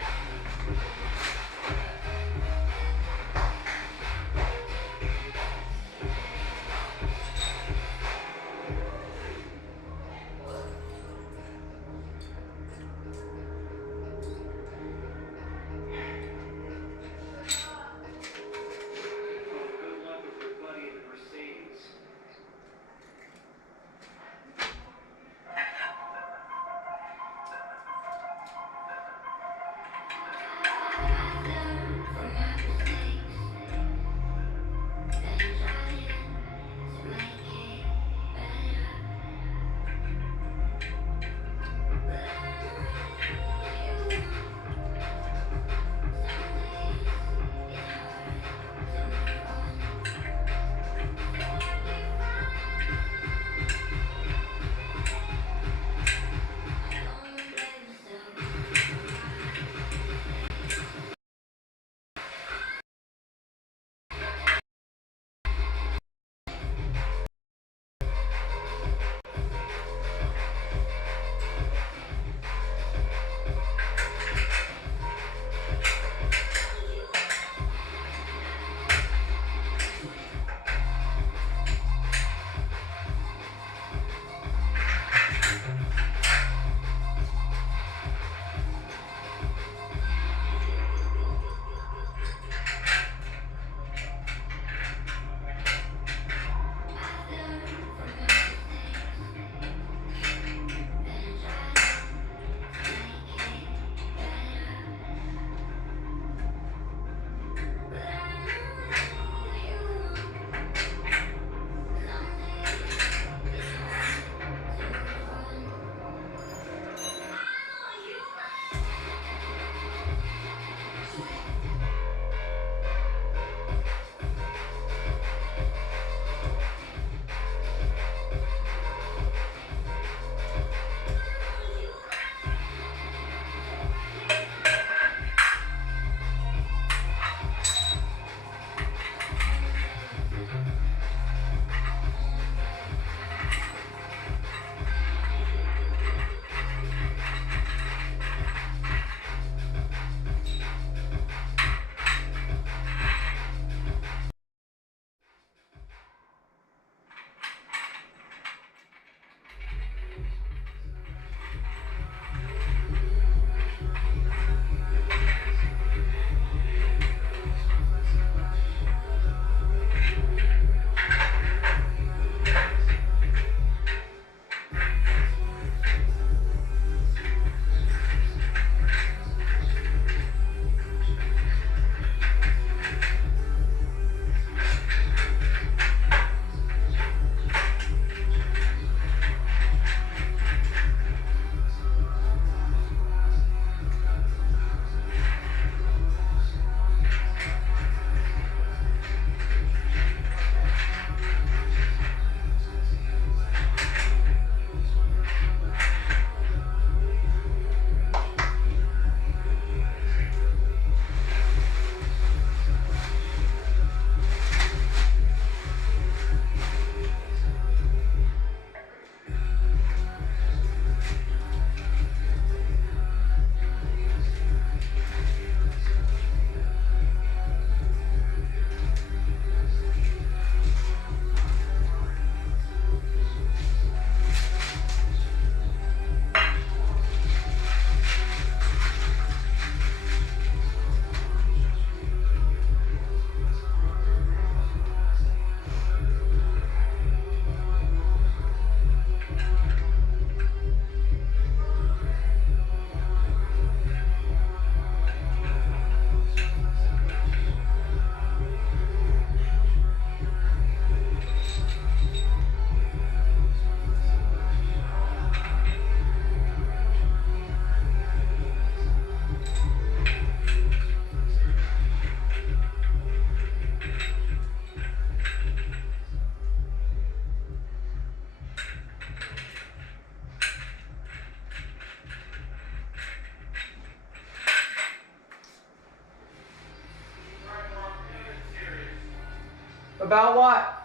About what?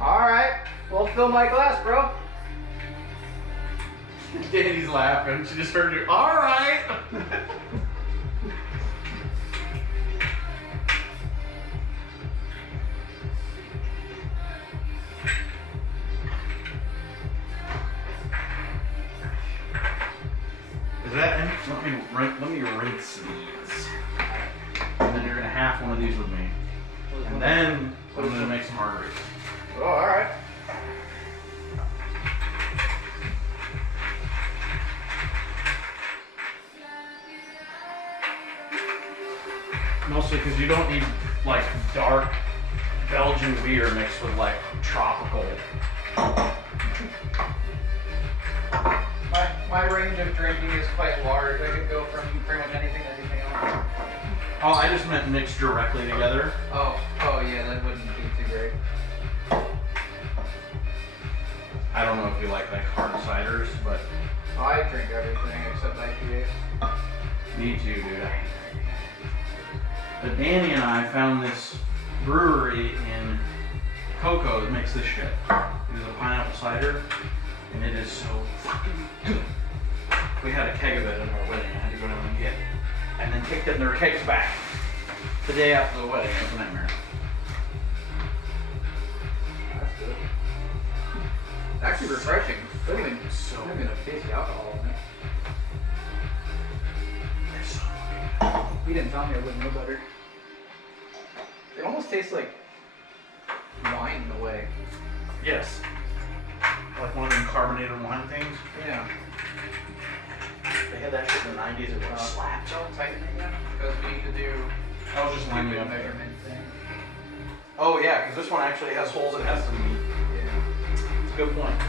Alright, well, fill my glass, bro. Danny's laughing. She just heard you. All right. Is that? Let me rinse these, and then you're gonna have one of these with me, and then I'm gonna make some margaritas. Oh, alright. Mostly because you don't need like dark Belgian beer mixed with like tropical. My range of drinking is quite large. I could go from pretty much anything to anything else. Oh, I just meant mixed directly together. Oh yeah, that wouldn't be too great. I don't know if you like hard ciders, but I drink everything except IPAs. me too, dude. But Danny and I found this brewery in Cocoa that makes this shit. It is a pineapple cider, and it is so fucking good. We had a keg of it at our wedding. I had to go down and get it, and then take their kegs back the day after the wedding. It was a nightmare. That's good. It's actually refreshing. Doesn't even taste the alcohol in it. It's so fucking good. You didn't tell me I wouldn't know better. It almost tastes like wine in a way. Yes. Like one of them carbonated wine things. Yeah. They had that shit in the 90s. It was slapped. Don't tighten it yet because we need to do I was just lining a up there. measurement thing. Oh yeah, because this one actually has holes it has to meet. Yeah. It's a good point.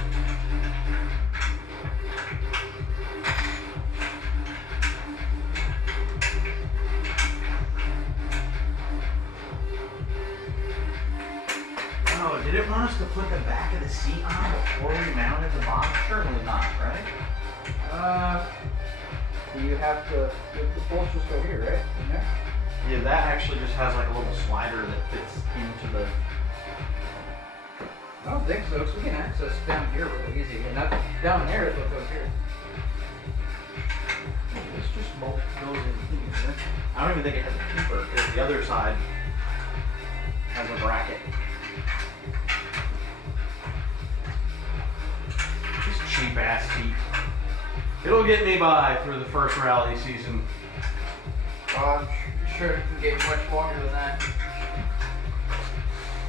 Oh, did it want us to put the back of the seat on before we mounted the box? Certainly not, right? You have to, the bolsters go here, right? In there? Yeah, that actually just has like a little slider that fits into the... I don't think so, because we can access down here really easy, and that down there is what goes here. This just bolt goes in here. I don't even think it has a keeper, because the other side has a bracket. This cheap ass seat. It'll get me by through the first rally season. I'm sure it can get much longer than that.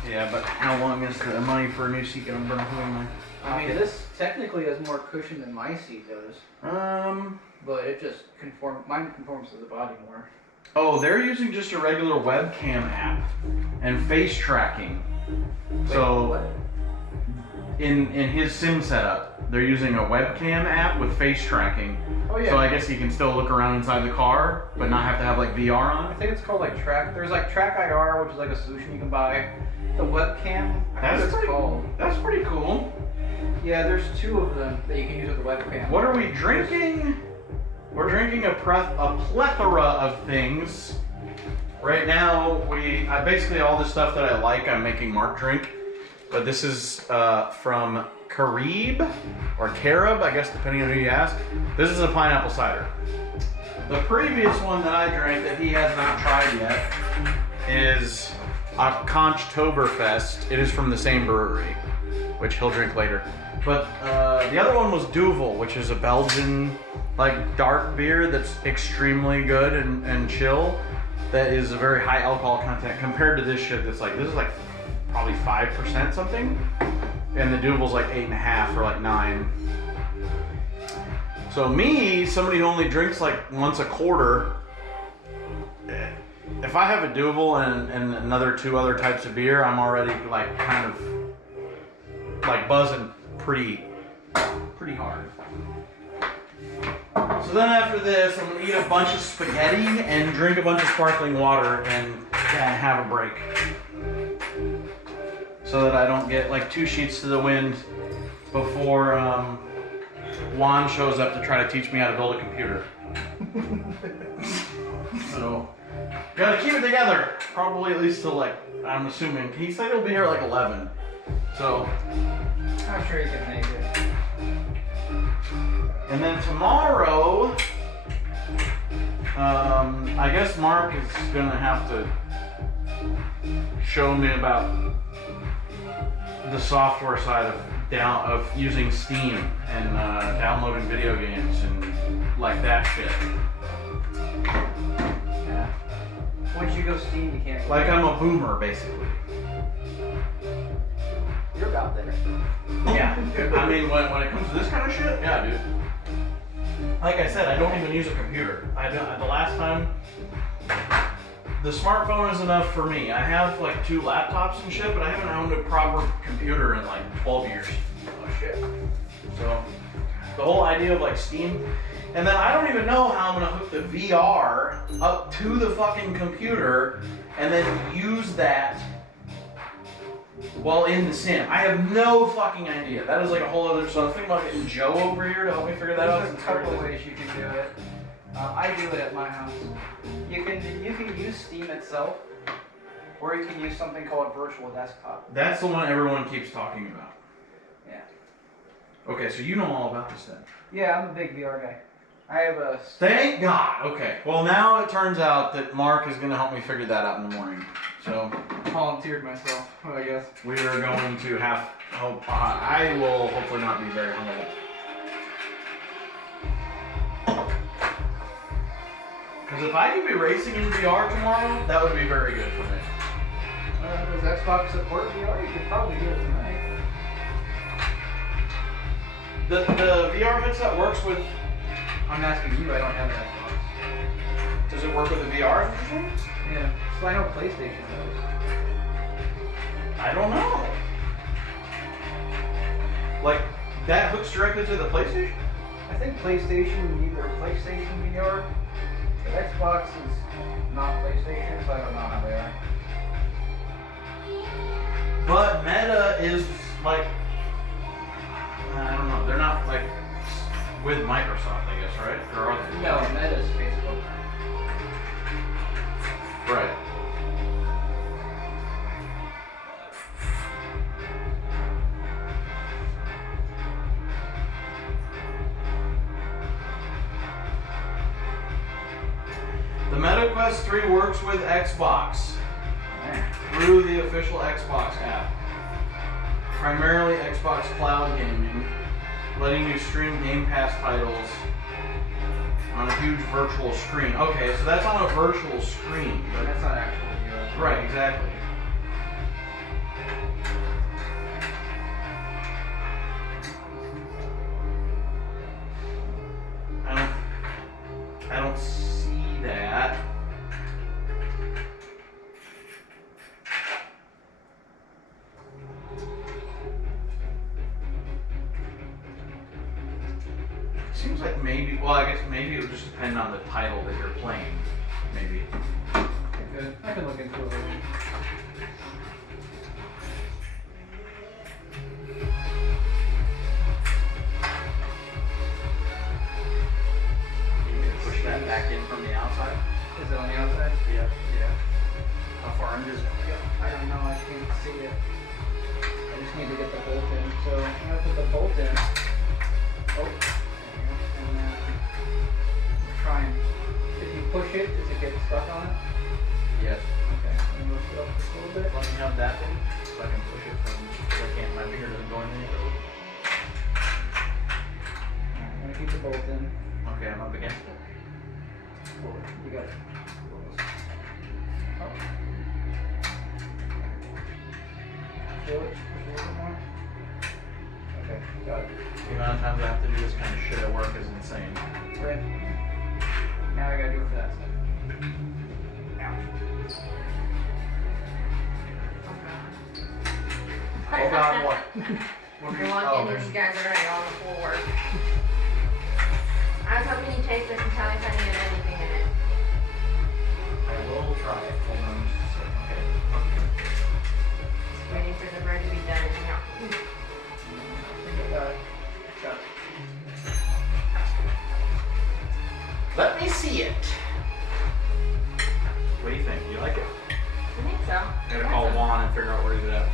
Yeah, but how long is the money for a new seat gonna burn through my I mean, this technically has more cushion than my seat does, but it just mine conforms to the body more. Oh, they're using just a regular webcam app and face tracking. So what? in his sim setup, they're using a webcam app with face tracking. Oh yeah. So I guess you can still look around inside the car, but not have to have like VR I on. think it's called like Track. There's like Track IR, which is like a solution you can buy. The webcam, I That's think it's pretty- called. That's pretty cool. Yeah, there's two of them that you can use with the webcam. What are we drinking? We're drinking a plethora of things. Right now, basically all the stuff that I like, I'm making Mark drink. But this is from Carib, or Carib, I guess, depending on who you ask. This is a pineapple cider. The previous one that I drank that he has not tried yet is a Conchtoberfest. It is from the same brewery, which he'll drink later. But the other one was Duvel, which is a Belgian like dark beer that's extremely good and chill. That is a very high alcohol content compared to this shit that's like, this is like probably 5% something. And the Duvel's like 8.5 or like 9. So me, somebody who only drinks like once a quarter, if I have a Duvel and another 2 other types of beer, I'm already like kind of like buzzing pretty hard. So then after this, I'm gonna eat a bunch of spaghetti and drink a bunch of sparkling water and have a break. So that I don't get like 2 sheets to the wind before Juan shows up to try to teach me how to build a computer. So, gotta keep it together. Probably at least till like, I'm assuming. He said he'll be here at like 11. So, I'm sure you can make it. and then tomorrow, I guess Mark is gonna have to show me about the software side of using Steam and downloading video games and like that shit. Yeah. Once you go Steam, you can't go Like back. I'm a boomer, basically. You're about there. Yeah. I mean, when it comes to this kind of shit, yeah, dude. Like I said, I don't even use a computer. The last time, the smartphone is enough for me. I have like 2 laptops and shit, but I haven't owned a proper computer in like 12 years. Oh shit. So, the whole idea of like Steam, and then I don't even know how I'm gonna hook the VR up to the fucking computer and then use that while in the sim. I have no fucking idea. That is like a whole other. So I'm thinking about getting Joe over here to help me figure that out. There's a couple ways you can do it. I do it at my house. You can use Steam itself, or you can use something called Virtual Desktop. That's the one everyone keeps talking about. Yeah. Okay, so you know all about this then. Yeah, I'm a big VR guy. I have a. Thank God. Okay. Well, now it turns out that Mark is going to help me figure that out in the morning. So Volunteered myself, I guess. we are going to have. Hope I will hopefully not be very hungover. Because if I could be racing in VR tomorrow, that would be very good for me. Does Xbox support VR? You could probably do it tonight. The VR headset works with. I'm asking you. I don't have an Xbox. Does it work with the VR? Yeah. So I know PlayStation does. I don't know. Like that hooks directly to the PlayStation? I think PlayStation needs their PlayStation VR. The Xbox is not PlayStation, so I don't know how they are. But Meta is like, I don't know. They're not like with Microsoft, I guess, right? Or are they? No, Meta's Facebook. Right. The Meta Quest 3 works with Xbox through the official Xbox app. Primarily Xbox Cloud Gaming, letting you stream Game Pass titles on a huge virtual screen. Okay, so that's on a virtual screen. But That's not actual VR. right, exactly. I don't see that. Seems like maybe, well, I guess maybe it would just depend on the title that you're playing. Maybe. Good. I can look into it later. You can push that back in from the outside. Is it on the outside? Yeah. How far in does it go? I don't know. I can't see it. I just need to get the bolt in. So I'm gonna put the bolt in. Oh. And then try and. If you push it, does it get stuck on it? Yes. Okay. I'm gonna lift it up just a little bit. Let me have that thing so I can push it from, because I can't, my finger doesn't go in there. Alright, I'm gonna keep the bolt in. Okay, I'm up against it. Cool. You got it. Oh. Feel it? Push a little bit more. Okay, got it. The amount of times I have to do this kind of shit at work is insane. Right. Now I gotta do it for that side. Oh God, what? What You're walking in, you guys are already on the floor. I was hoping you'd taste this and tell me if I needed anything in it. I will try it. Hold on just a second. Okay. Just waiting for the bread to be done and out. I think I got it. Got it. Let me see it. What do you think? You like it? I think so. I gotta call Juan and figure out where he's at.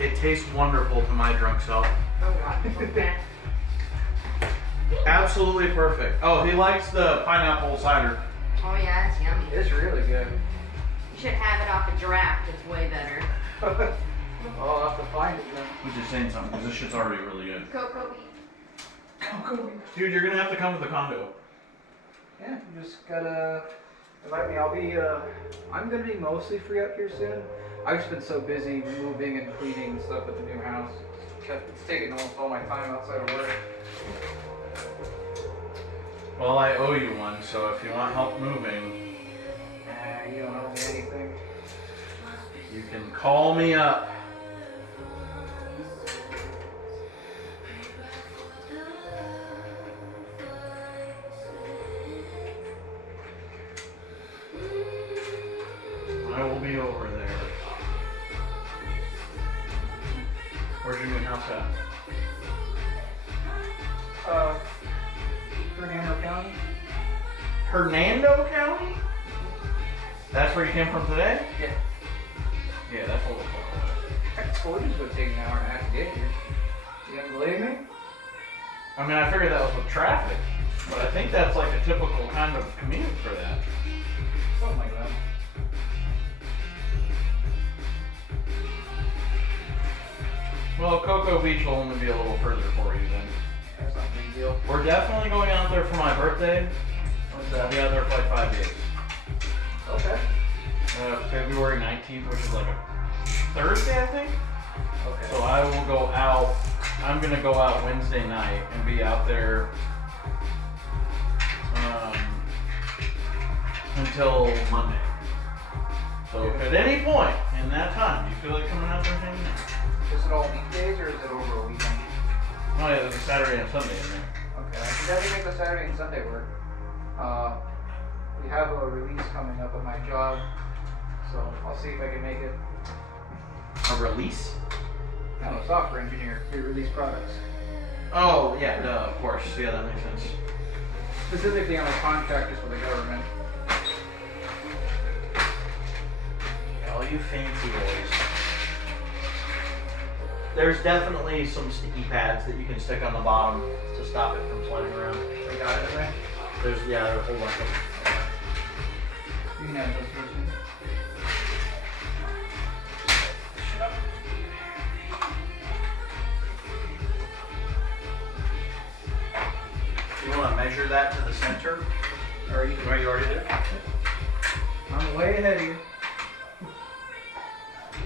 It tastes wonderful to my drunk self. Oh god. Okay. Absolutely perfect. Oh, he likes the pineapple cider. Oh yeah, it's yummy. It's really good. You should have it off a draft. It's way better. I'll have to find it then. Who's just saying something because this shit's already really good. Cocoa beef. Dude, you're gonna have to come to the condo. Yeah, you just gotta invite me. I'm gonna be mostly free up here soon. I've just been so busy moving and cleaning and stuff at the new house. It's taking almost all my time outside of work. Well, I owe you one, so if you want help moving, You don't owe me anything. you can call me up. I will be over there. Where's your new house at? Fernando County? Hernando County? That's where you came from today? Yeah. Yeah, that's a little far away. I told you it would take an hour and a half to get here. You don't believe me? I mean, I figured that was with traffic, but I think that's like a typical kind of commute for that. Something like that. Well, Cocoa Beach will only be a little further for you then. That's not a big deal. We're definitely going out there for my birthday. We'll be out there for like 5 days. Okay. February 19th, which is like a Thursday, I think. Okay. So I will go out. I'm gonna go out Wednesday night and be out there until Monday. So if at any point in that time you feel like coming out there and hanging out. Is it all weekdays or is it over a weekend? Oh yeah, there's a Saturday and Sunday in there. Okay, I can definitely make the Saturday and Sunday work. We have a release coming up at my job, so I'll see if I can make it. A release? I'm a software engineer. We release products. Oh yeah, duh, of course. Yeah, that makes sense. Specifically on a contract just for the government. All you fancy boys. There's definitely some sticky pads that you can stick on the bottom to stop it from sliding around. We got it, right? There's a whole bunch of them. You can add those first. You want to measure that to the center? Or you Are you already there? I'm way ahead of you.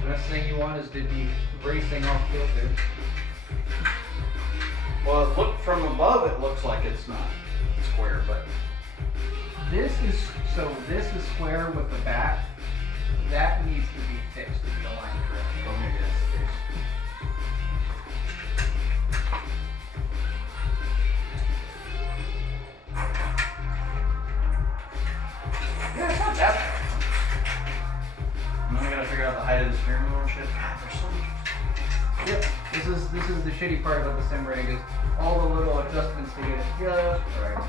The best thing you want is to be racing off kilter. Well, from above it looks like it's not square, but This is square with the back. That needs to be fixed to be aligned correctly. well, maybe that's the case. Yeah, it's not that bad. And then we gotta figure out the height of the steering wheel and shit. God, there's so much. Yep. This is the shitty part about the sim rig is all the little adjustments to get it just right.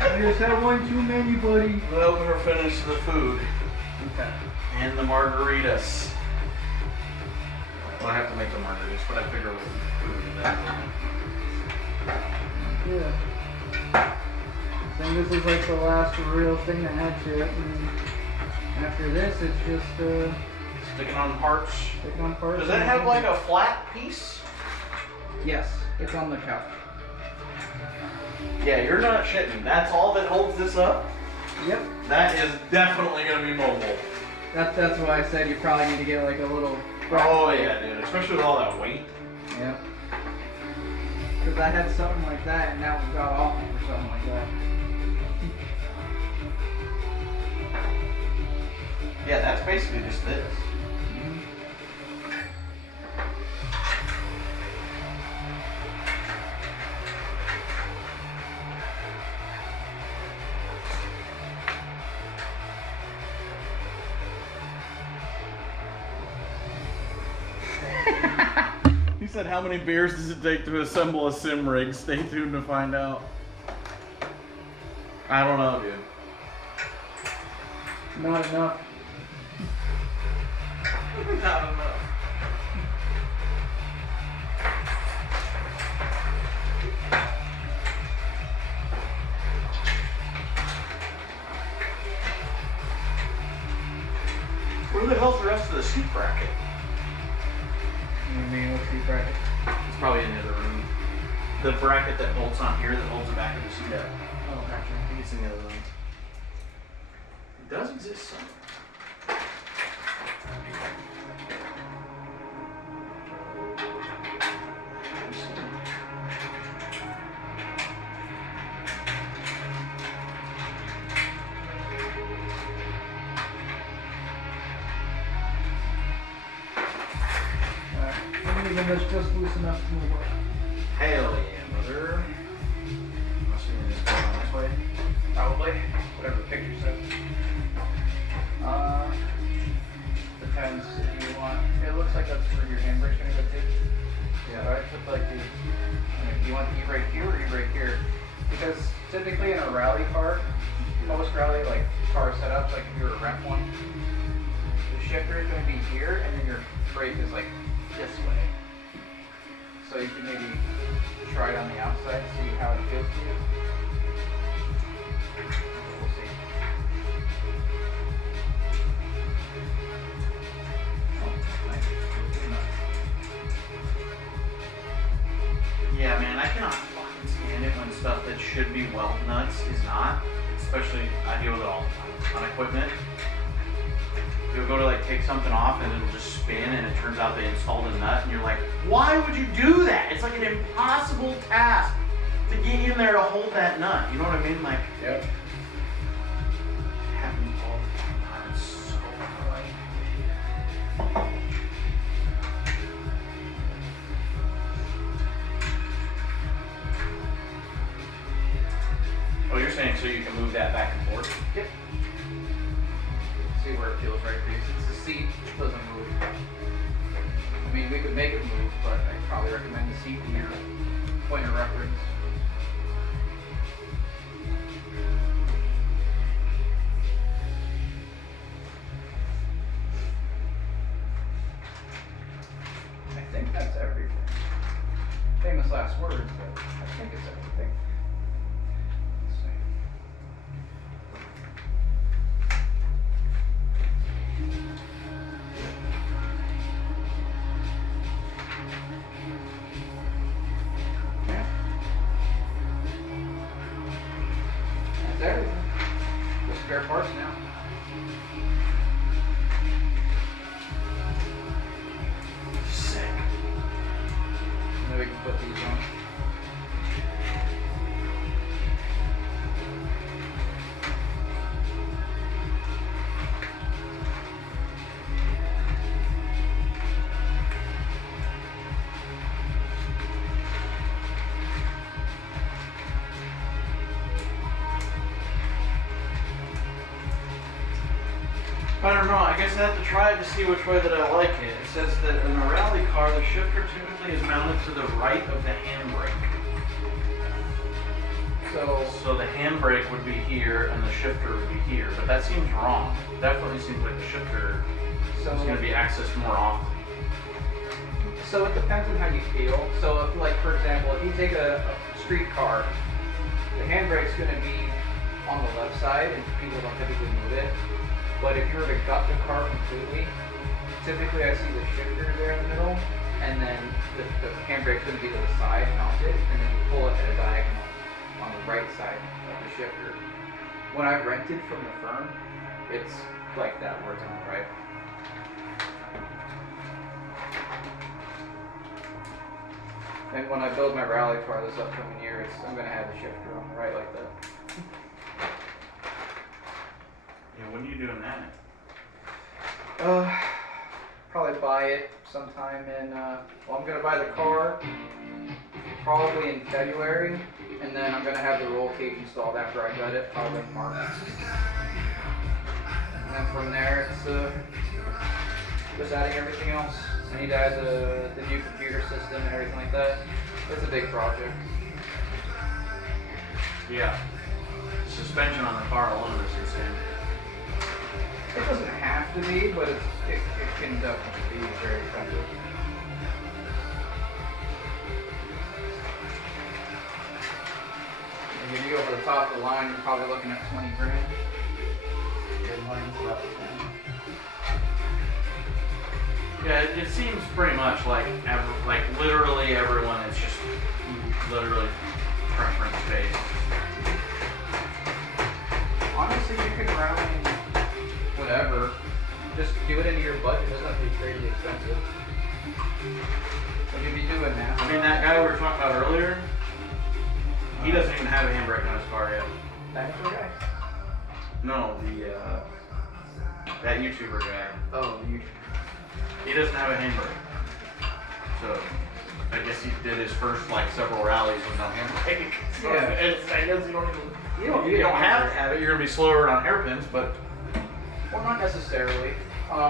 I just had one too many, buddy. The opener finish the food Okay. and the margaritas. Well, I have to make the margaritas, but I figure we'll do that. Yeah. So this is like the last real thing I had to it. And after this, it's just Sticking on parts. sticking on parts. Does that have like a flat piece? Yes, it's on the couch. Yeah, you're not shitting. That's all that holds this up? Yep. That is definitely gonna be mobile. That's why I said you probably need to get like a little. Oh yeah, dude. Especially with all that weight. Yep. Because I had something like that, and now we got off for something like that. Yeah, that's basically just this. He said, how many beers does it take to assemble a sim rig? Stay tuned to find out. I don't know, dude. Not enough. Not enough. Where the hell's the rest of the seat bracket? You mean what's the bracket? It's probably in the other room. The bracket that bolts on here that holds the back of the seat up. Oh, gotcha. I think it's in the other room. It does exist somewhere. Let me see. Alright. Even this just loose enough to move up. Hell yeah, brother. I'm assuming this goes on this way. Probably. Whatever the picture says. Depends if you want. It looks like that's where your handbrake's gonna go too. Yeah. Right? So like do you want the e-brake here or e-brake here? Because typically in a rally car, most rally like car setups, like if you're a rent one, the shifter is gonna be here and then your brake is like this way. So you can maybe try it on the outside, see how it feels to you. We'll see. Yeah, man, I cannot fucking stand it when stuff that should be weld nuts is not. Especially, I deal with it all the time on equipment. You'll go to like take something off and it'll just spin and it turns out they installed a nut and you're like, why would you do that? It's like an impossible task to get in there to hold that nut. You know what I mean? Like, Yep. it happens all the time. It's so annoying. Oh, you're saying so you can move that back and forth? Yep. See where it feels right for you. Since the seat doesn't move. I mean, we could make it move, but I'd probably recommend the seat be your point of reference. I think that's everything. Famous last words, but I think it's everything. Let's see. Yeah. That's everything. The spare parts now. Sick. And then we can put these on. I don't know, I guess I have to try it to see which way that I like it. It says that in a rally car, the shifter typically is mounted to the right of the handbrake. So So the handbrake would be here and the shifter would be here, but that seems wrong. Definitely seems like the shifter is going to be accessed more often. So it depends on how you feel. So if, like, for example, if you take a street car, the handbrake's going to be on the left side and people don't typically move it. But if you were to gut the car completely, typically I see the shifter there in the middle, and then the handbrake's going to be to the side mounted, and then you pull it at a diagonal on the right side of the shifter. When I've rented from the firm, it's like that where it's on the right. And when I build my rally car this upcoming year, I'm going to have the shifter on the right like that. Yeah, when are you doing that? Probably buy it sometime in, I'm going to buy the car probably in February, and then I'm going to have the roll cage installed after I gut it, probably in March. And then from there, it's just adding everything else. I need to add the new computer system and everything like that. It's a big project. Yeah. The suspension on the car alone is insane. It doesn't have to be, but it can definitely be very expensive. And if you go for the top of the line, you're probably looking at 20 grand. Good line's about 10. Yeah, it seems pretty much like literally everyone is just literally preference based. Honestly, you can round whatever. Just do it into your budget. It doesn't have to be crazy expensive. What you'd be doing now? I mean, that guy we were talking about earlier, he doesn't even have a handbrake on his car yet. That guy? No, that YouTuber guy. Oh, you. He doesn't have a handbrake. So I guess he did his first several rallies with no handbrake. So Yeah. I guess you don't have to have it. You're gonna be slower on hairpins, but Well, not necessarily.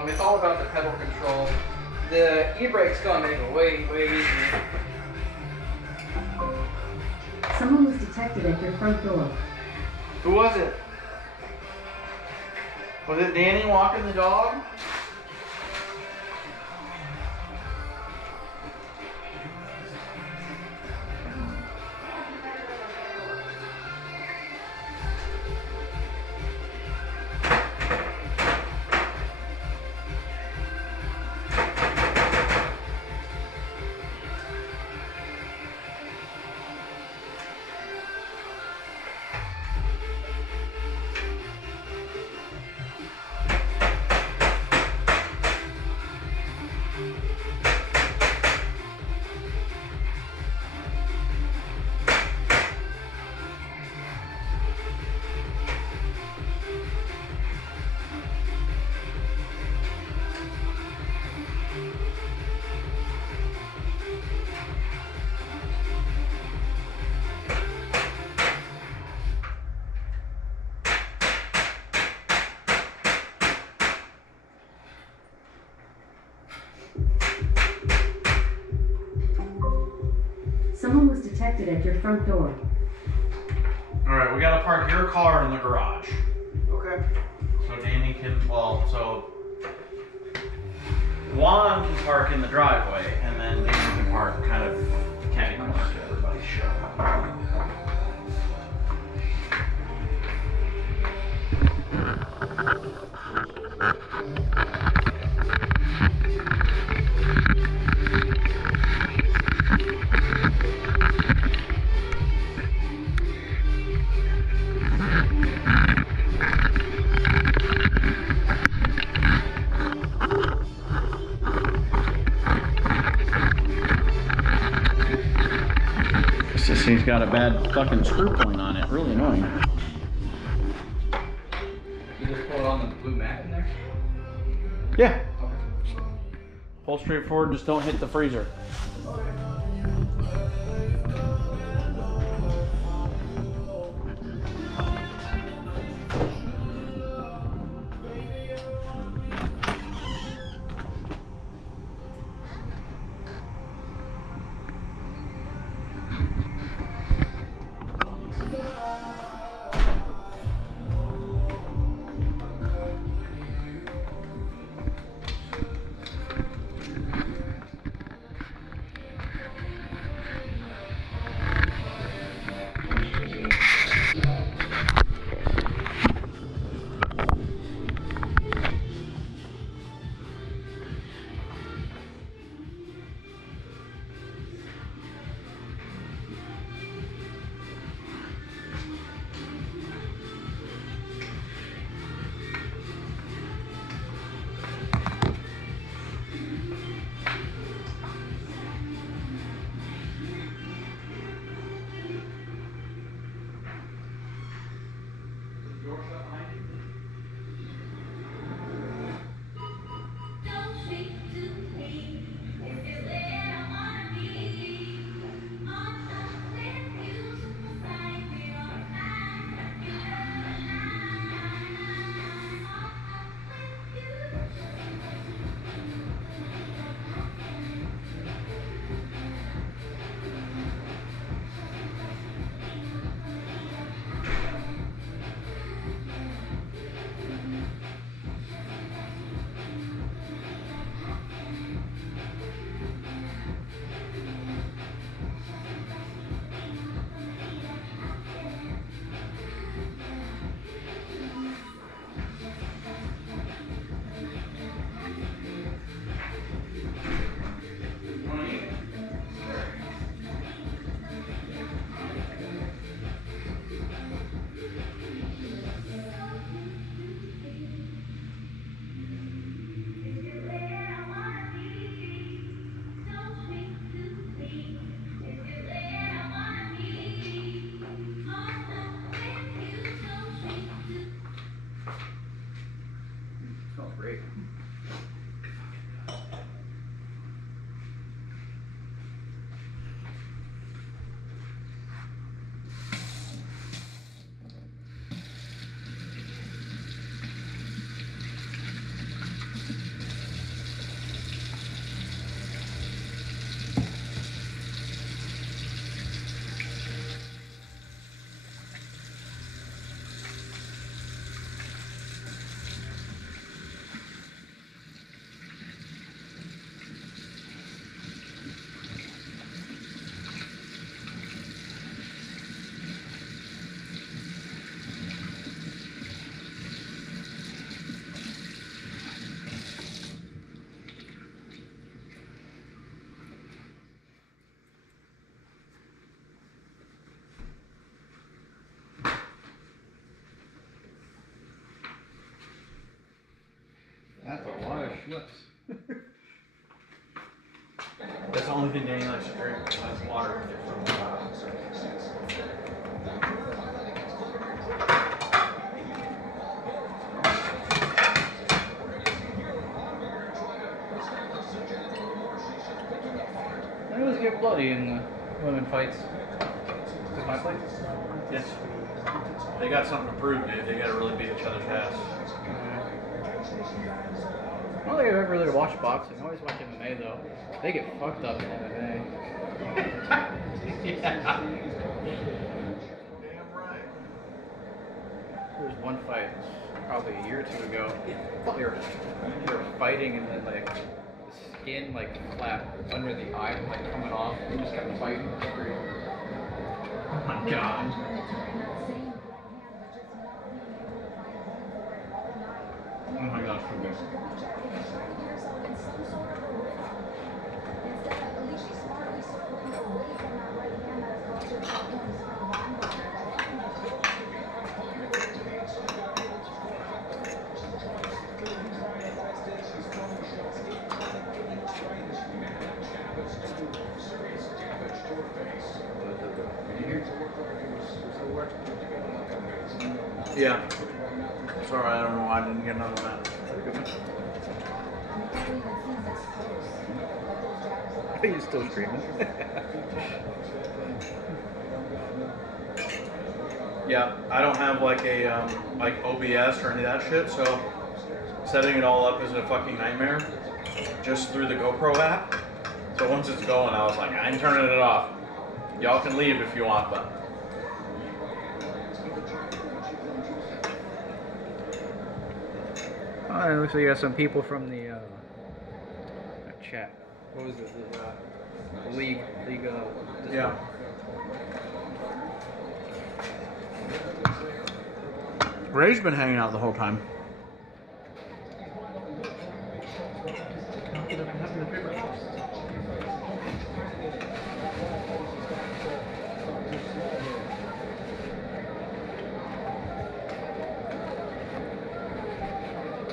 It's all about the pedal control. The e-brake's gonna make it way easier. Someone was detected at your front door. who was it? Was it Danny walking the dog? Someone was detected at your front door. Alright, we gotta park your car in the garage. Okay. So Danny can, so Juan can park in the driveway, and then Danny can park kind of catty corner to everybody's show. This thing's got a bad fucking screw point on it. Really annoying. You just pull it on the blue mat in there? Yeah. Okay. Pull straight forward, just don't hit the freezer. Smells great. That's a lot of Schweppes. That's the only thing Danny likes to drink besides water. I always get bloody in the women fights. Is this my place? Yes. They got something to prove, dude. They gotta really beat each other's ass. I don't think I've ever really watched boxing. I always watch MMA though. They get fucked up in MMA. Yeah. Damn right. There was one fight probably a year or two ago. They were fighting and then like the skin like flapped under the eye like coming off. They just kept fighting. It was crazy. Oh my god. Oh my gosh, for this. Yeah. Sorry, I don't know why I didn't get another one. Are you still streaming? Yeah, I don't have like a like OBS or any of that shit, so setting it all up is a fucking nightmare just through the GoPro app. So once it's going, I was like, I ain't turning it off. Y'all can leave if you want, but Oh, it looks like you got some people from the chat. What was it? The league. yeah. Ray's been hanging out the whole time.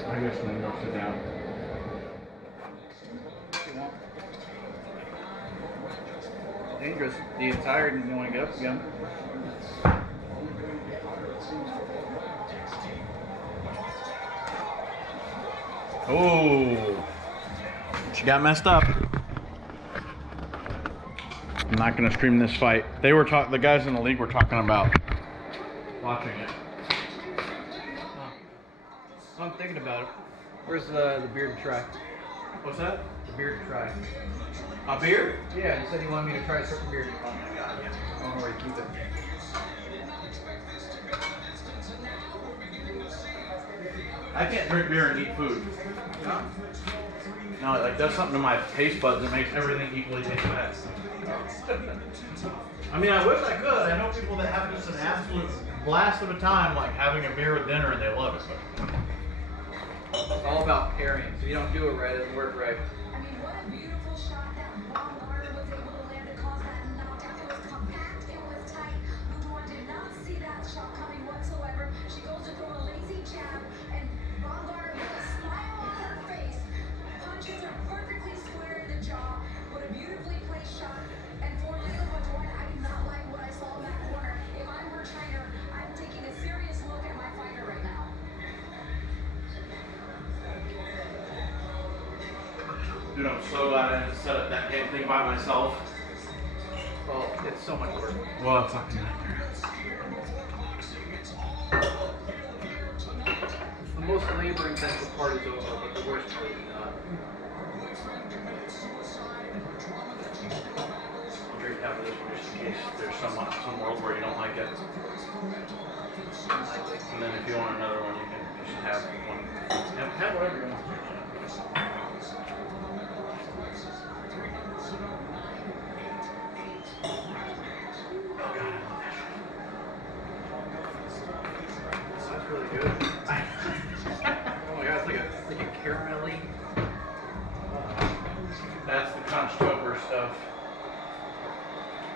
I guess I'm gonna go sit down. Dangerous. You tired and you want to get up again? Oh, she got messed up. I'm not gonna stream this fight. They were the guys in the league were talking about watching it. I'm thinking about it. Where's the beer to try? What's that? The beer to try. A beer? Yeah, he said he wanted me to try a certain beer. Oh my god, yeah. I don't know where to keep it. I can't drink beer and eat food. No, it like does something to my taste buds that makes everything equally taste bad. I mean, I wish I could. I know people that have just an absolute blast of a time, like having a beer with dinner, and they love it. But It's all about pairing. So if you don't do it right, it doesn't work right. I mean, what a beautiful shot that Baumgartner was able to land to cause that knockdown. It was compact, it was tight. Ludor did not see that shot coming whatsoever. She goes to throw a lazy jab, and Baumgartner with a smile on her face punches her perfectly square in the jaw. What a beautifully placed shot. And for Layla Badoin, I do not like what I saw in that corner. If I'm her trainer, I'm taking a serious look at my fighter right now. dude, I'm so glad I didn't set up that damn thing by myself. Well, it's so much work. Well, it's fucking nightmare. The most labor-intensive part is over, but the worst part is not. I'll drink half of this one just in case there's some world where you don't like it. And then if you want another one, you can just have one. Have whatever you want. That's really good. Oh my god, it's like a caramelly. That's the Conchtober stuff.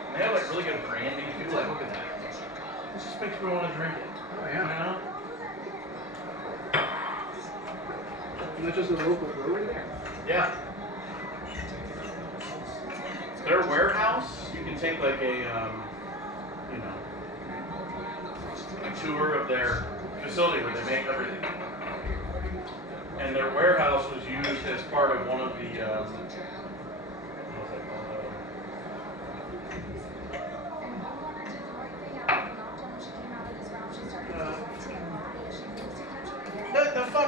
And they have like really good branding too. Like, look at that. It just makes me want to drink it. Oh You yeah. know? And that's just a local brewery there. Yeah. Their warehouse, you can take like a, you know, a tour of their facility where they make everything. And their warehouse was used as part of one of the, what was that called?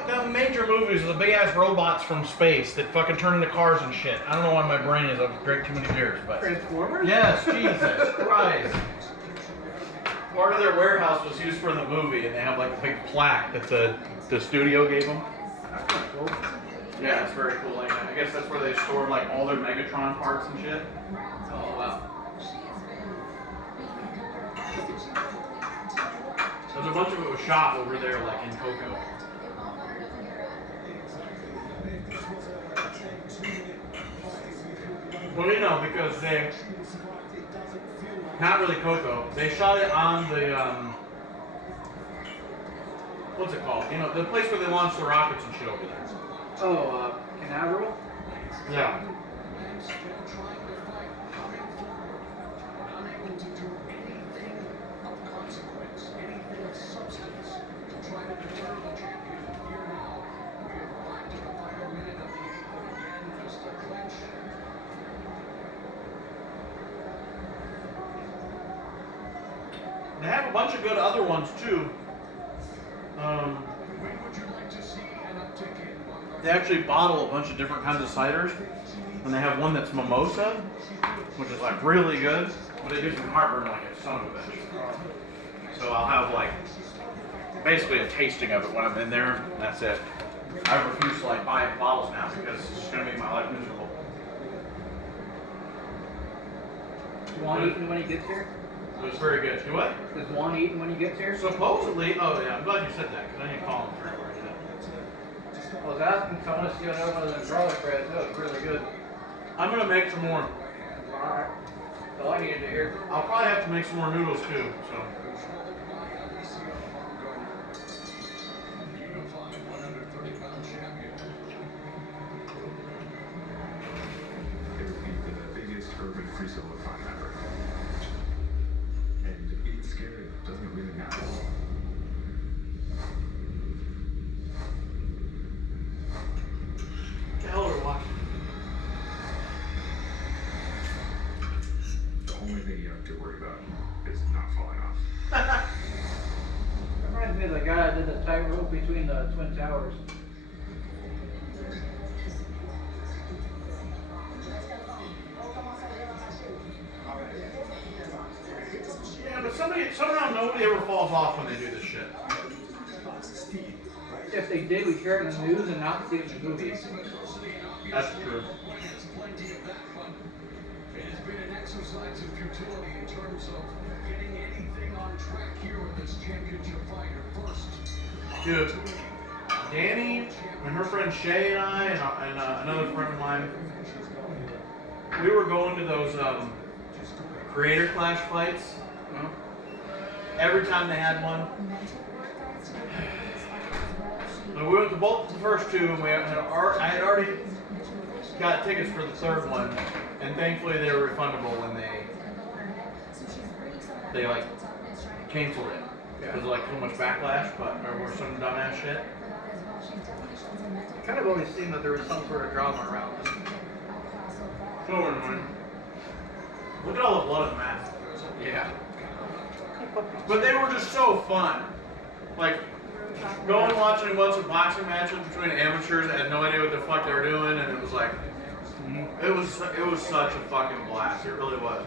The major movies with the big ass robots from space that fucking turn into cars and shit. I don't know why my brain is. I've drank too many beers, but. Transformers? Yes, Jesus Christ. Part of their warehouse was used for the movie, and they have like a big plaque that the studio gave them. That's kind of cool. Yeah, it's very cool. Like, I guess that's where they store like all their Megatron parts and shit. Oh wow. There's a bunch of it was shot over there, like in Cocoa. Well, you know, because they, not really Cocoa, they shot it on the, what's it called? You know, the place where they launched the rockets and shit over there. Oh, Canaveral? Yeah. They have a bunch of good other ones too. They actually bottle a bunch of different kinds of ciders, and they have one that's mimosa, which is like really good, but it gives me heartburn like a son of a bitch. So I'll have like basically a tasting of it when I'm in there. And that's it. I refuse to like buy bottles now because it's just gonna make my life miserable. Juan eating when he gets here? It was very good. Do what? Is Juan eating when he gets here? Supposedly, oh yeah, I'm glad you said that because I didn't call him for anywhere yet. I was asking if I want to see another one of them garlic breads. That was really good. I'm gonna make some more. Alright. That's all I needed to hear. I'll probably have to make some more noodles too. So. The biggest urban free solo fun ever. And it's scary, doesn't it really matter? wanted the tightrope between the Twin Towers. Yeah, but somehow nobody ever falls off when they do this shit. If they did, we'd hear it in the news and not see it in the movies. That's true. Dude, Danny and her friend Shay and I and another friend of mine, we were going to those Creator Clash fights. Every time they had one. And we went to both the first two, and I had already got tickets for the third one, and thankfully they were refundable when they like canceled it. Because of like so much backlash, or some dumbass shit. It kind of always seemed that there was some sort of drama around it. So annoying. Look at all the blood on the mat. Yeah. But they were just so fun. Like, going and watching a bunch of boxing matches between amateurs that had no idea what the fuck they were doing, and it was like, it was such a fucking blast. It really was.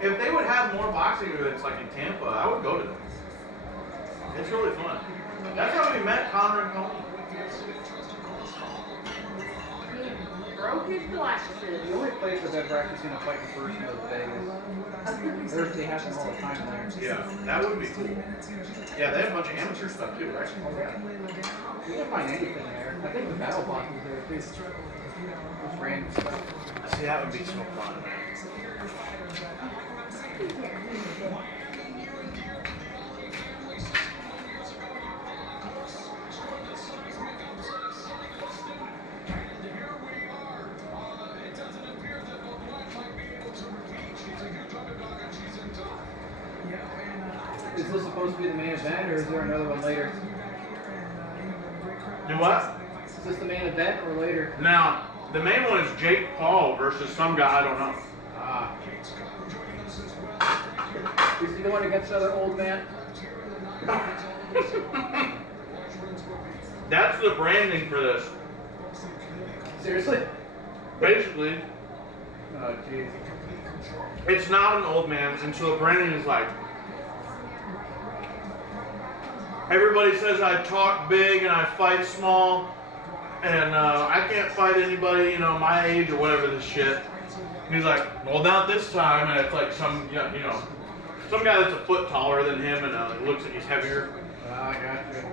If they would have more boxing events like in Tampa, I would go to them. It's really fun. That's how we met Connor and Tony. He broke his glasses. The only place I've ever actually seen a fight in person was Vegas. They have them all the time there. Yeah, that would be cool. Yeah, they have a bunch of amateur stuff too, right? Oh, yeah. You can find anything there. I think the battle box is there too. Just random stuff. See, that would be so fun, man. Is this supposed to be the main event, or is there another one later? Do what? Is this the main event or later? Now, the main one is Jake Paul versus some guy I don't know. Ah. Is he the one against another old man? That's the branding for this. Seriously? Basically, Oh, jeez. it's not an old man, and so the branding is like, everybody says I talk big and I fight small, and I can't fight anybody, my age or whatever this shit. And he's like, well, not this time, and it's like some guy that's a foot taller than him, and it looks like he's heavier. Ah, I gotcha.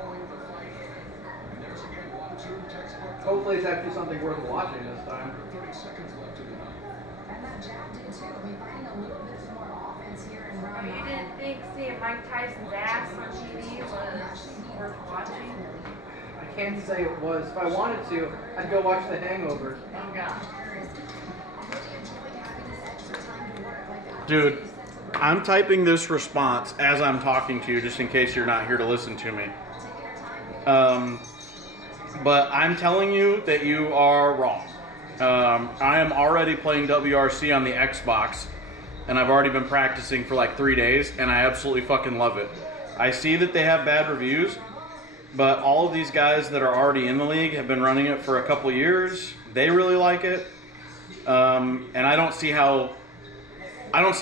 Hopefully it's actually something worth watching this time. Oh, you didn't think seeing Mike Tyson's ass on TV was worth watching? I can't say it was. If I wanted to, I'd go watch The Hangover. Oh god. Dude, I'm typing this response as I'm talking to you, just in case you're not here to listen to me. But I'm telling you that you are wrong. I am already playing WRC on the Xbox, and I've already been practicing for like 3 days, and I absolutely fucking love it. I see that they have bad reviews, but all of these guys that are already in the league have been running it for a couple years. They really like it, and I don't see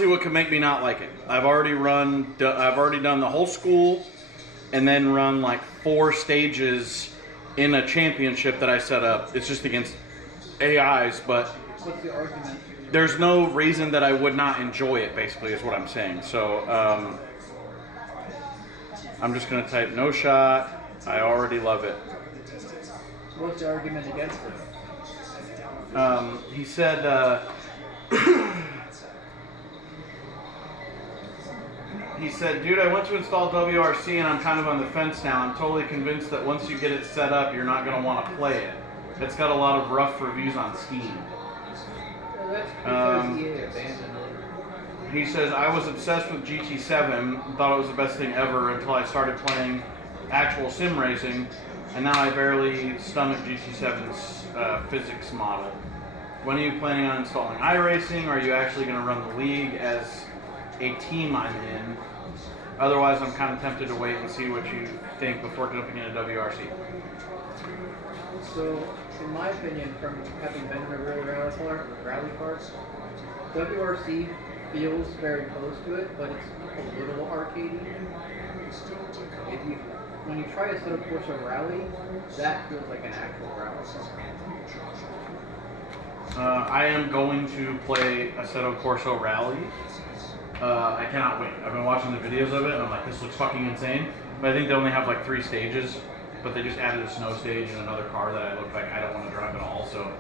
what could make me not like it. I've already done the whole school, and then run like 4 stages in a championship that I set up. It's just against AIs, but What's the argument? there's no reason that I would not enjoy it, basically, is what I'm saying. So, I'm just going to type no shot. I already love it. What's the argument against it? He said, dude, I went to install WRC and I'm kind of on the fence now. I'm totally convinced that once you get it set up, you're not going to want to play it. It's got a lot of rough reviews on Steam. That's because EA abandoned it. He says, I was obsessed with GT7, thought it was the best thing ever until I started playing actual sim racing, and now I barely stomach GT7's physics model. When are you planning on installing iRacing? Are you actually going to run the league as a team I'm in? Otherwise, I'm kind of tempted to wait and see what you think before jumping into WRC. So, in my opinion, from having been in a really rally car, WRC feels very close to it, but it's a little arcadey. When you try a Assetto Corsa Rally, that feels like an actual rally car. I am going to play Assetto Corsa Rally. I cannot wait. I've been watching the videos of it, and I'm like, this looks fucking insane. But I think they only have like 3 stages, but they just added a snow stage and another car that I look like I don't want to drive at all. So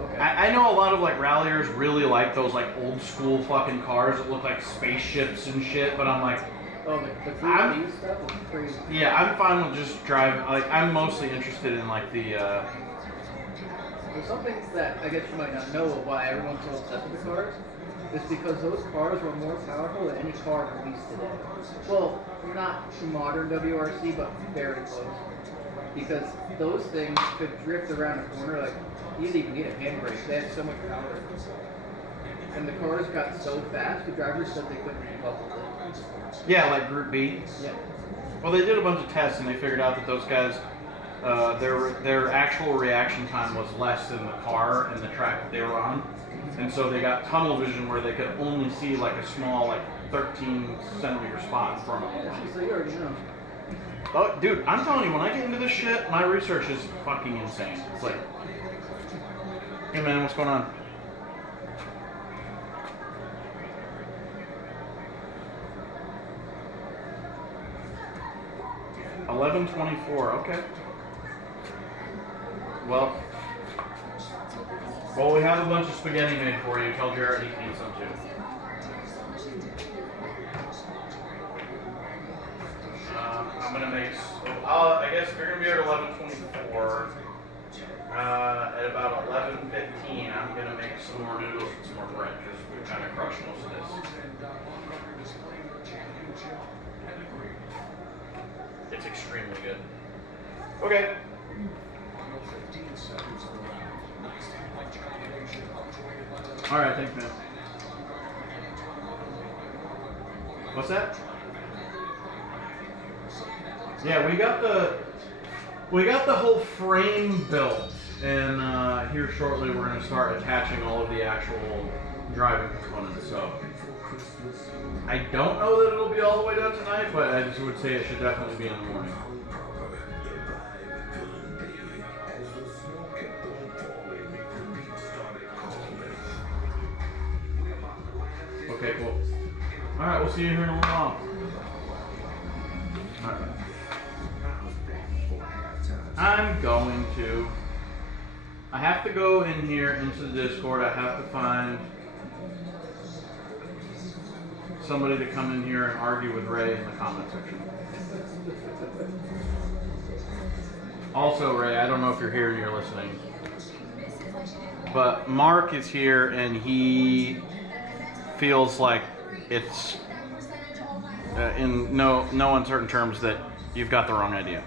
Okay. I know a lot of like ralliers really like those like old school fucking cars that look like spaceships and shit, but I'm like, Oh, the 3D stuff is crazy. yeah, I'm fine with just driving. Like, I'm mostly interested in like the. There's something that I guess you might not know of why everyone's so obsessed with the cars. Is because those cars were more powerful than any car released today. Well, not modern WRC, but very close. Because those things could drift around a corner like you didn't even need a handbrake. They had so much power. And the cars got so fast, the drivers said they couldn't keep up with it. Yeah, like Group B. Yeah. Well, they did a bunch of tests and they figured out that those guys, their actual reaction time was less than the car and the track that they were on. And so they got tunnel vision where they could only see like a small, like 13-centimeter spot in front of them. So you already know. Oh, dude, I'm telling you, when I get into this shit, my research is fucking insane. It's like, hey man, what's going on? $11.24. Okay. Well, we have a bunch of spaghetti made for you. Tell Jared he can eat some too. I'm gonna make. I guess if you're gonna be at 11:24, at about 11:15, I'm gonna make some more noodles and some more bread because we kind of crushed most of this. It's extremely good. Okay. All right, thanks, man. What's that? Yeah, we got the whole frame built, and here shortly we're going to start attaching all of the actual driving components. So I don't know that it'll be all the way done tonight, but I just would say it should definitely be in the morning. Okay, cool. All right, we'll see you here in a little while. All right. I'm going to. I have to go in here into the Discord. I have to find somebody to come in here and argue with Ray in the comment section. Also, Ray, I don't know if you're here and you're listening, but Mark is here and he feels like it's in no uncertain terms that you've got the wrong idea.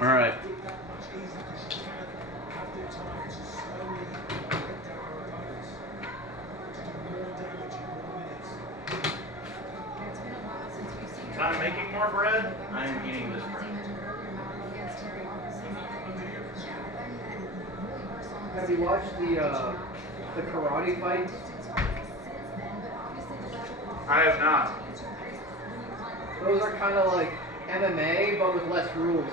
All right. I'm making more bread. I'm eating this bread. Have you watched the karate fights? I have not. Those are kind of like MMA, but with less rules.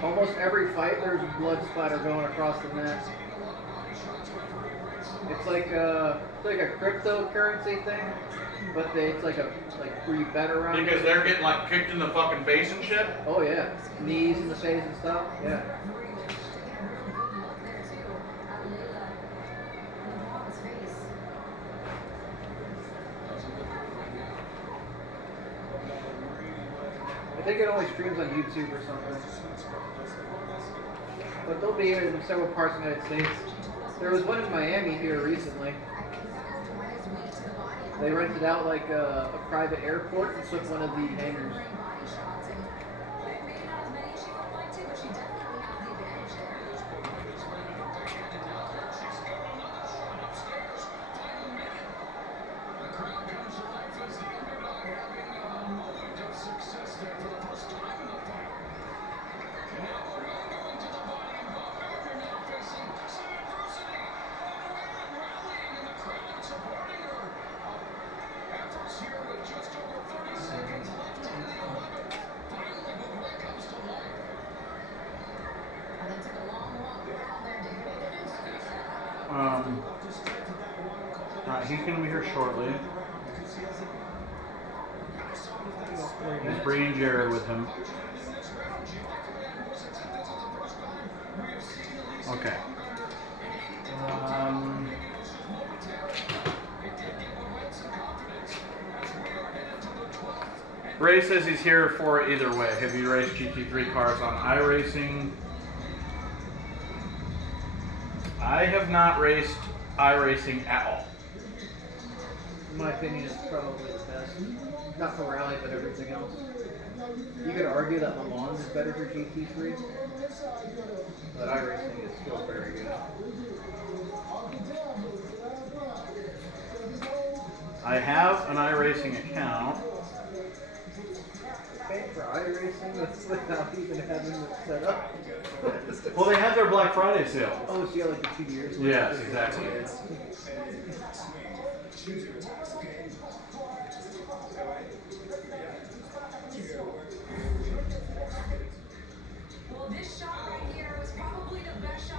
Almost every fight, there's blood splatter going across the net. It's like a cryptocurrency thing, but it's like where you bet around. Because they're getting like kicked in the fucking face and shit. Oh yeah, knees in the face and stuff. Yeah. I think it only streams on YouTube or something. But they'll be in several parts of the United States. There was one in Miami here recently. They rented out like a private airport and took one of the hangars. He's gonna be here shortly. He's bringing Jared with him. Okay. Ray says he's here for it either way. Have you raced GT3 cars on iRacing? I have not raced iRacing at all. In my opinion, it's probably the best. Not for rally, but everything else. You could argue that Le Mans is better for GT3, but iRacing is still very good. I have an iRacing account. Paying for iRacing without even having it set up. Well, they had their Black Friday sale. Oh, so you got like the 2 years? Yes, exactly.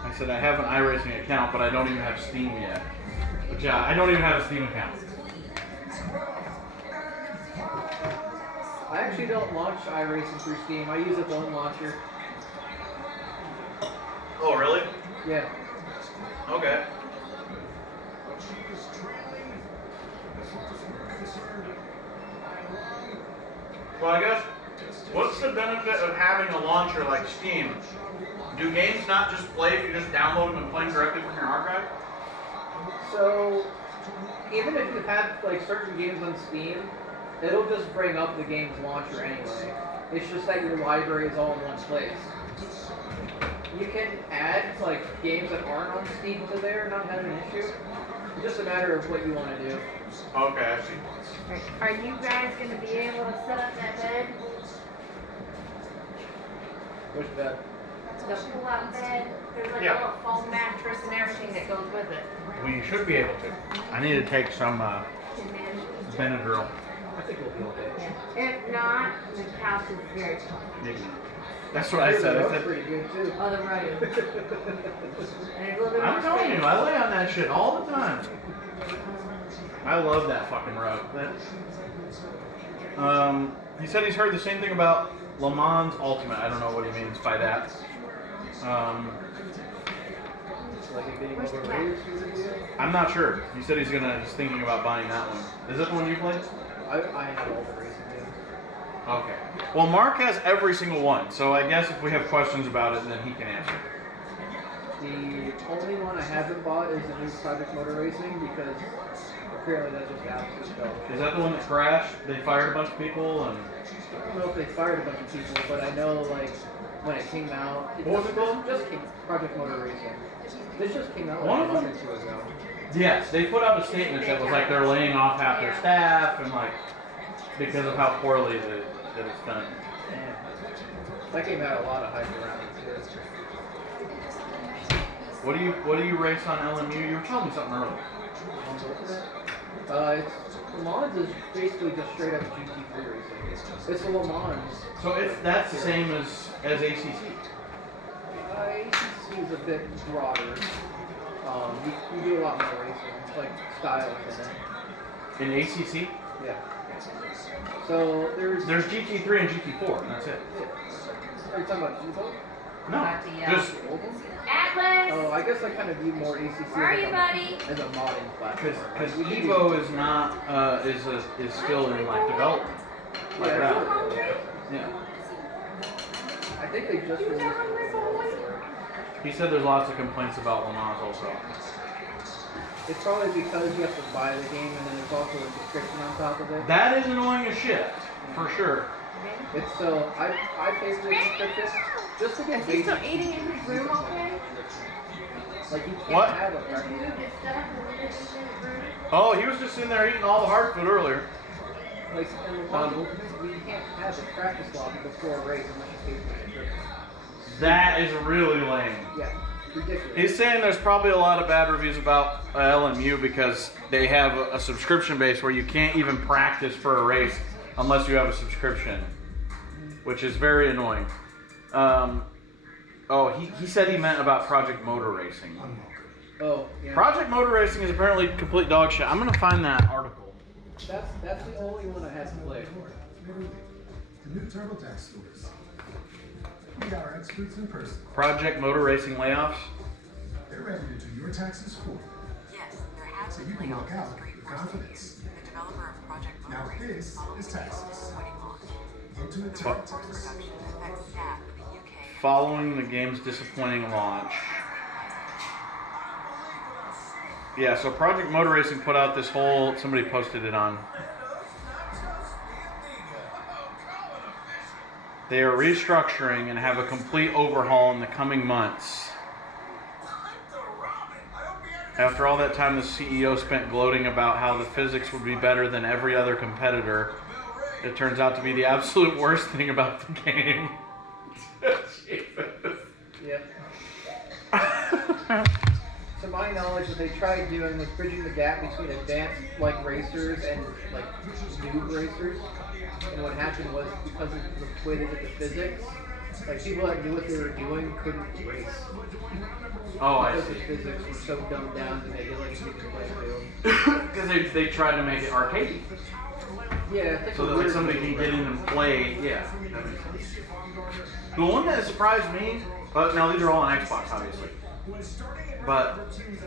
I said I have an iRacing account, but I don't even have Steam yet. But yeah, I don't even have a Steam account. I actually don't launch iRacing through Steam. I use a phone launcher. Oh, really? Yeah. Okay. Well, I guess, what's the benefit of having a launcher like Steam? Do games not just play if you just download them and play them directly from your hard drive? So, even if you have like certain games on Steam, it'll just bring up the game's launcher anyway. It's just that your library is all in one place. You can add like games that aren't on Steam to there, not have an issue. It's just a matter of what you want to do. Okay, I see. Are you guys going to be able to set up that bed? Which bed? The pull-out bed? There's like Yeah. a little foam mattress and everything that goes with it. We should be able to. I need to take some Benadryl. I think we'll be okay. If not, the couch is very tough. That's what I said. I That's said, pretty good too. Oh, the rug. And a little bit I'm more telling space. you, I lay on that shit all the time. I love that fucking rug. He said he's heard the same thing about Le Mans Ultimate. I don't know what he means by that. Like it being Where's the overrated. I'm not sure. He said he's thinking about buying that one. Is that the one you played? I have all the racing games. Okay. Well, Mark has every single one, so I guess if we have questions about it, then he can answer. The only one I haven't bought is the new Project Motor Racing because apparently that's just absolute dope. Is that the one that crashed? They fired a bunch of people and. I don't know if they fired a bunch of people, but I know like when it came out, What was it called? Just came Project Motor Racing. This just came out One like of a them? month or two ago. Yes, they put out a statement that was like they're laying off half their staff and like because of how poorly that it's done. Damn. That game had a lot of hype around it too. What do you race on LMU? You were telling me something earlier. Le Mans is basically just straight up GT3 racing. It's Le Mans. So that's the same as ACC. ACC is a bit broader. you do a lot more racing, like styles in it. In ACC, Yeah. So there's GT3 and GT4, and that's it. Are you talking about Evo? No, just Atlas! Oh, I guess I kind of view more ACC Where are you, buddy? as a modding platform. because We need Evo is not is still in like development. Like Yeah. that. Hungry? Yeah. I think they just You released. hungry, boy? He said there's lots of complaints about Le Mans also. It's probably because you have to buy the game and then it's also a subscription on top of it. That is annoying as shit, for sure. It's so I pay for the subscription just to get Is he still basic. eating in his room, okay? Like you can't What? have a Does he practice. move his stuff and leave it in his room? Oh, he was just in there eating all the hard food earlier. Like in the model, you can't have a practice lobby before a race unless you pay for the subscription. That is really lame. Yeah, ridiculous. He's saying there's probably a lot of bad reviews about LMU because they have a subscription base where you can't even practice for a race unless you have a subscription, which is very annoying. He said he meant about Project Motor Racing. Oh, yeah. Project Motor Racing is apparently complete dog shit. I'm gonna find that article. That's the only one I had to play. The new TurboTax stores. We got our experts in person. Project Motor Racing layoffs. They're ready to do your taxes for you. Yes, there has So been you can walk layoffs out at Street with Force confidence. Studios, the developer of Project Now Motor Racing, this following is the taxes. disappointing launch. Ultimate The tax. workforce reduction affects staff in the UK. Following the game's disappointing launch. Yeah, so Project Motor Racing put out this whole, somebody posted it on. They are restructuring and have a complete overhaul in the coming months. After all that time the CEO spent gloating about how the physics would be better than every other competitor, it turns out to be the absolute worst thing about the game. Yep. To my knowledge, what they tried doing was bridging the gap between advanced like racers and like noob racers. And what happened was because of the way they did the physics, like people that knew what they were doing couldn't race. Oh, I Because see. the physics were so dumbed down to make it like you could play field. Because they tried to make it arcade, Yeah, it's like so a that like weird somebody can move, get in and play. Yeah, that makes sense. The one that surprised me, now these are all on Xbox, obviously. But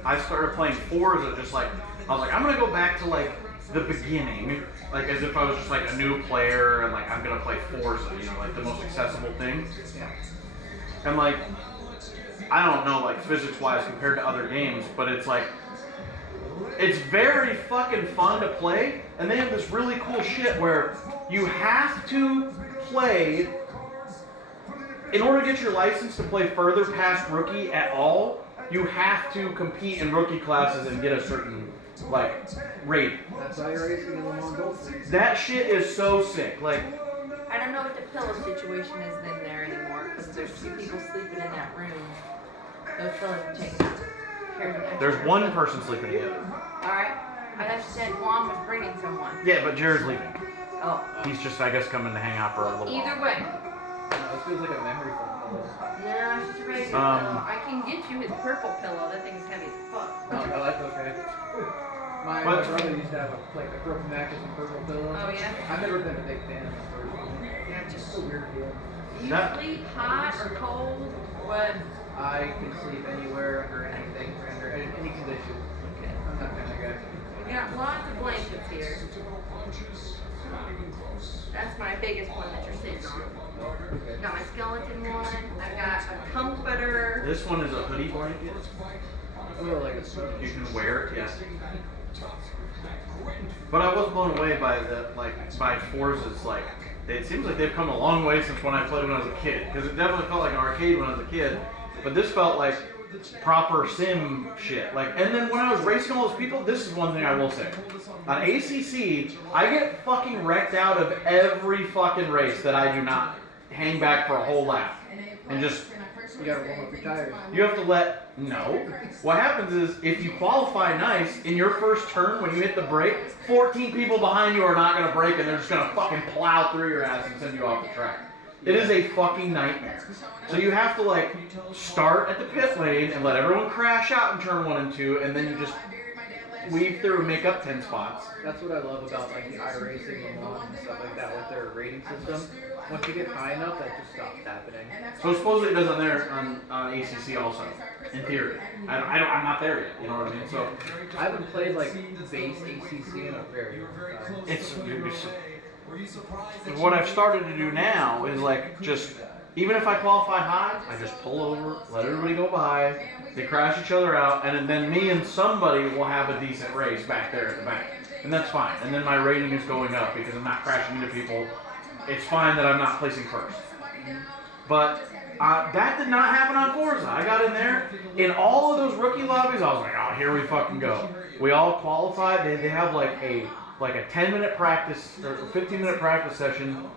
I started playing Forza just like, I was like, I'm gonna go back to like the beginning, like as if I was just like a new player and like I'm gonna play Forza, you know, like the most accessible thing. Yeah. And like, I don't know like physics wise compared to other games, but it's like, it's very fucking fun to play, and they have this really cool shit where you have to play, in order to get your license to play further past rookie at all, you have to compete in rookie classes and get a certain, like, rate. That's how you're racing in the Mont Dolphin. That shit is so sick. Like, I don't know what the pillow situation is in there anymore because there's two people sleeping in that room. Those pillows are taken out. Here's an extra. there's one person sleeping together. Alright. I thought you said Juan was bringing someone. Yeah, but Jared's leaving. Oh. He's just, I guess, coming to hang out for a little while. Either way. It feels like a memory foam. No, it's just a regular pillow. I can get you his purple pillow. That thing is heavy as fuck. No, that's okay. My What? brother used to have a purple mattress and purple pillow. Oh, yeah? I've never been a big fan of the first one. Yeah, It's just just a weird feel. you That- sleep hot or cold? What? I can sleep anywhere under anything, under any condition. Okay. I'm that kind of guy. We got lots of blankets here. That's my biggest one that you're sitting on. Okay. Got my skeleton one. I got a comforter. This one is a hoodie blanket. Oh, like a sweater. You can wear it, yes. But I was blown away by by Forza's, like, it seems like they've come a long way since when I played when I was a kid. Because it definitely felt like an arcade when I was a kid. But this felt like proper sim shit. Like, and then when I was racing all those people, this is one thing I will say. On ACC, I get fucking wrecked out of every fucking race that I do not hang back for a whole lap. And just, You gotta warm up your tires. you have to no. What happens is, if you qualify nice, in your first turn, when you hit the brake, 14 people behind you are not going to brake and they're just going to fucking plow through your ass and send you off the track. It is a fucking nightmare. So you have to like start at the pit lane and let everyone crash out in turn 1 and 2, and then you just weave through and make up 10 spots. That's what I love about like the iRacing and Milan and stuff like that with their rating system. Once you get high enough, that just stops happening. So supposedly it does on there on ACC also, in theory. I'm not there yet. You know what I mean? So I haven't played like base ACC in a very long time. it's what I've started to do now is like just even if I qualify high, I just pull over, let everybody go by, they crash each other out, and then me and somebody will have a decent race back there at the back, and that's fine. And then my rating is going up because I'm not crashing into people. It's fine that I'm not placing first. But that did not happen on Forza. I got in there, in all of those rookie lobbies, I was like, oh, here we fucking go. We all qualified. They have like a 10-minute practice or 15-minute practice session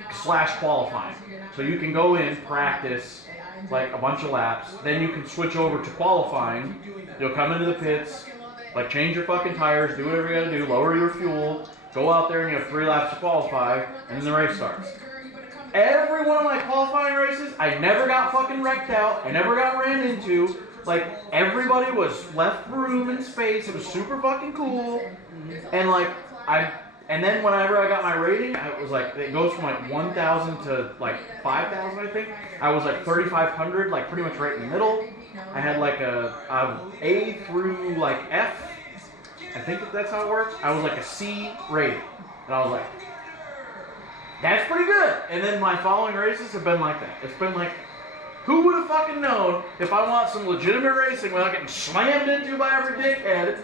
/ qualifying. So you can go in, practice like a bunch of laps, then you can switch over to qualifying. You'll come into the pits, like change your fucking tires, do whatever you gotta do, lower your fuel, go out there and you have 3 laps to qualify, and then the race starts. Every one of my qualifying races, I never got fucking wrecked out, I never got ran into. Like, everybody was left room and space, it was super fucking cool, and like, and then whenever I got my rating, it was like, it goes from like 1,000 to like 5,000, I think. I was like 3,500, like pretty much right in the middle. I had like a A through like F. I think that's how it works. I was like a C rating. And I was like, that's pretty good. And then my following races have been like that. It's been like, who would have fucking known if I want some legitimate racing without getting slammed into by every dickhead,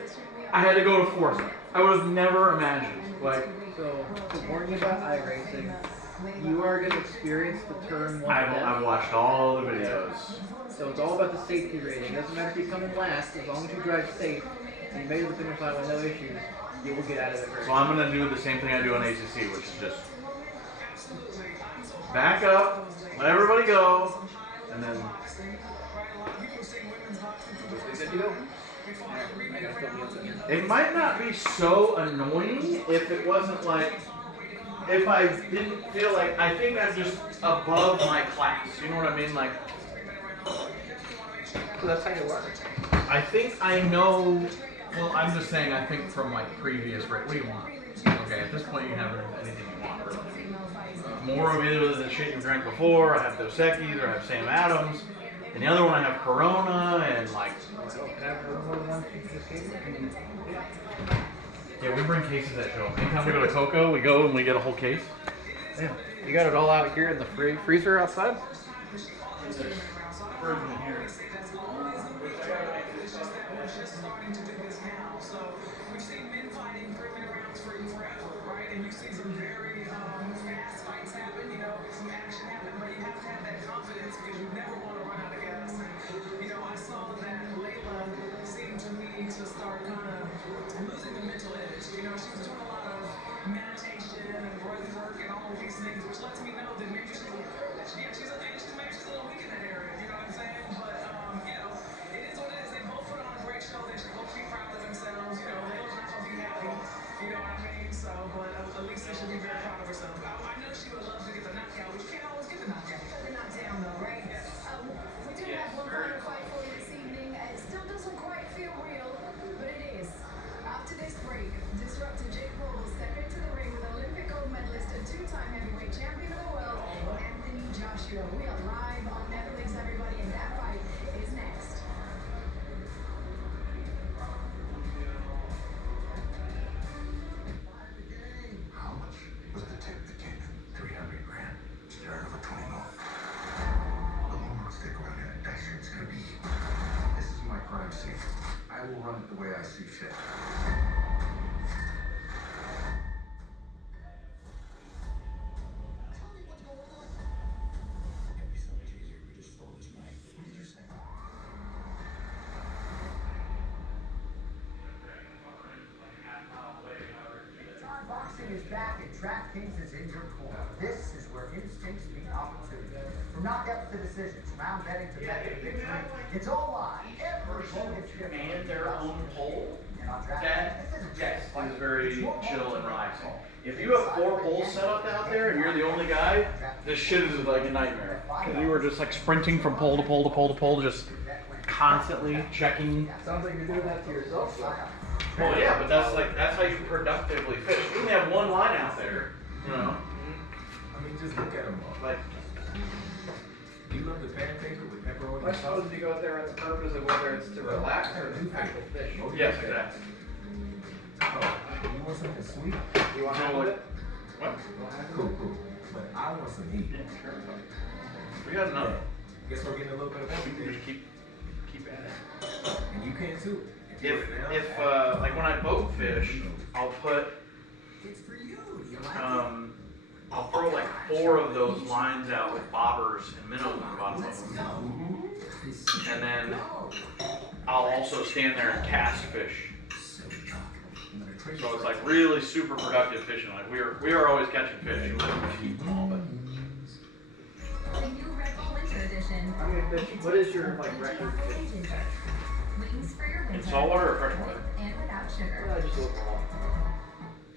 I had to go to Forza. I would have never imagined. Like, so to warn you about iRacing, you are going to experience the turn 1 I've watched all the videos. So it's all about the safety rating. It doesn't matter if you come in last, as long as you drive safe and you made it to the finish line with no issues, you will get out of it very So I'm going to do the same thing I do on ACC, which is just back up, let everybody go, and then... It might not be so annoying if it wasn't like, if I didn't feel like, I think I'm just above my class, you know what I mean? Like, So that's how you work. I think I know, well, I'm just saying I think from like previous, what do you want? Okay, at this point you can have anything you want, really. More of either the shit you drank before, I have Dos Equis, or I have Sam Adams, and the other one I have Corona, and like... Yeah, we bring cases at show. Anytime we go to Coco, we go and we get a whole case. Yeah. You got it all out here in the freezer outside? We are live on Netflix, everybody, and that fight is next. How much was the tip that came in? 300 grand. Start over 20 more. The more stick around here, that shit's gonna be. This is my crime scene. I will run it the way I see fit. Boxing is back and DraftKings is in your corner. This is where instincts meet opportunity. From knockouts to decisions, round betting to bet to victory, it's all live. Every moment is different. And their own poll. You're not drafting. Dad? This isn't Yes, just he's very chill and relaxing. If you have 4 poles set up out there and you're the only guy, this shit is like a nightmare. Because we were just like sprinting from pole to pole to pole to pole, just constantly checking. Sounds like you're doing that to yourself, though. Well, yeah, but that's how you productively fish. We only have one line out there, you know. I mean, just look at them all. Like, You love the pancake with pepperoni I and suppose sauce? you go out there with the purpose of whether it's to relax or to actual fish. yes, exactly. Oh, you want something sweet? You want So, to like, it? what? Cool, cool. But I want some heat. Yeah, sure. We got enough. Guess we're getting a little bit of We can everything. just keep at it. And you can too. If like when I boat fish, I'll put It's for you. You like I'll throw like 4 of those lines out with bobbers and minnows on the bottom of them. And then I'll also stand there and cast fish. So it's like really super productive fishing. Like we are always catching fish. We don't keep them all, but The new Red Bull Winter Edition. I mean, fish, what is your like record fish? Wings for your winter. in saltwater or freshwater. And without sugar. Well, just overall.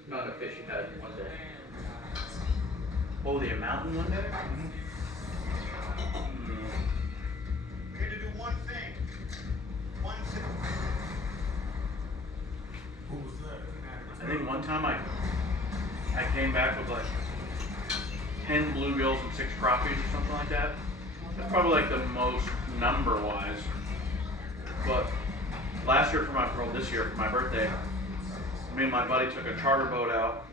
Not a fish you've had in one day. Oh, the amount in one day? We're here to do one thing. One simple thing. Who was that? I think one time I came back with like 10 bluegills and 6 crappies or something like that. That's probably like the most number-wise. But last year for my, well, this year for my birthday, me and my buddy took a charter boat out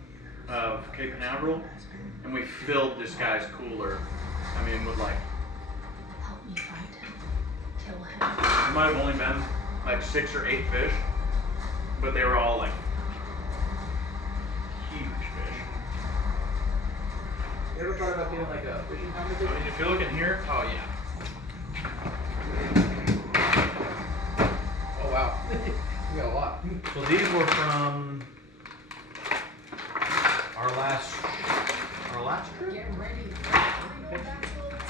of Cape Canaveral, and we filled this guy's cooler. I mean, with like, Help me find him. Kill him. it might have only been like 6 or 8 fish, but they were all like huge fish. You ever thought about doing like a fishing I competition? mean, if you look in here, oh yeah. Oh wow. You got a lot. So these were from our last trip? Get ready.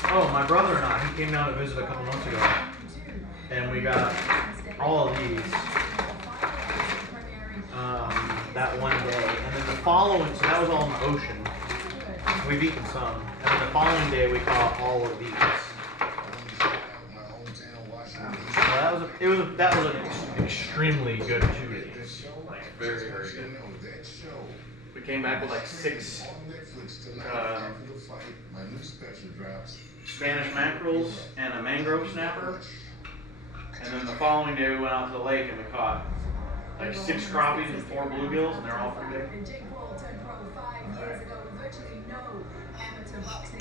Oh, my brother and I, he came down to visit a couple months ago, and we got all of these that one day, and then the following, so that was all in the ocean. We've eaten some, and then the following day we caught all of these. So that was an extremely good 2 days, like very very good. We came back with like 6 Spanish mackerels and a mangrove snapper, and then the following day we went out to the lake and we caught like 6 crappies and 4 bluegills, and they're all pretty big.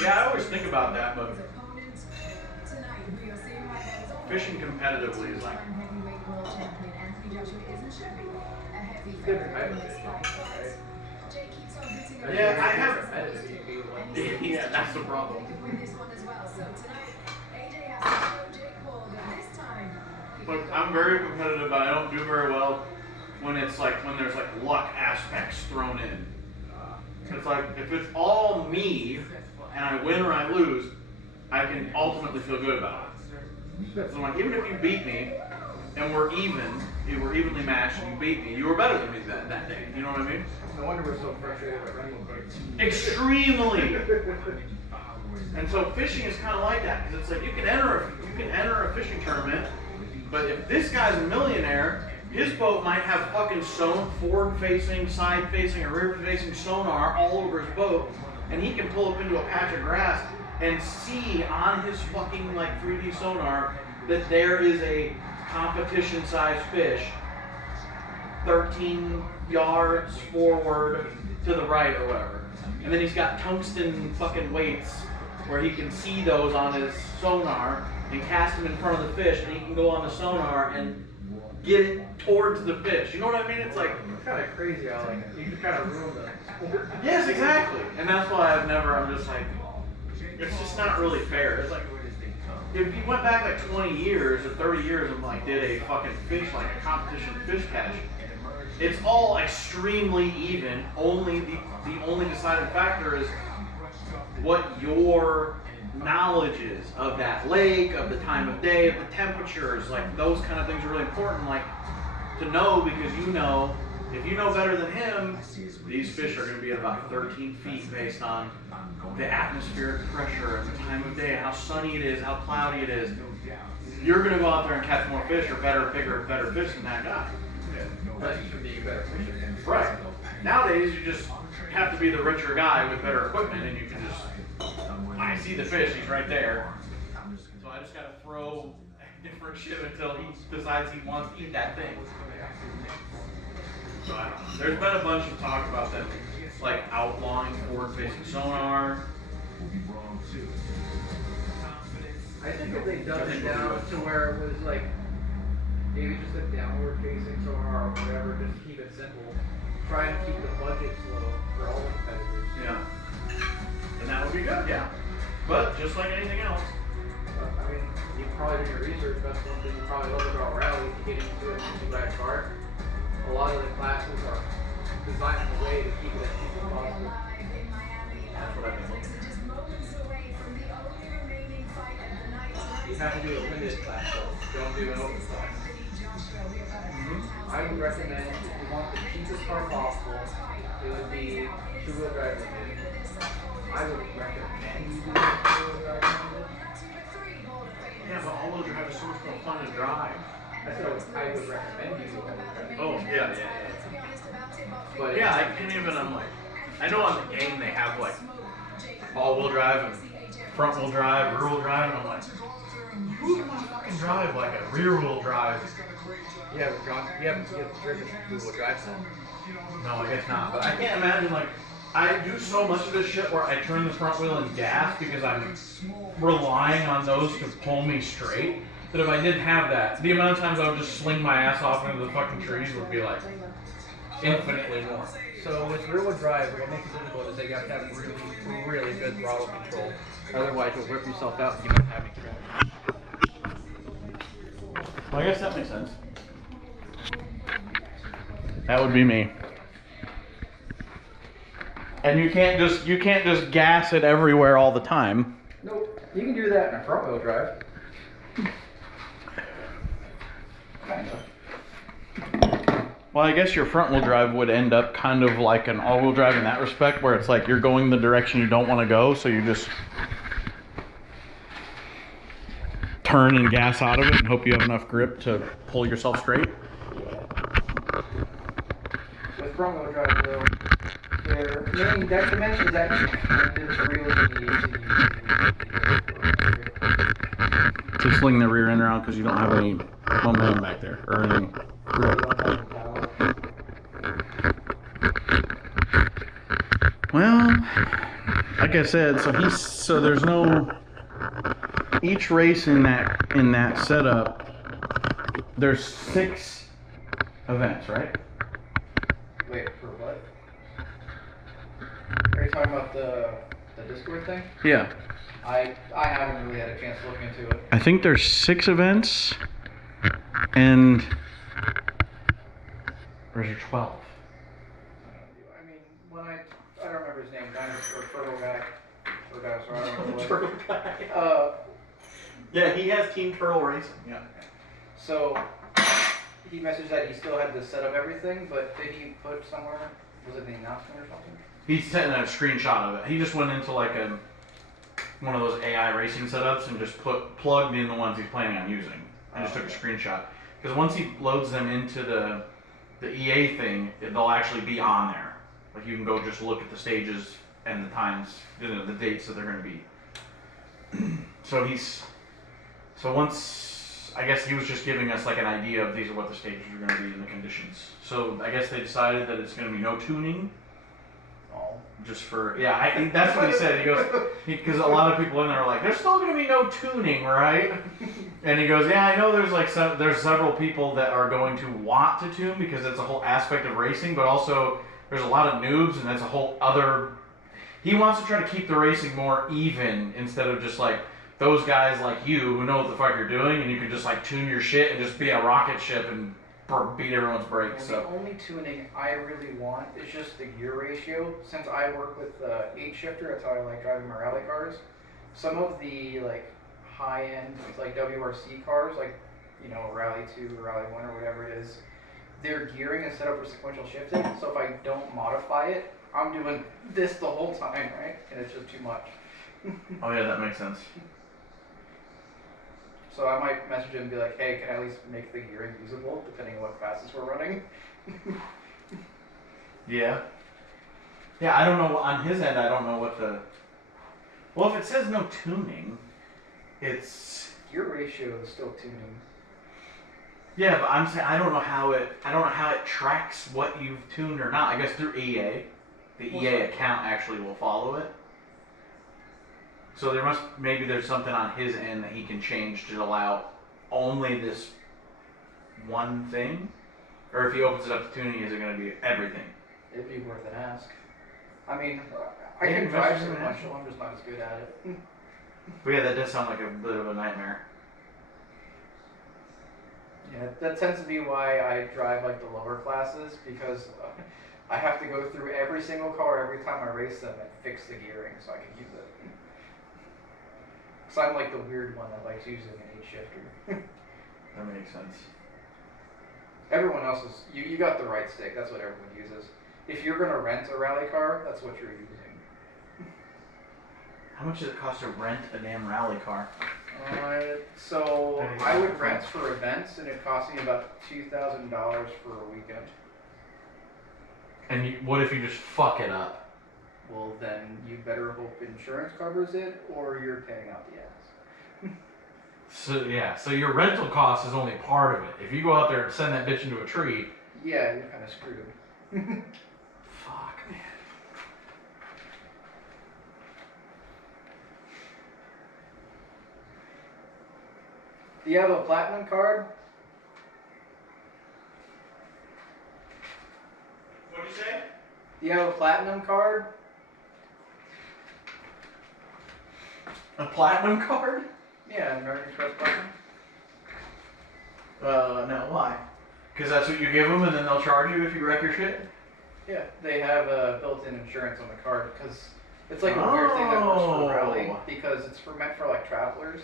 Yeah, I always think about that, but fishing competitively is like Different type of fishing, right? Yeah, I have. Competitive, you'd be like- Yeah, that's the problem. But I'm very competitive, but I don't do very well when it's like when there's like luck aspects thrown in. It's like if it's all me and I win or I lose, I can ultimately feel good about it. So like even if you beat me and we're evenly matched and you beat me, you were better than me that day. You know what I mean? No wonder we're so frustrated with running boats. Extremely. And so fishing is kind of like that because it's like you can enter a fishing tournament, but if this guy's a millionaire, his boat might have fucking forward-facing, side-facing, or rear-facing sonar all over his boat, and he can pull up into a patch of grass and see on his fucking like 3D sonar that there is a competition-sized fish 13 yards forward to the right or whatever. And then he's got tungsten fucking weights where he can see those on his sonar and cast them in front of the fish, and he can go on the sonar and get it towards the fish. You know what I mean? It's like, It's kind of crazy how like you can kind of ruin the sport. yes, exactly. And that's why I'm just like, it's just not really fair. It's like, if you went back like 20 years or 30 years and like did a fucking fish, like a competition fish catch, it's all extremely even. Only the only deciding factor is what your knowledge is of that lake, of the time of day, of the temperatures. Like those kind of things are really important. Like to know, because you know, if you know better than him, these fish are going to be at about 13 feet based on the atmospheric pressure and the time of day, how sunny it is, how cloudy it is. You're going to go out there and catch more fish or better, bigger, better fish than that guy. That's for being better fisher. Right. Nowadays, you just have to be the richer guy with better equipment, and you can just, I see the fish, he's right there. So I just got to throw different shit until he decides he wants to eat that thing. So I don't know. There's been a bunch of talk about them, like outlawing forward-facing sonar. I think if they dumbed it down to where it was like maybe just a downward facing sonar or whatever, just keep it simple. Try to keep the budgets low for all the competitors. Yeah. And that would be good, yeah. But just like anything else. I mean, you probably do your research. That's one thing you probably love about rally to get into it once you buy a car. A lot of the classes are designed in a way to keep it as cheap as possible. That's what I've been looking at. You have to do a limited class though. Don't do an open class. I would recommend, if you want the cheapest car possible, it would be two-wheel drive limited. I would recommend you do two-wheel drive limited. Yeah, but all-wheel drive is so much more fun to drive. I said I would recommend you do all-wheel drive. Oh, yeah. But Yeah, I can't even, I'm like, I know on the game they have like all-wheel drive and front-wheel drive, rear-wheel drive, and I'm like, who's gonna fucking drive like a rear-wheel drive? yeah, but John, you haven't driven two-wheel drive then. No, I guess not. But I can't imagine, like, I do so much of this shit where I turn the front wheel and gas because I'm relying on those to pull me straight, that if I didn't have that, the amount of times I would just sling my ass off into the fucking trees would be like infinitely more. So with rear-wheel drive, what makes it difficult is that you have to have really, really good throttle control. Otherwise, you'll rip yourself out and you won't have any traction. Well, I guess that makes sense. That would be me. And you can't just gas it everywhere all the time. Nope. You can do that in a front-wheel drive. Kind of. Well, I guess your front wheel drive would end up kind of like an all-wheel drive in that respect, where it's like you're going the direction you don't want to go, so you just turn and gas out of it and hope you have enough grip to pull yourself straight. With front-wheel drive, though, their main detriment is that it's really easy To sling the rear end around because you don't have any momentum back there or any grip. Well, like I said, so there's no, each race in that setup, there's 6 events, right? Wait, for what? Are you talking about the Discord thing? Yeah. I haven't really had a chance to look into it. I think there's 6 events, and or is there 12? I mean, when I don't remember his name, Dinosaur Turtle Guy. Or Dinosaur, I don't know what. Turtle guy. Yeah, he has Team Turtle Racing. Yeah. So he messaged that he still had to set up everything, but did he put somewhere? Was it the announcement or something? He's sending a screenshot of it. He just went into like one of those AI racing setups and just plugged in the ones he's planning on using. And just took a screenshot. Because once he loads them into the EA thing, they'll actually be on there. Like you can go just look at the stages and the times, the dates that they're going to be. So once, I guess he was just giving us like an idea of these are what the stages are going to be and the conditions. So I guess they decided that it's going to be no tuning. Just for, yeah, that's what he said. He goes, because a lot of people in there are like, there's still going to be no tuning, right? And he goes, yeah, I know there's like there's several people that are going to want to tune because it's a whole aspect of racing, but also there's a lot of noobs and that's a whole other, he wants to try to keep the racing more even instead of just like those guys like you who know what the fuck you're doing and you can just like tune your shit and just be a rocket ship and beat everyone's brakes. The only tuning I really want is just the gear ratio. Since I work with 8-shifter, that's how I like driving my rally cars. Some of the like high-end like WRC cars, like Rally 2 or Rally 1 or whatever it is, their gearing is set up for sequential shifting. So if I don't modify it, I'm doing this the whole time, right? And it's just too much. Oh yeah, that makes sense. So I might message him and be like, hey, can I at least make the gearing usable, depending on what classes we're running? Yeah. Yeah, I don't know, on his end, I don't know what the... Well, if it says no tuning, it's... Gear ratio is still tuning. Yeah, but I'm saying, I don't know how it tracks what you've tuned or not. I guess through EA. The EA account actually will follow it. So maybe there's something on his end that he can change to allow only this one thing? Or if he opens it up to tuning, is it going to be everything? It'd be worth an ask. I mean, I Yeah, can drive message him and ask sequential, I'm just not as good at it. But yeah, that does sound like a bit of a nightmare. Yeah, that tends to be why I drive like the lower classes, because I have to go through every single car every time I race them and fix the gearing so I can use it. Because I'm like the weird one that likes using an 8-shifter. That makes sense. Everyone else is, you got the right stick, that's what everyone uses. If you're going to rent a rally car, that's what you're using. How much does it cost to rent a damn rally car? So I would rent for events, and it cost me about $2,000 for a weekend. And what if you just fuck it up? Well, then you better hope insurance covers it, or you're paying out the ass. So yeah, so your rental cost is only part of it. If you go out there and send that bitch into a tree, Yeah, you're kind of screwed. fuck man. Do you have a platinum card? What'd you say? Do you have a platinum card? A platinum card? Yeah, American Express Platinum. No, why? Because that's what you give them, and then they'll charge you if you wreck your shit. Yeah, they have built-in insurance on the card, because it's like a weird thing that works for rally, Oh. because it's meant for like travelers,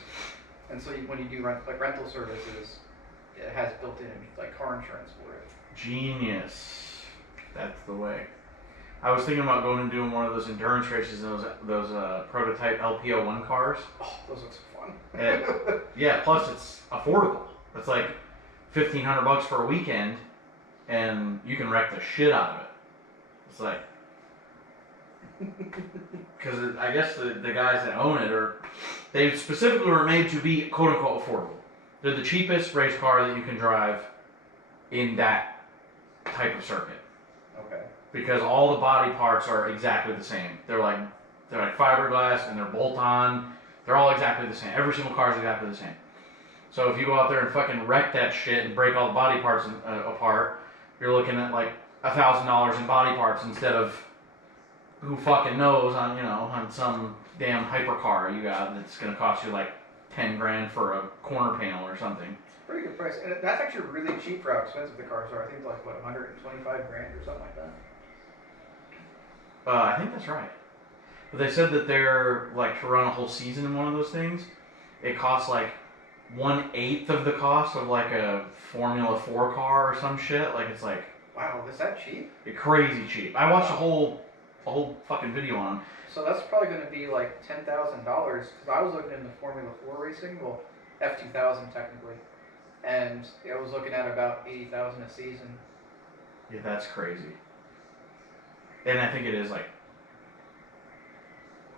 and so when you do rental services, it has built-in like car insurance for it. Genius. That's the way. I was thinking about going and doing one of those endurance races in those prototype LPO1 cars. Oh, those look so fun. And, yeah, plus it's affordable. It's like $1,500 for a weekend, and you can wreck the shit out of it. It's like, because I guess the guys that own it they specifically were made to be quote unquote affordable. They're the cheapest race car that you can drive in that type of circuit. Okay. Because all the body parts are exactly the same. They're like fiberglass and they're bolt-on. They're all exactly the same. Every single car is exactly the same. So if you go out there and fucking wreck that shit and break all the body parts apart, you're looking at like $1,000 in body parts instead of who fucking knows on some damn hypercar you got that's gonna cost you like 10 grand for a corner panel or something. Pretty good price, and that's actually really cheap for how expensive the cars are. I think like what, 125 grand or something like that. I think that's right. But they said that they're like to run a whole season in one of those things, it costs like 1/8 of the cost of like a Formula 4 car or some shit. Like it's like, wow, is that cheap? Crazy cheap. I watched a whole fucking video on them. So that's probably going to be like $10,000 because I was looking into Formula 4 racing, well, F2000 technically, and I was looking at about 80,000 a season. Yeah, that's crazy. And I think it is like,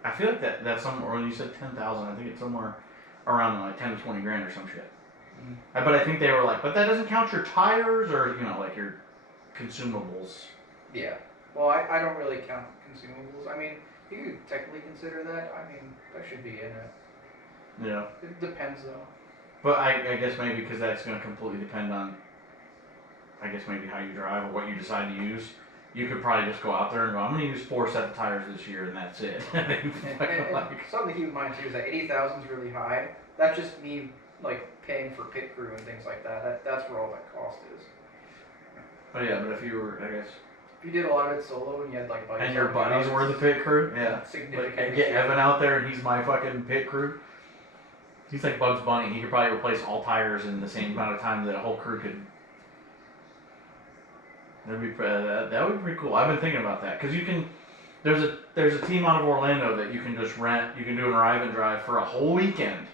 I feel like that's somewhere, when you said 10,000, I think it's somewhere around like 10 to 20 grand or some shit. Mm-hmm. But I think they were like, but that doesn't count your tires or, like your consumables. Yeah. Well, I don't really count consumables. I mean, you could technically consider that. I mean, that should be in it. Yeah. It depends though. But I guess maybe because that's going to completely depend on, I guess maybe how you drive or what you decide to use. You could probably just go out there and go, I'm going to use 4 sets of tires this year and that's it. And something to keep in mind too is that 80,000 is really high. That's just me like paying for pit crew and things like that. That's where all that cost is. But yeah, but if you were, I guess. If you did a lot of it solo and you had like buddies. And your buddies were the pit crew? Yeah. Significant. And get Evan out there and he's my fucking pit crew. He's like Bugs Bunny. He could probably replace all tires in the same amount of time that a whole crew could. That would be pretty cool. I've been thinking about that because you can. There's a team out of Orlando that you can just rent. You can do an arrive and drive for a whole weekend.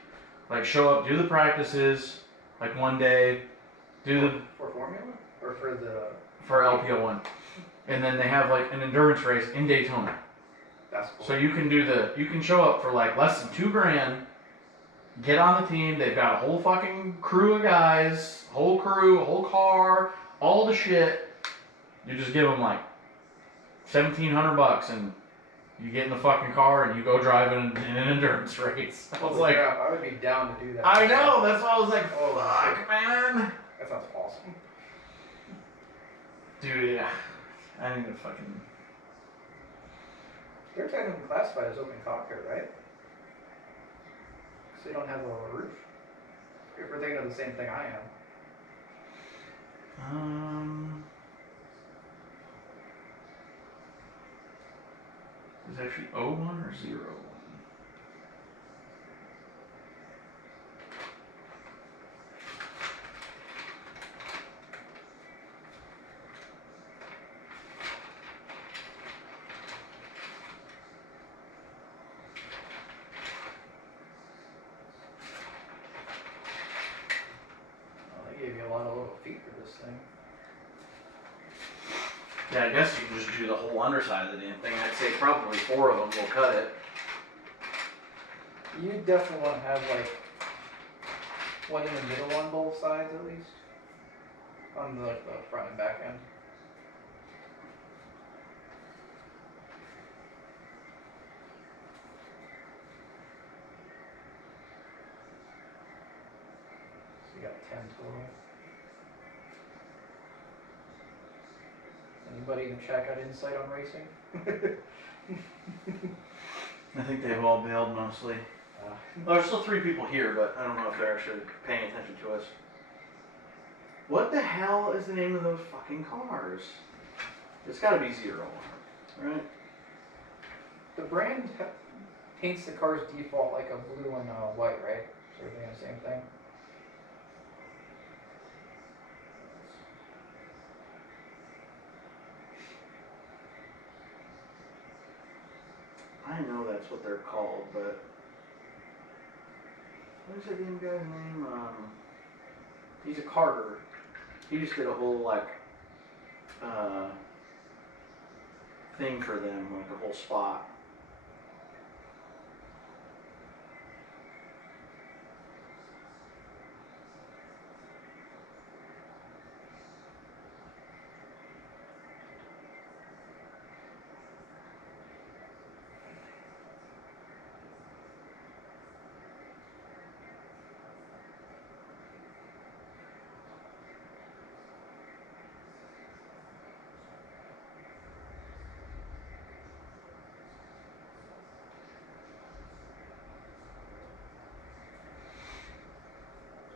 Like show up, do the practices, like one day, do the For Formula? Or for the... for LPO1, and then they have like an endurance race in Daytona. That's cool. So you can show up for like less than $2,000, get on the team. They've got a whole fucking crew of guys, whole crew, whole car, all the shit. You just give them like $1,700 and you get in the fucking car and you go drive in an endurance race. I was Holy like, crap, I would be down to do that. I know, that's why I was like, Oh, fuck, man. That sounds awesome. Dude, yeah. I need to fucking... They're technically classified as open cockpit, right? Because they don't have a roof. If we're thinking of the same thing I am. Is it actually 01 or 01? Well, they gave you a lot of little feet for this thing. Yeah, I guess you can just do the whole underside of the damn thing. I'd say probably 4 of them will cut it. You definitely want to have like one in the middle on both sides at least. On the front and back end. So you got 10 total. Anybody in the chat got insight on racing? I think they've all bailed mostly. Well, there's still 3 people here, but I don't know if they're actually paying attention to us. What the hell is the name of those fucking cars? It's gotta be 01, right? The brand paints the car's default like a blue and white, right? So they're doing the same thing. I know that's what they're called, but... What is that damn guy's name? He's a Carter. He just did a whole, like, thing for them, like a whole spot.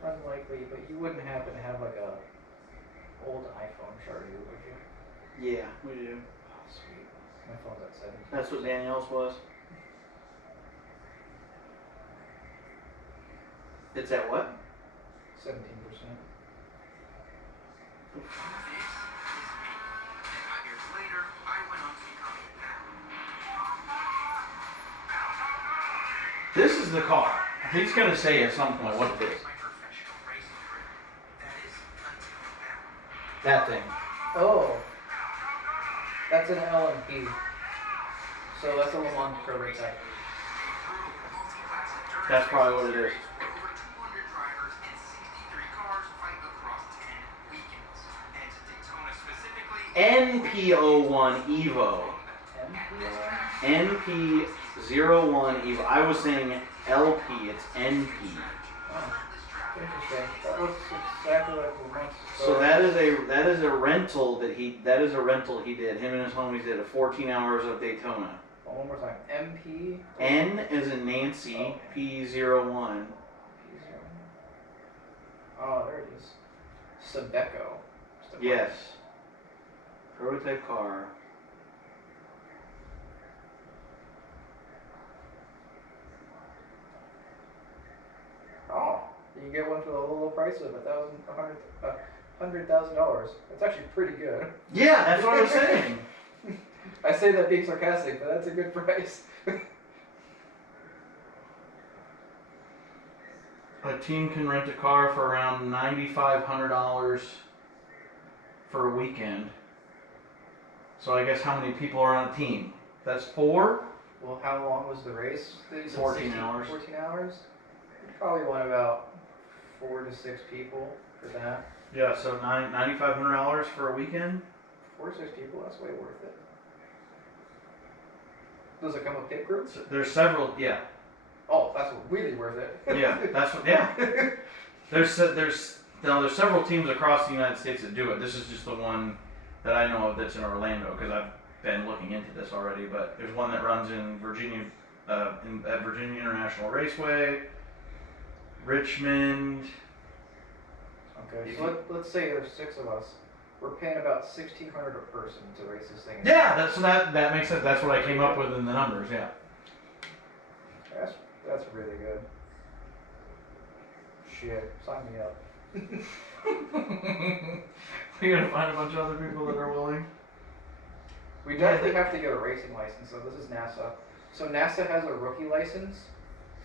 Unlikely, but you wouldn't happen to have like a old iPhone charger, would you? Yeah, we do. Oh, sweet. My phone's at 7. That's what Danielle's was. It's at what? 17%. This is the car. He's gonna say at some point what it is. That thing. Oh. That's an LMP. So that's a little on prototype. That's probably what it is. NP01 Evo. NP01 Evo. I was saying LP, it's NP. Oh, interesting. That looks exactly like the ones. So that is a rental that he did. Him and his homies did a 14 hours of Daytona. One more time. MP. N as in Nancy, P01. Oh, there it is. Sabeco. Yes. Prototype car. Oh, you can get one for the low price of $100,000. That's actually pretty good. Yeah, that's what I was saying. I say that being sarcastic, but that's a good price. A team can rent a car for around $9,500 for a weekend. So I guess how many people are on a team? That's 4? Well, how long was the race? You said 14 hours. 14 hours? You probably want about 4 to 6 people for that. Yeah, so $9,500 for a weekend? 4 to 6 people, that's way worth it. Does it come with pit crew? So there's several, yeah. Oh, that's really worth it. Yeah, that's what, yeah. There's several teams across the United States that do it. This is just the one that I know of that's in Orlando because I've been looking into this already. But there's one that runs in Virginia, at Virginia International Raceway, Richmond. Okay, so let's say there's 6 of us. We're paying about $1,600 a person to race this thing. Yeah, that makes sense. That's what I came up with in the numbers. Yeah. That's really good. Shit, sign me up. We gotta find a bunch of other people that are willing. We definitely have to get a racing license. So this is NASA. So NASA has a rookie license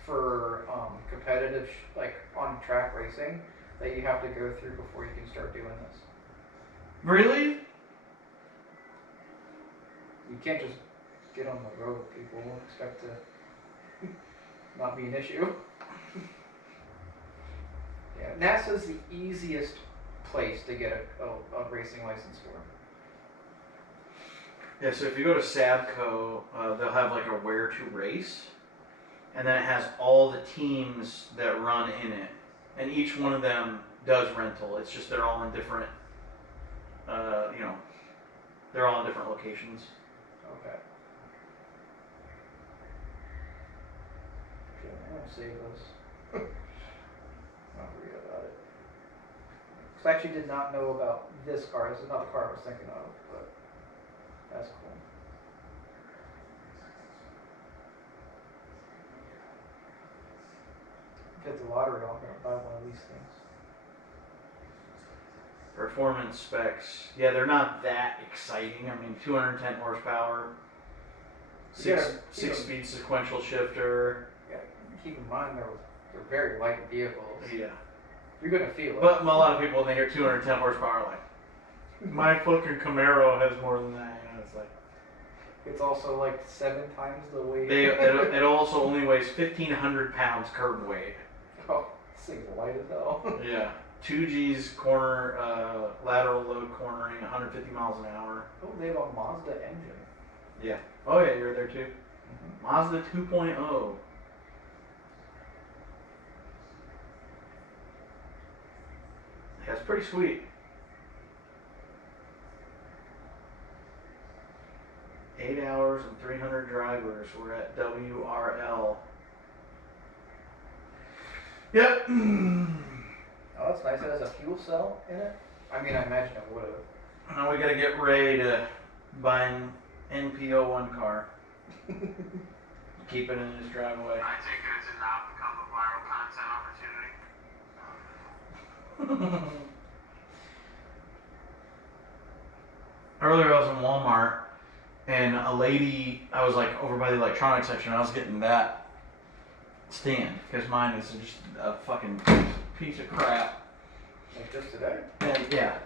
for competitive, like on track racing that you have to go through before you can start doing this. Really? You can't just get on the road with people and expect to not be an issue. Yeah, NASA's the easiest place to get a racing license for. Yeah, so if you go to Sabco, they'll have like a where to race, and then it has all the teams that run in it, and each one of them does rental. It's just they're all in different, they're all in different locations. Okay. Okay, I'm gonna save this. I'll read about it. Because I actually did not know about this car. This is not the car I was thinking of, but that's cool. If it's the lottery, I'm gonna buy one of these things. Performance specs, yeah, they're not that exciting. I mean, 210 horsepower, six-speed sequential shifter. Yeah, keep in mind they're very light vehicles. Yeah. You're gonna feel it. But a lot of people, when they hear 210 horsepower, are like, my fucking Camaro has more than that. You know, it's like. It's also like 7 times the weight. It also only weighs 1,500 pounds curb weight. Oh, this thing's light as hell. Yeah. 2G's corner, lateral load cornering, 150 miles an hour. Oh, they have a Mazda engine. Yeah. Oh yeah, you're there too. Mm-hmm. Mazda 2.0. Yeah, it's pretty sweet. 8 hours and 300 drivers. We're at WRL. Yep. Oh, that's nice. It has a fuel cell in it. I mean, I imagine it would have. Now we gotta get Ray to buy an NPO1 car. Keep it in his driveway. I take it to not become a viral content opportunity. Earlier I was in Walmart and a lady, I was like over by the electronics section, I was getting that stand because mine is just a fucking piece of crap. Like just today? And yeah.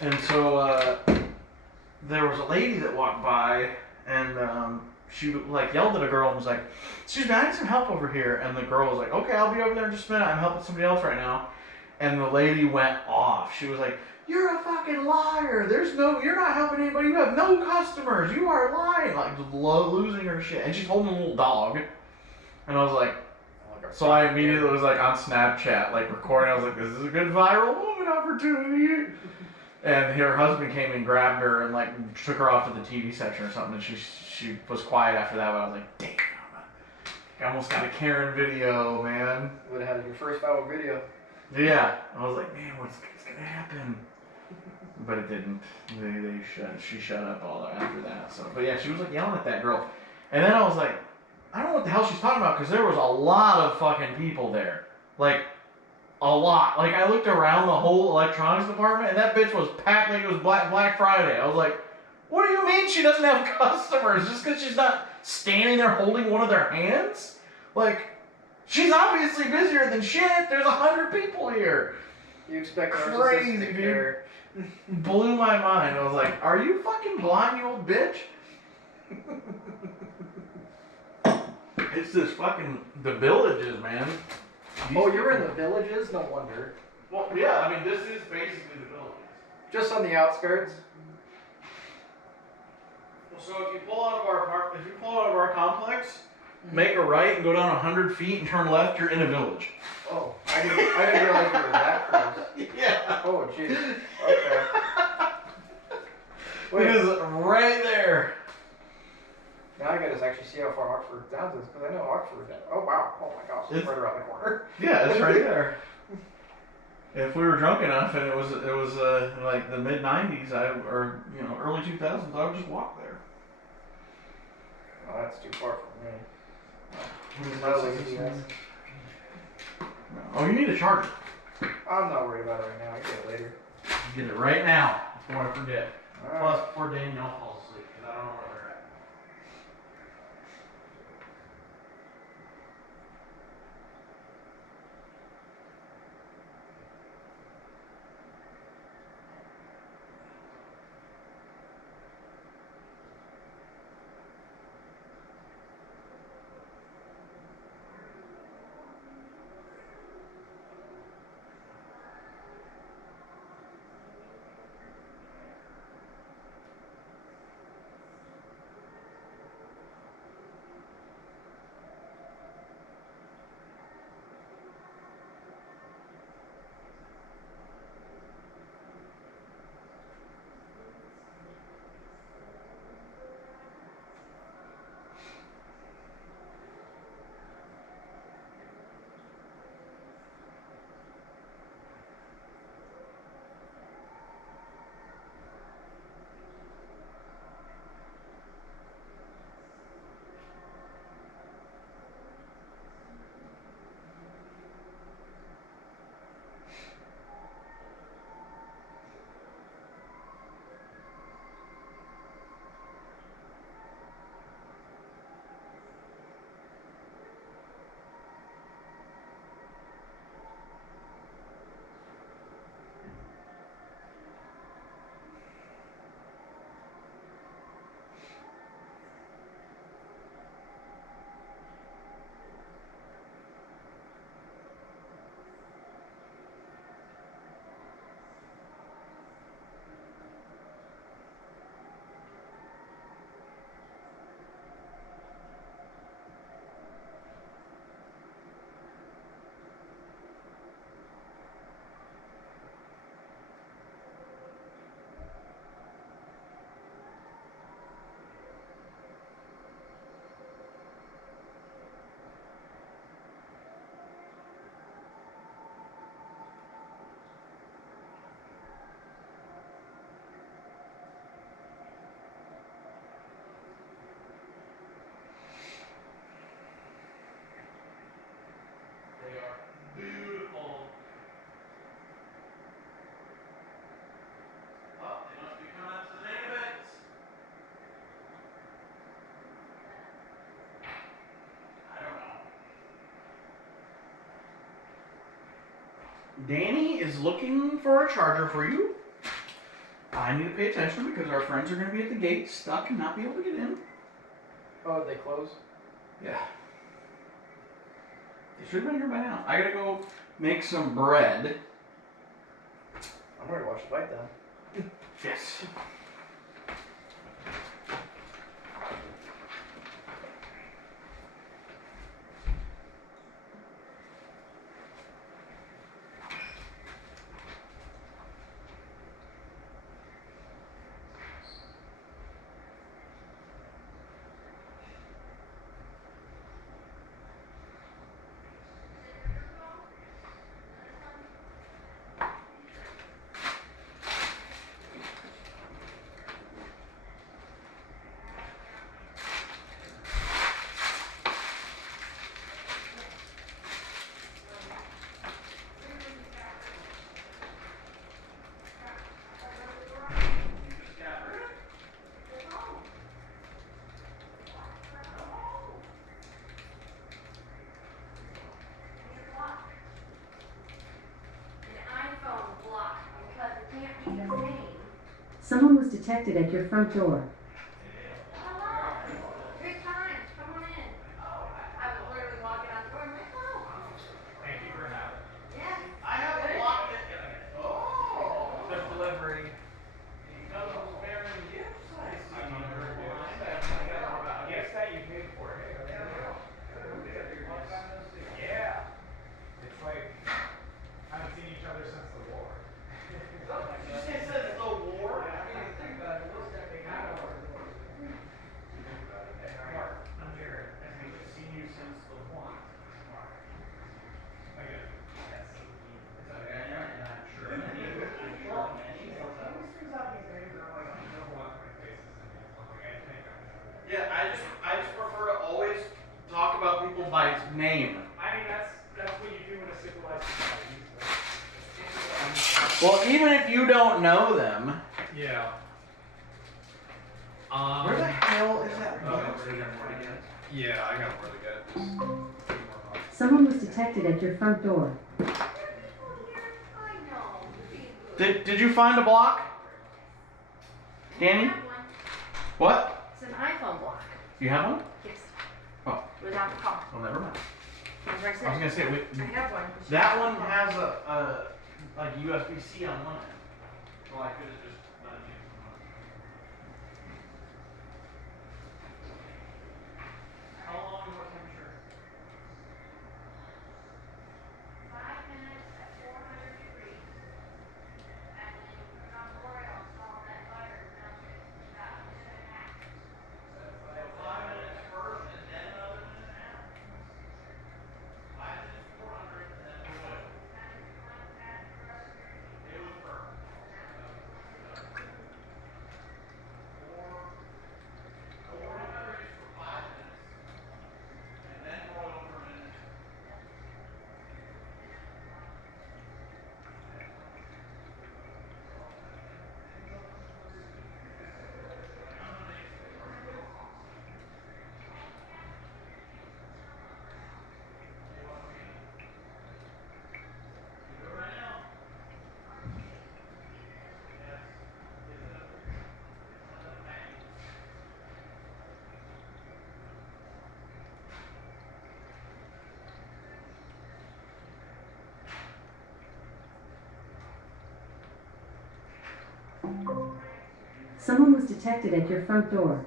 And so there was a lady that walked by and she like yelled at a girl and was like, excuse me, I need some help over here. And the girl was like, okay, I'll be over there in just a minute. I'm helping somebody else right now. And the lady went off. She was like, you're a fucking liar. You're not helping anybody. You have no customers. You are lying. Like losing her shit. And she's holding a little dog. And I was like, so I immediately was like on Snapchat, like recording. I was like, this is a good viral moment opportunity. And her husband came and grabbed her and like took her off to the TV section or something. And she was quiet after that. But I was like, damn. I almost got a Karen video, man. Would have had your first viral video. Yeah. I was like, man, what's going to happen? But it didn't. She shut up all after that. So, but yeah, she was like yelling at that girl. And then I was like, I don't know what the hell she's talking about because there was a lot of fucking people there. Like, a lot. Like, I looked around the whole electronics department, and that bitch was packed like it was Black Friday. I was like, what do you mean she doesn't have customers? Just because she's not standing there holding one of their hands? Like, she's obviously busier than shit. There's 100 people here. You expect Crazy, narcissistic dude. care. Blew my mind. I was like, are you fucking blind, you old bitch? It's this fucking, the Villages, man. Oh, you're in the Villages? No wonder. Well, yeah, I mean, this is basically the Villages. Just on the outskirts? Well, so if you pull out of our complex, make a right and go down 100 feet and turn left, you're in a village. Oh, I didn't realize you were that close. Yeah. Oh, jeez. Okay. It is right there. Now I gotta actually see how far Oxford Downs is, because I know Oxford. Oh, wow. Oh, my gosh. It's right around the corner. Yeah, it's right there. If we were drunk enough and it was like the mid 90s, or early 2000s, I would just walk there. Oh, that's too far from me. Oh, you need a charger. I'm not worried about it right now. I get it later. Get it right now before I forget. All right. Plus, before Danielle falls asleep, because I don't know where they're at. They are beautiful. Oh, they must be coming up to the main events. I don't know. Danny is looking for a charger for you. I need to pay attention because our friends are going to be at the gate, stuck and not be able to get in. Oh, they close? Yeah. They should have been here by now. I gotta go make some bread. I'm ready to watch the fight then. Yes. detected at your front door. Good times. Come on in. I was literally walking out the door. I'm like, oh. Thank you for having me. Yeah. I haven't locked it. Oh. The delivery. Because I'm sparing gifts, I see. I'm not very good. Gifts that you paid for. Yeah. It's like, haven't seen each other since the war. You say it says the war? I mean, think about it. What's that big hat on? Mark, I'm Jared. I haven't seen you since the war. Mark. Again. Yes. It's okay. I'm sure. Yeah, I just prefer to always talk about people by name. I mean, that's what you do in a civilized society. Well, even if you don't know them, Yeah. where the hell is that book? Yeah, I got more to get. Someone was detected at your front door. I know. Did you find a block? I Danny? have one. What? It's an iPhone block. You have one? Yes. Oh, Without the car. well, never mind. That's what I I was said. gonna say, I have one. that one has a like USB-C on one end. Well, I could have just let it use one. How long and what temperature? 5 minutes at 400 degrees. And then you put it on the oil, salt, that butter, melt it. About a minute and a half. So 5 minutes first and then another minute and a half. 5 minutes 400 and then oil. It was burnt. 400 for 5 minutes and then oil for a minute. Someone was detected at your front door.